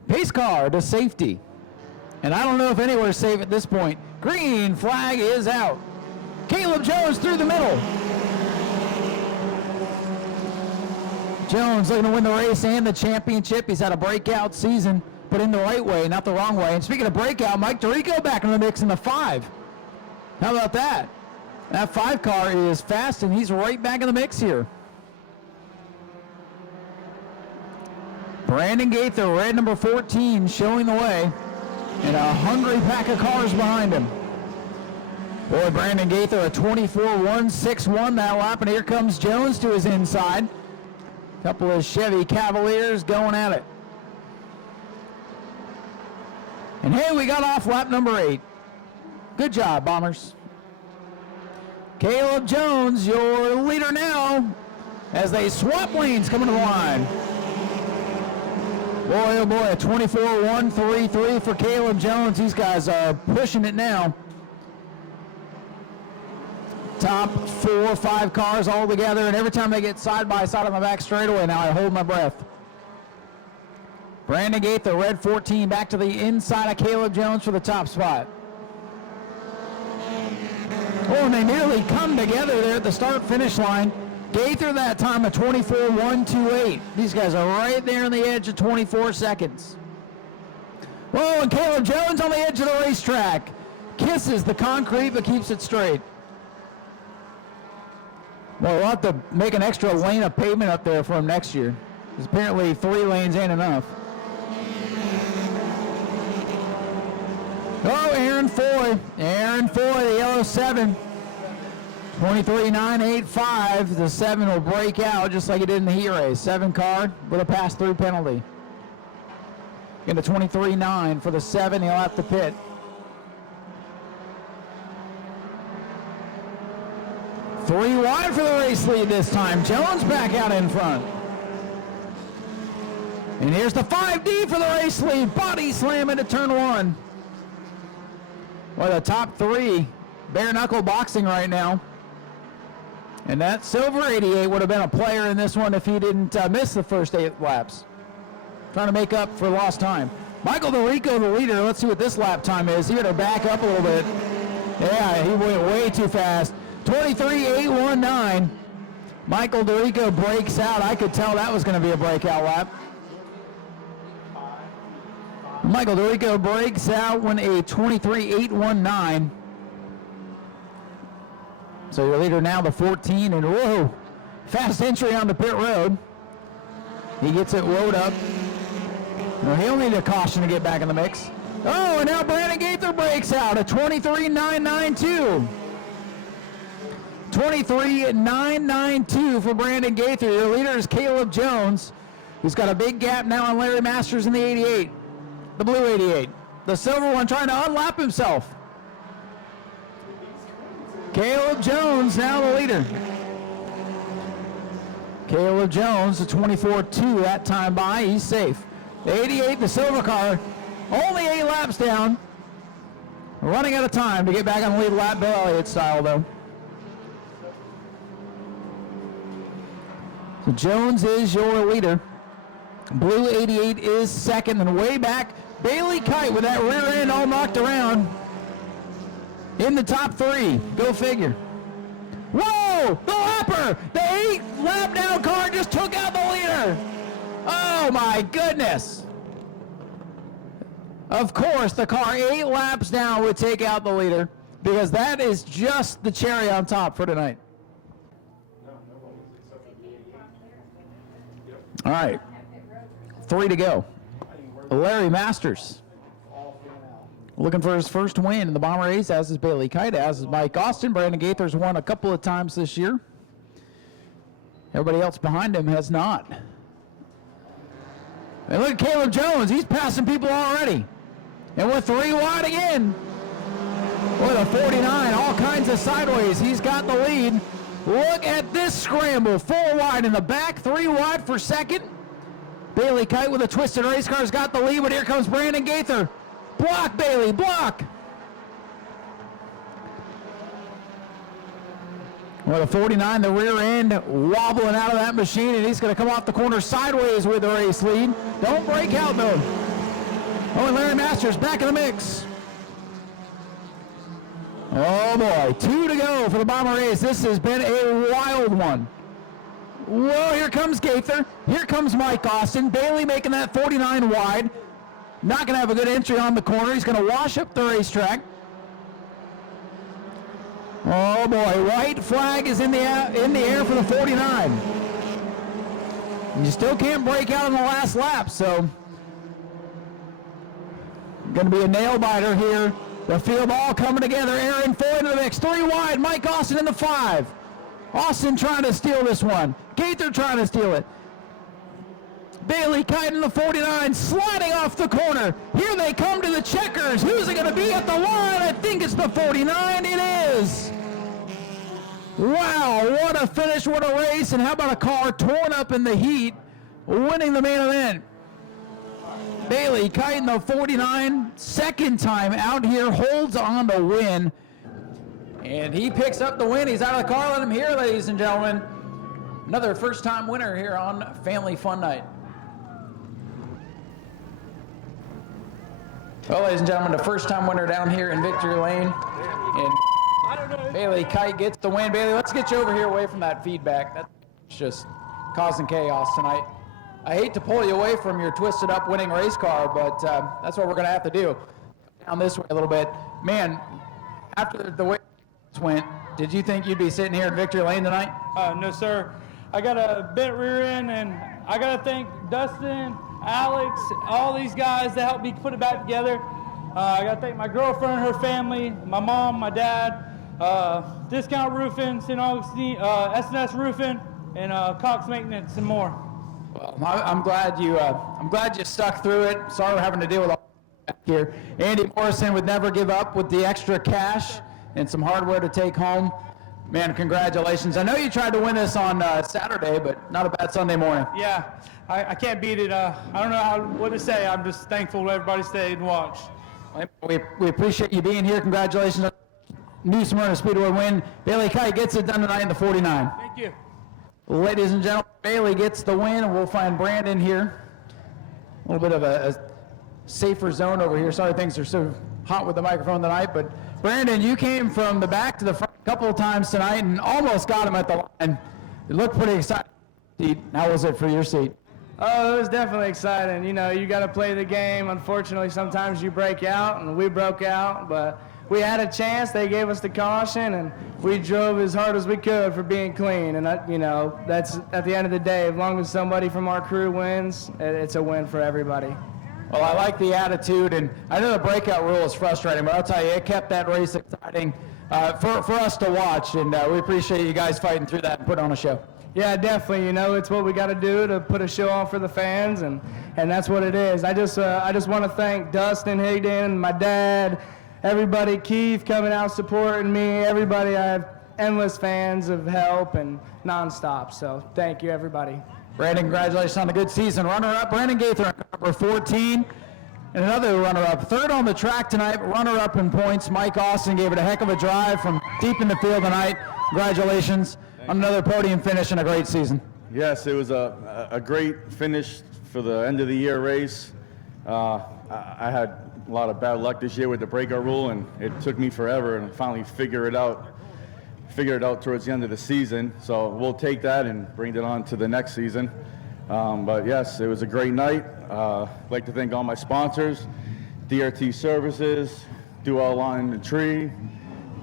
Pace car to safety. And I don't know if anywhere's safe at this point. Green flag is out. Caleb Jones through the middle. Jones looking to win the race and the championship. He's had a breakout season, but in the right way, not the wrong way. And speaking of breakout, Mike DeRico back in the mix in the 5. How about that? That 5 car is fast, and he's right back in the mix here. Brandon Gaither, red number 14, showing the way, and a hungry pack of cars behind him. Boy, Brandon Gaither, a 24.161 that lap, and here comes Jones to his inside. Couple of Chevy Cavaliers going at it. And hey, we got off lap number 8. Good job, Bombers. Caleb Jones, your leader now, as they swap lanes coming to the line. Boy, oh boy, a 24.133 for Caleb Jones. These guys are pushing it now. Top 4 or 5 cars all together, and every time they get side by side on the back straightaway, now I hold my breath. Brandon Gaither, red 14, back to the inside of Caleb Jones for the top spot. Oh, and they nearly come together there at the start-finish line. Gaither that time a 24.128. These guys are right there on the edge of 24 seconds. Whoa, and Caleb Jones on the edge of the racetrack. Kisses the concrete but keeps it straight. Well, we'll have to make an extra lane of pavement up there for him next year, because apparently 3 lanes ain't enough. Oh, Aaron Foy. Aaron Foy, the yellow 7. 23.985. The 7 will break out just like it did in the heat race. 7 car with a pass-through penalty. Into 23.9 for the 7. He'll have to pit. Three wide for the race lead this time. Jones back out in front. And here's the 5D for the race lead. Body slam into turn 1. Well, the top 3 bare knuckle boxing right now. And that silver 88 would have been a player in this one if he didn't miss the first 8 laps. Trying to make up for lost time. Michael DeRico, the leader. Let's see what this lap time is. He had to back up a little bit. Yeah, he went way too fast. 23.819. Michael DeRico breaks out. I could tell that was going to be a breakout lap. Michael DeRico breaks out when a 23.819. So your leader now the 14, and whoa, fast entry on the pit road. He gets it woed up. No, he'll need a caution to get back in the mix. Oh, and now Brandon Gaither breaks out, a 23.992. 23.992 for Brandon Gaither. Your leader is Caleb Jones, who's got a big gap now on Larry Masters in the 88. The blue 88. The silver one trying to unlap himself. Caleb Jones now the leader. Caleb Jones, the 24.2 that time by. He's safe. The 88, the silver car, only 8 laps down. Running out of time to get back on the lead lap, Bill Elliott style though. So Jones is your leader. Blue 88 is second, and way back, Bailey Kite with that rear end all knocked around in the top 3. Go figure. Whoa! The lapper! The 8 lap down car just took out the leader! Oh my goodness! Of course, the car 8 laps down would take out the leader, because that is just the cherry on top for tonight. All right. 3 to go. Larry Masters looking for his first win in the Bomber Ace, as is Bailey Kite, as is Mike Austin. Brandon Gaither's won a couple of times this year. Everybody else behind him has not. And look at Caleb Jones. He's passing people already. And with 3 wide again. With a 49, all kinds of sideways. He's got the lead. Look at this scramble. 4 wide in the back, 3 wide for second. Bailey Kite with a twisted race car's got the lead, but here comes Brandon Gaither. Block, Bailey, block. With a 49, the rear end wobbling out of that machine, and he's going to come off the corner sideways with the race lead. Don't break out, though. Oh, and Larry Masters back in the mix. Oh, boy. 2 to go for the Bomber Ace. This has been a wild one. Whoa, here comes Gaither. Here comes Mike Austin. Bailey making that 49 wide. Not going to have a good entry on the corner. He's going to wash up the racetrack. Oh boy, white flag is in the air for the 49. You still can't break out in the last lap, so going to be a nail biter here. The field all coming together. Aaron Foy into the mix. 3 wide. Mike Austin in the 5. Austin trying to steal this one. Gaither trying to steal it. Bailey Kite in the 49, sliding off the corner. Here they come to the checkers. Who's it going to be at the line? I think it's the 49. It is. Wow, what a finish, what a race. And how about a car torn up in the heat, winning the main event. Bailey Kite in the 49, second time out here, holds on to win. And he picks up the win. He's out of the car. Let him hear, ladies and gentlemen. Another first-time winner here on Family Fun Night. Well, ladies and gentlemen, the first-time winner down here in Victory Lane. And Bailey Kite gets the win. Bailey, let's get you over here away from that feedback. That's just causing chaos tonight. I hate to pull you away from your twisted-up winning race car, but that's what we're going to have to do. Down this way a little bit. Man, after the way it went, did you think you'd be sitting here in Victory Lane tonight? No, sir. I got a bent rear end, and I got to thank Dustin, Alex, all these guys that helped me put it back together. I got to thank my girlfriend, her family, my mom, my dad, Discount Roofing, St. Augustine, S&S Roofing, and Cox Maintenance, and more. Well, I'm glad you stuck through it. Sorry we're having to deal with all that here. Andy Morrison would never give up with the extra cash and some hardware to take home. Man, congratulations. I know you tried to win this on Saturday, but not a bad Sunday morning. Yeah, I can't beat it. I don't know what to say. I'm just thankful everybody stayed and watched. We appreciate you being here. Congratulations on the new Smyrna Speedway win. Bailey Kite gets it done tonight in the 49. Thank you. Ladies and gentlemen, Bailey gets the win, and we'll find Brandon here. A little bit of a safer zone over here. Sorry things are so hot with the microphone tonight, but Brandon, you came from the back to the front a couple of times tonight and almost got him at the line. It looked pretty exciting. How was it for your seat? Oh, it was definitely exciting. You know, you got to play the game. Unfortunately, sometimes you break out, and we broke out, but we had a chance. They gave us the caution, and we drove as hard as we could for being clean. And, you know, that's at the end of the day, as long as somebody from our crew wins, it's a win for everybody. Well, I like the attitude, and I know the breakout rule is frustrating, but I'll tell you, it kept that race exciting for us to watch, and we appreciate you guys fighting through that and putting on a show. Yeah, definitely. You know, it's what we got to do to put a show on for the fans, and that's what it is. I just want to thank Dustin Higdon, my dad, everybody, Keith coming out supporting me, everybody. I have endless fans of help and nonstop. So thank you, everybody. Brandon, congratulations on a good season. Runner-up, Brandon Gaither, number 14. And another runner-up, third on the track tonight, runner-up in points. Mike Austin gave it a heck of a drive from deep in the field tonight. Congratulations on another podium finish and a great season. Yes, it was a great finish for the end of the year race. I had a lot of bad luck this year with the breakout rule, and it took me forever and finally figure it out towards the end of the season. So we'll take that and bring it on to the next season. But yes, it was a great night. I'd like to thank all my sponsors, DRT Services, Do All Line the Tree,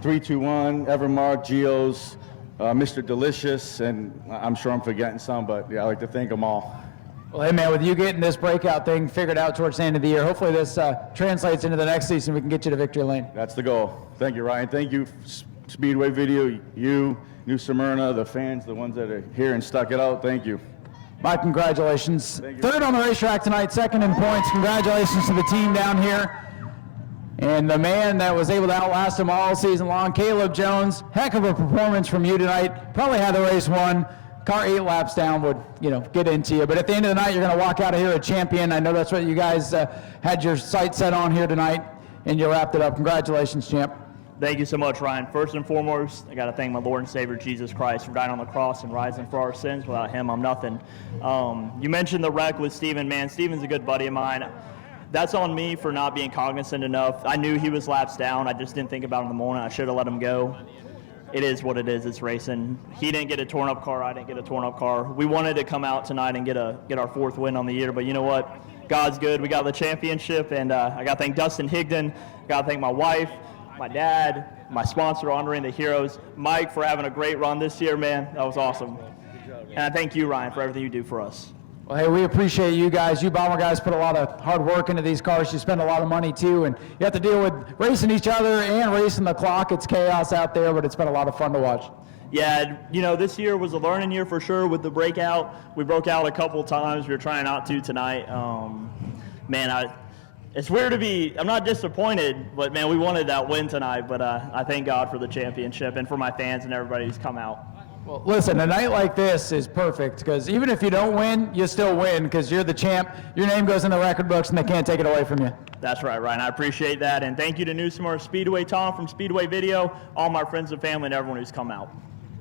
321, Evermark, Geo's, Mr. Delicious, and I'm sure I'm forgetting some, but yeah, I'd like to thank them all. Well, hey, man, with you getting this breakout thing figured out towards the end of the year, hopefully this translates into the next season. We can get you to victory lane. That's the goal. Thank you, Ryan. Thank you, Speedway Video, you, New Smyrna, the fans, the ones that are here and stuck it out. Thank you. Mike, congratulations. Third on the racetrack tonight, second in points. Congratulations to the team down here. And the man that was able to outlast him all season long, Caleb Jones. Heck of a performance from you tonight. Probably had the race won. Car 8 laps down would, get into you. But at the end of the night, you're going to walk out of here a champion. I know that's what you guys had your sights set on here tonight, and you wrapped it up. Congratulations, champ. Thank you so much, Ryan. First and foremost, I got to thank my Lord and Savior, Jesus Christ, for dying on the cross and rising for our sins. Without him, I'm nothing. You mentioned the wreck with Steven. Man, Steven's a good buddy of mine. That's on me for not being cognizant enough. I knew he was laps down. I just didn't think about it in the morning. I should have let him go. It is what it is. It's racing. He didn't get a torn up car. I didn't get a torn up car. We wanted to come out tonight and get our fourth win on the year, but you know what? God's good. We got the championship, and I got to thank Dustin Higdon. Got to thank my wife, my dad, my sponsor, Honoring the Heroes, Mike, for having a great run this year, man. That was awesome. And I thank you, Ryan, for everything you do for us. Well, hey, we appreciate you guys. You Bomber guys put a lot of hard work into these cars. You spend a lot of money, too, and you have to deal with racing each other and racing the clock. It's chaos out there, but it's been a lot of fun to watch. Yeah, this year was a learning year for sure with the breakout. We broke out a couple times. We were trying not to tonight. Man, it's weird to be – I'm not disappointed, but, man, we wanted that win tonight. But I thank God for the championship and for my fans and everybody who's come out. Well, listen, a night like this is perfect because even if you don't win, you still win because you're the champ. Your name goes in the record books, and they can't take it away from you. That's right, Ryan. I appreciate that. And thank you to New Smyrna Speedway, Tom from Speedway Video, all my friends and family, and everyone who's come out.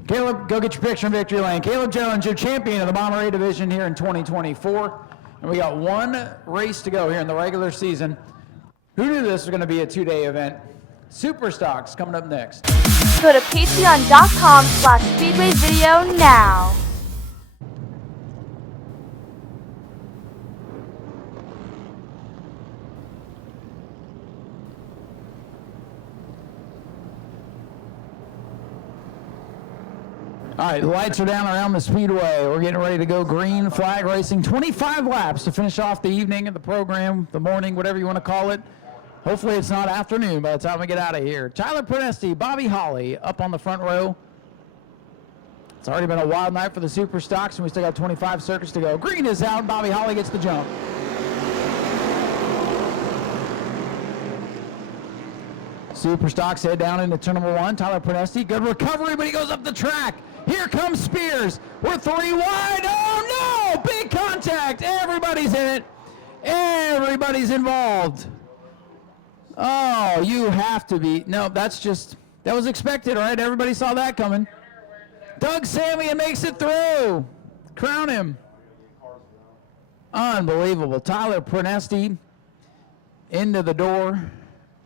Caleb, go get your picture in victory lane. Caleb Jones, your champion of the Bomber A division here in 2024. And we got one race to go here in the regular season. Who knew this was going to be a two-day event? Super Stocks coming up next. Go to patreon.com/speedwayvideo now. All right, the lights are down around the Speedway. We're getting ready to go green flag racing. 25 laps to finish off the evening of the program, the morning, whatever you want to call it. Hopefully it's not afternoon by the time we get out of here. Tyler Prenesti, Bobby Holly up on the front row. It's already been a wild night for the Super Stocks, and we still got 25 circuits to go. Green is out, Bobby Holly gets the jump. Super Stocks head down into turn number 1. Tyler Prenesti, good recovery, but he goes up the track. Here comes Spears. We're 3 wide. Oh, no! Big contact. Everybody's in it. Everybody's involved. Oh, you have to be. No, that was expected, right? Everybody saw that coming. Doug Samian makes it through. Crown him. Unbelievable. Tyler Prenesti into the door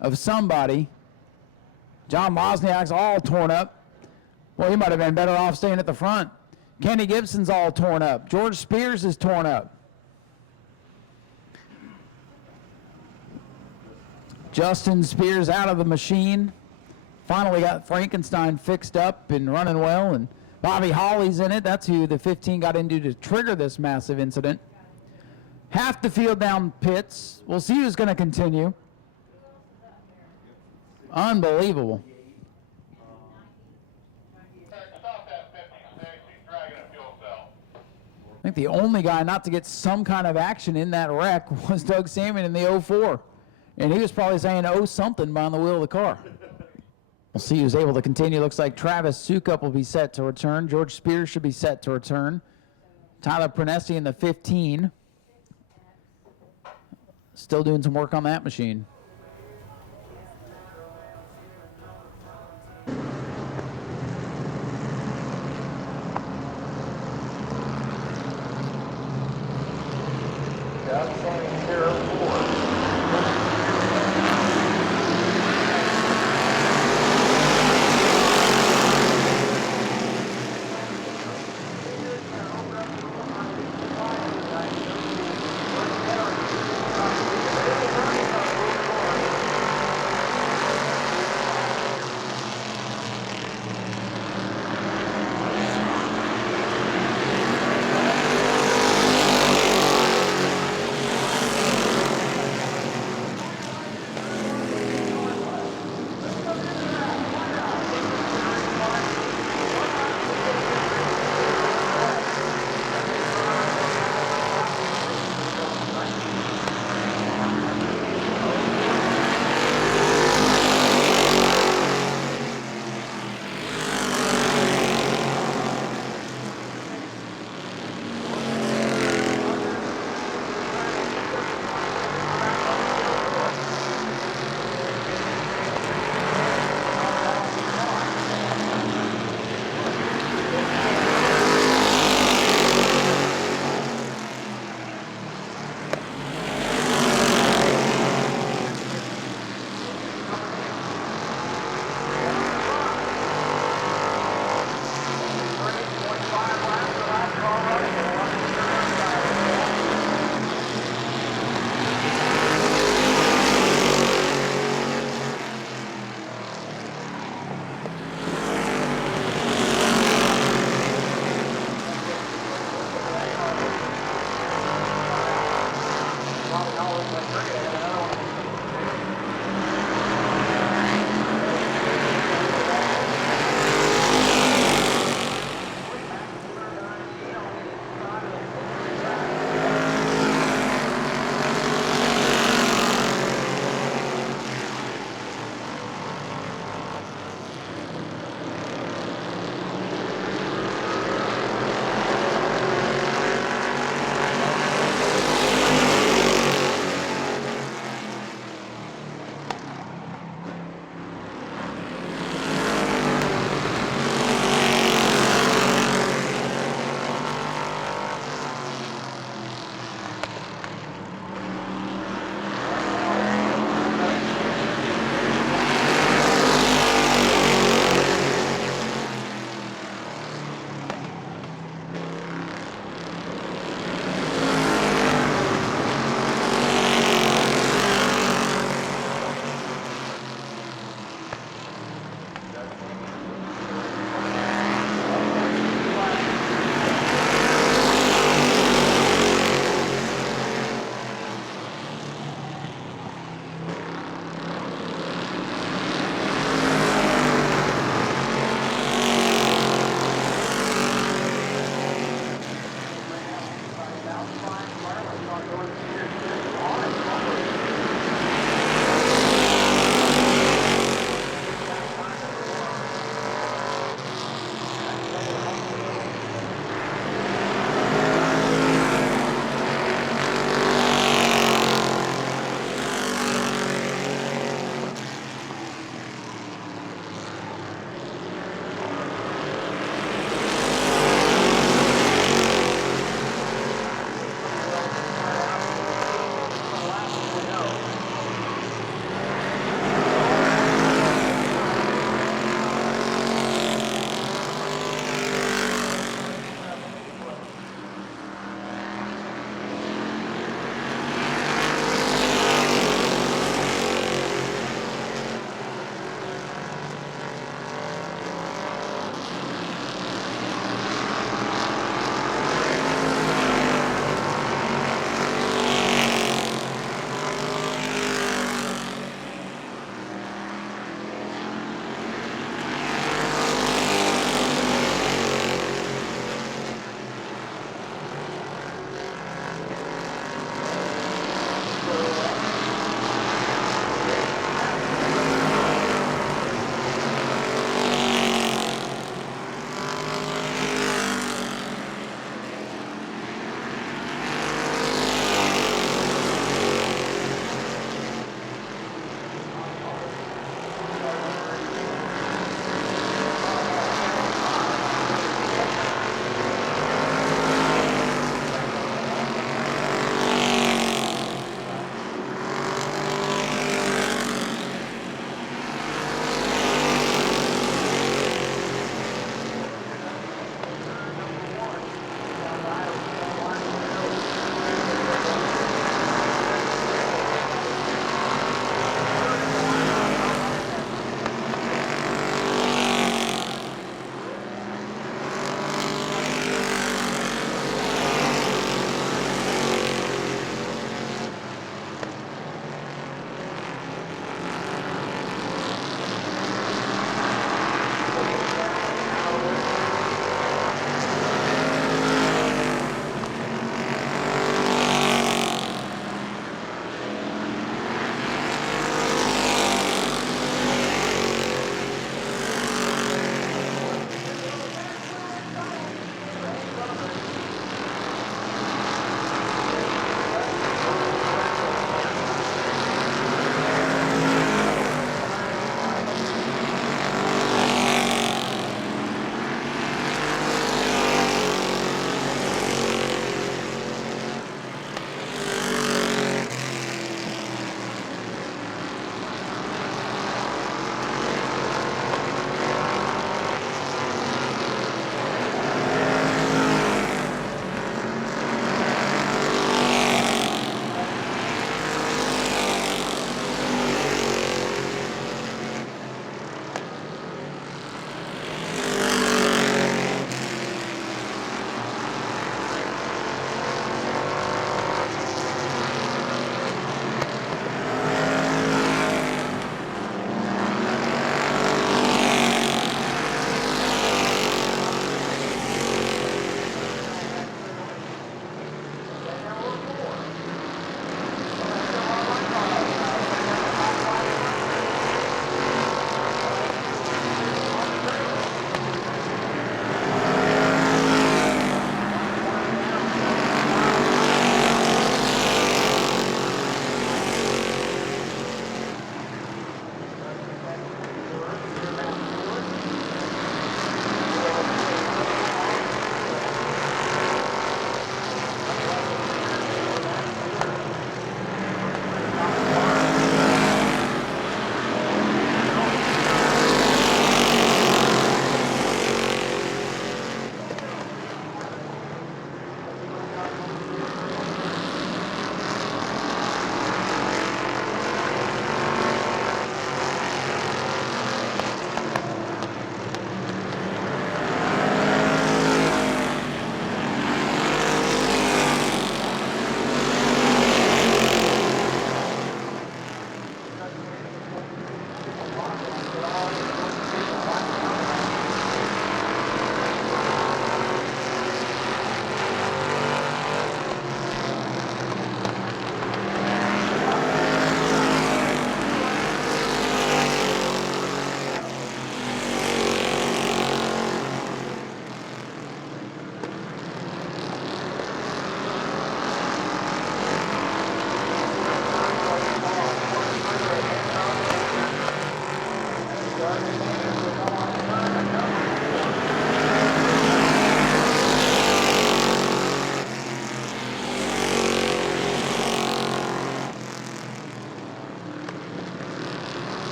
of somebody. John Wozniak's all torn up. Well, he might have been better off staying at the front. Kenny Gibson's all torn up. George Spears is torn up. Justin Spears out of the machine. Finally got Frankenstein fixed up and running well, and Bobby Holly's in it. That's who the 15 got into to trigger this massive incident. Half the field down pits. We'll see who's going to continue. Unbelievable. I think the only guy not to get some kind of action in that wreck was Doug Samian in the 04. And he was probably saying, oh, something behind the wheel of the car. We'll see who's able to continue. Looks like Travis Sukup will be set to return. George Spears should be set to return. Tyler Prenesti in the 15. Still doing some work on that machine.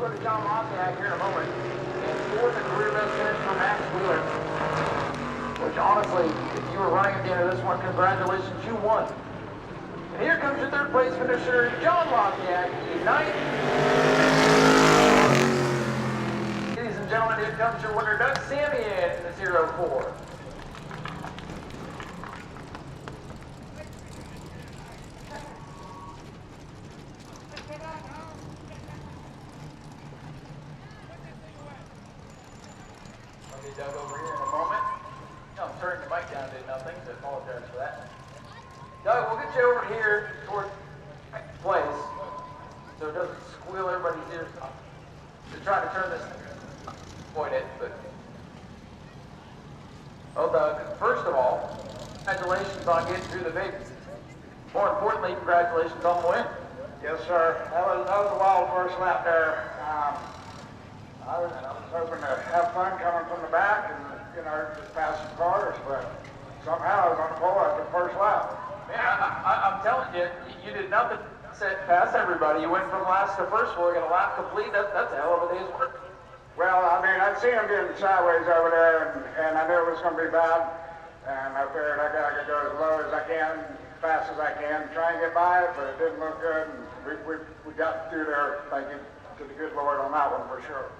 We'll go to John Lozniak here in a moment. And fourth and career best finish for Max Wheeler. Which honestly, if you were running at the end of this one, congratulations, you won. And here comes your third place finisher, John Lozniak, in ninth. Ladies and gentlemen, here comes your winner, Doug Samian, in the 0-4. Doug over here in a moment. No, I'm turning the mic down, did nothing, so I apologize for that. Doug, we'll get you over here toward place so it doesn't squeal everybody's ears off. Just trying to turn this point in, but. Well, Doug, first of all, congratulations on getting through the big. More importantly, congratulations on the win. Yes, sir. That was a wild first lap there. I was hoping to have fun coming from the back and, just pass some cars, but somehow I was on the pole after the first lap. Man, I'm telling you, you did nothing past everybody. You went from last to first. We're going to lap complete. That's a hell of a day's work. Well, I mean, I'd seen him getting sideways over there, and I knew it was going to be bad. And I figured I got to go as low as I can, fast as I can, try and get by it, but it didn't look good. And we got through there, thank you to the good Lord on that one for sure.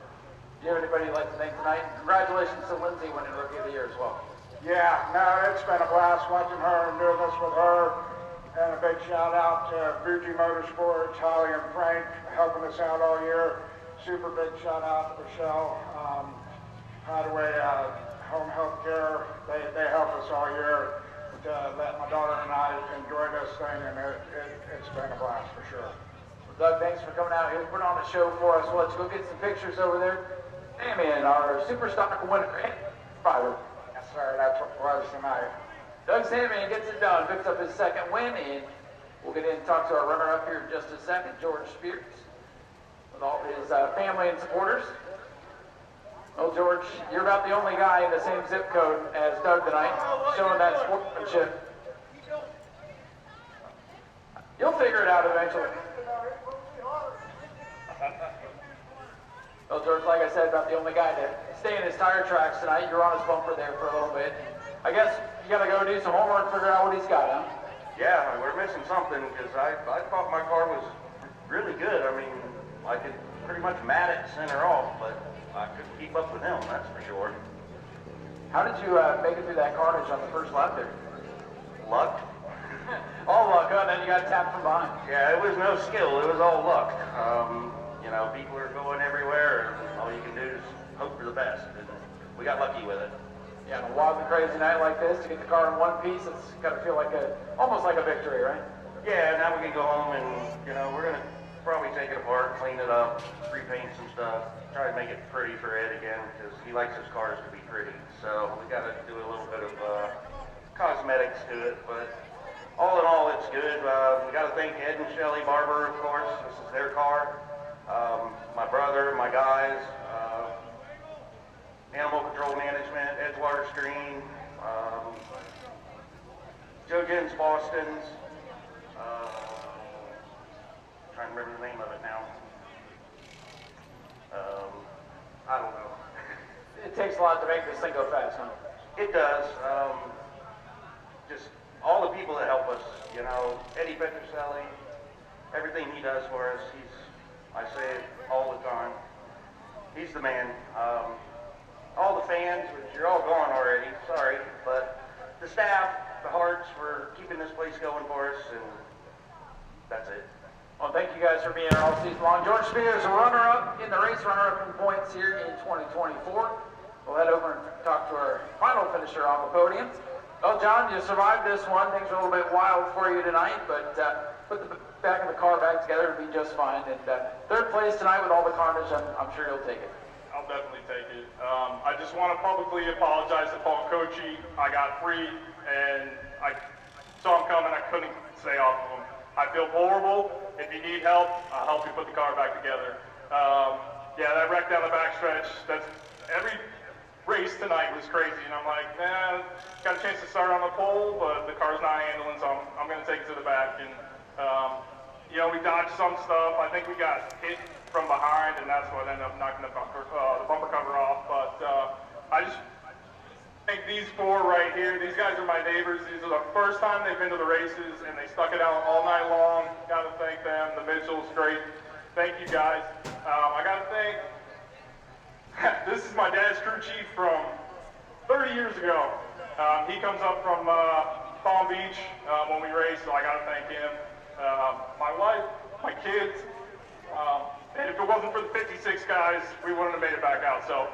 Do you have anybody you'd like to thank tonight? Congratulations to Lindsay winning Rookie of the Year as well. Yeah, no, it's been a blast watching her and doing this with her. And a big shout out to Fuji Motorsports, Holly and Frank, helping us out all year. Super big shout out to Michelle. Hideaway Home Health Care, they help us all year to let my daughter and I enjoy this thing, and it's been a blast for sure. Well, Doug, thanks for coming out here, putting on a show for us. Well, let's go get some pictures over there. Hey, man, our Super Stock winner, driver. Yes, sir, that's what it was tonight. Doug Samian gets it done, picks up his second win, and we'll get in and talk to our runner-up here in just a second, George Spears, with all his family and supporters. Well, George, you're about the only guy in the same zip code as Doug tonight, showing that sportsmanship. You'll figure it out eventually. Well, George, like I said, about the only guy to stay in his tire tracks tonight. You're on his bumper there for a little bit. I guess you got to go do some homework, figure out what he's got, huh? Yeah, we're missing something because I thought my car was really good. I mean, I could pretty much mat it center off, but I couldn't keep up with him, that's for sure. How did you make it through that carnage on the first lap there? Luck. All luck, huh? Then you got tapped from behind. Yeah, it was no skill. It was all luck. People are going everywhere, and all you can do is hope for the best. And we got lucky with it. Yeah, on a wildly crazy night like this, to get the car in one piece, it's got to feel like almost like a victory, right? Yeah, now we can go home and, we're going to probably take it apart, clean it up, repaint some stuff, try to make it pretty for Ed again, because he likes his cars to be pretty. So we got to do a little bit of cosmetics to it, but all in all, it's good. We got to thank Ed and Shelley Barber, of course. This is their car. My brother, my guys, Animal Control Management, Edgewater Screen, Joe Jens Boston's, trying to remember the name of it now. I don't know. It takes a lot to make this thing go fast, huh? It does. Just all the people that help us, Eddie Petroselli, everything he does for us, I say it all the time. He's the man. All the fans, which you're all gone already, sorry, but the staff, the Hearts, for keeping this place going for us, and that's it. Well, thank you guys for being here all season long. George Spears, a runner-up in the race, runner-up in points here in 2024. We'll head over and talk to our final finisher on the podium. Well, John, you survived this one. Things were a little bit wild for you tonight, but put the back of the car back together, it'll be just fine. And third place tonight with all the carnage, I'm sure you'll take it. I'll definitely take it. I just want to publicly apologize to Paul Kochi. I got free, and I saw him coming. I couldn't stay off of him. I feel horrible. If you need help, I'll help you put the car back together. Yeah, that wreck down the backstretch, that's every race tonight was crazy, and I'm like, man, got a chance to start on the pole, but the car's not handling, so I'm going to take it to the back. And we dodged some stuff. I think we got hit from behind, and that's what ended up knocking the bumper cover off. But I just think these four right here, these guys are my neighbors. These are the first time they've been to the races, and they stuck it out all night long. Got to thank them. The Mitchells, great. Thank you guys. I got to thank, this is my dad's crew chief from 30 years ago. He comes up from Palm Beach when we race, so I got to thank him. My wife, my kids, and if it wasn't for the 56 guys, we wouldn't have made it back out. So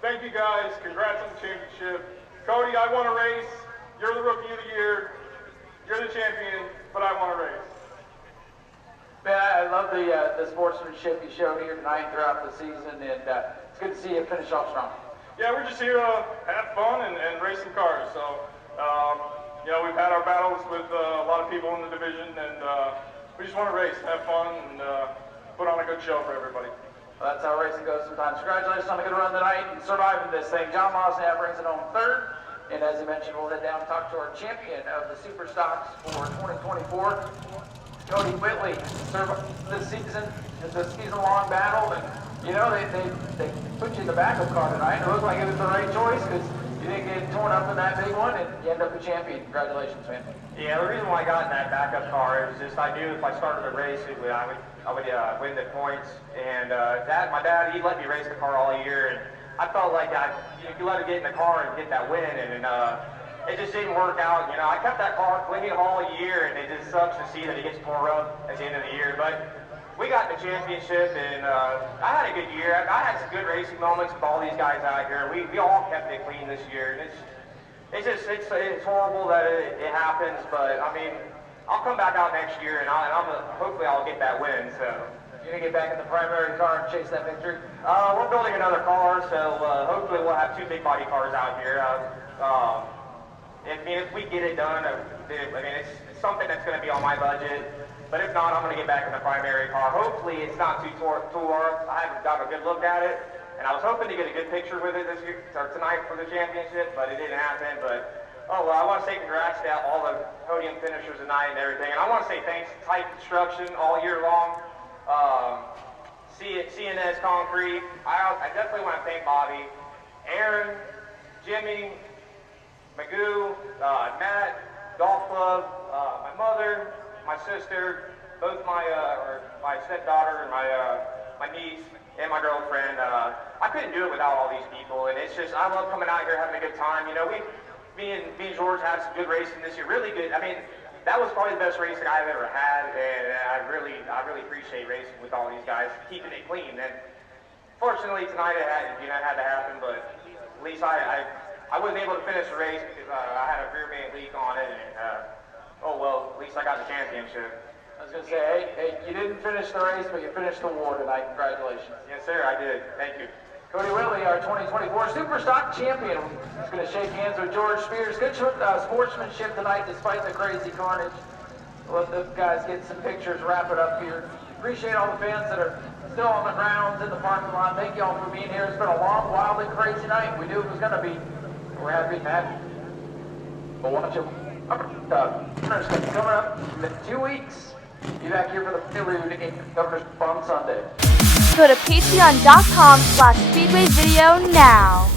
thank you guys. Congrats on the championship. Cody, I want to race. You're the rookie of the year. You're the champion, but I want to race. Man, I love the sportsmanship you showed here tonight throughout the season, and it's good to see you finish off strong. Yeah, we're just here to have fun and race some cars. So, you know, we've had our battles with a lot of people in the division, and we just want to race, have fun, and put on a good show for everybody. Well, that's how racing goes sometimes. Congratulations on a good run tonight and surviving this thing. John Mosnab brings it home third. And as he mentioned, we'll head down and talk to our champion of the Super Stocks for 2024, Cody Whitley. Survived this season. It's a season-long battle. And, you know, they put you in the backup car tonight. It looked like it was the right choice because you didn't get torn up in that big one, and you end up a champion. Congratulations, man. Yeah, the reason why I got in that backup car is just I knew if I started a race, I would win the points. And my dad, he let me race the car all year, and I felt like you let it get in the car and get that win, and it just didn't work out. You know, I kept that car clean all year, and it just sucks to see that it gets tore up at the end of the year. But we got the championship, and I had a good year. I had some good racing moments with all these guys out here. We all kept it clean this year, and it's horrible that it happens. But I mean, I'll come back out next year, and hopefully I'll get that win. So. You're going to get back in the primary car and chase that victory? We're building another car, so hopefully we'll have two big body cars out here. If we get it done, it's something that's going to be on my budget. But if not, I'm going to get back in the primary car. Hopefully it's not too tore up. I haven't got a good look at it. And I was hoping to get a good picture with it this year, or tonight for the championship, but it didn't happen. But I want to say congrats to all the podium finishers tonight and everything. And I want to say thanks to Tight Construction all year long. CNS Concrete. I definitely want to thank Bobby, Aaron, Jimmy, Magoo, Matt, Golf Club, my mother, my sister, both my stepdaughter and my niece and my girlfriend. I couldn't do it without all these people, and it's just I love coming out here having a good time. You know, me and George had some good racing this year, really good. I mean, that was probably the best racing I've ever had, and I really appreciate racing with all these guys, keeping it clean. And fortunately tonight it had to happen, but at least I wasn't able to finish the race because I had a rear main leak on it, and at least I got the championship. I was going to say, hey, you didn't finish the race, but you finished the war tonight. Congratulations. Yes, sir, I did. Thank you. Cody Whitley, our 2024 Super Stock champion. He's going to shake hands with George Spears. Good sportsmanship tonight despite the crazy carnage. We'll let the guys get some pictures, wrap it up here. Appreciate all the fans that are still on the grounds, in the parking lot. Thank you all for being here. It's been a long, wild, and crazy night. We knew it was going to be. We're happy to have you. But watch it. Governor's Cup coming up in 2 weeks. Be back here for the prelude in Governor's Cup on Sunday. Go to patreon.com/Speedway video now.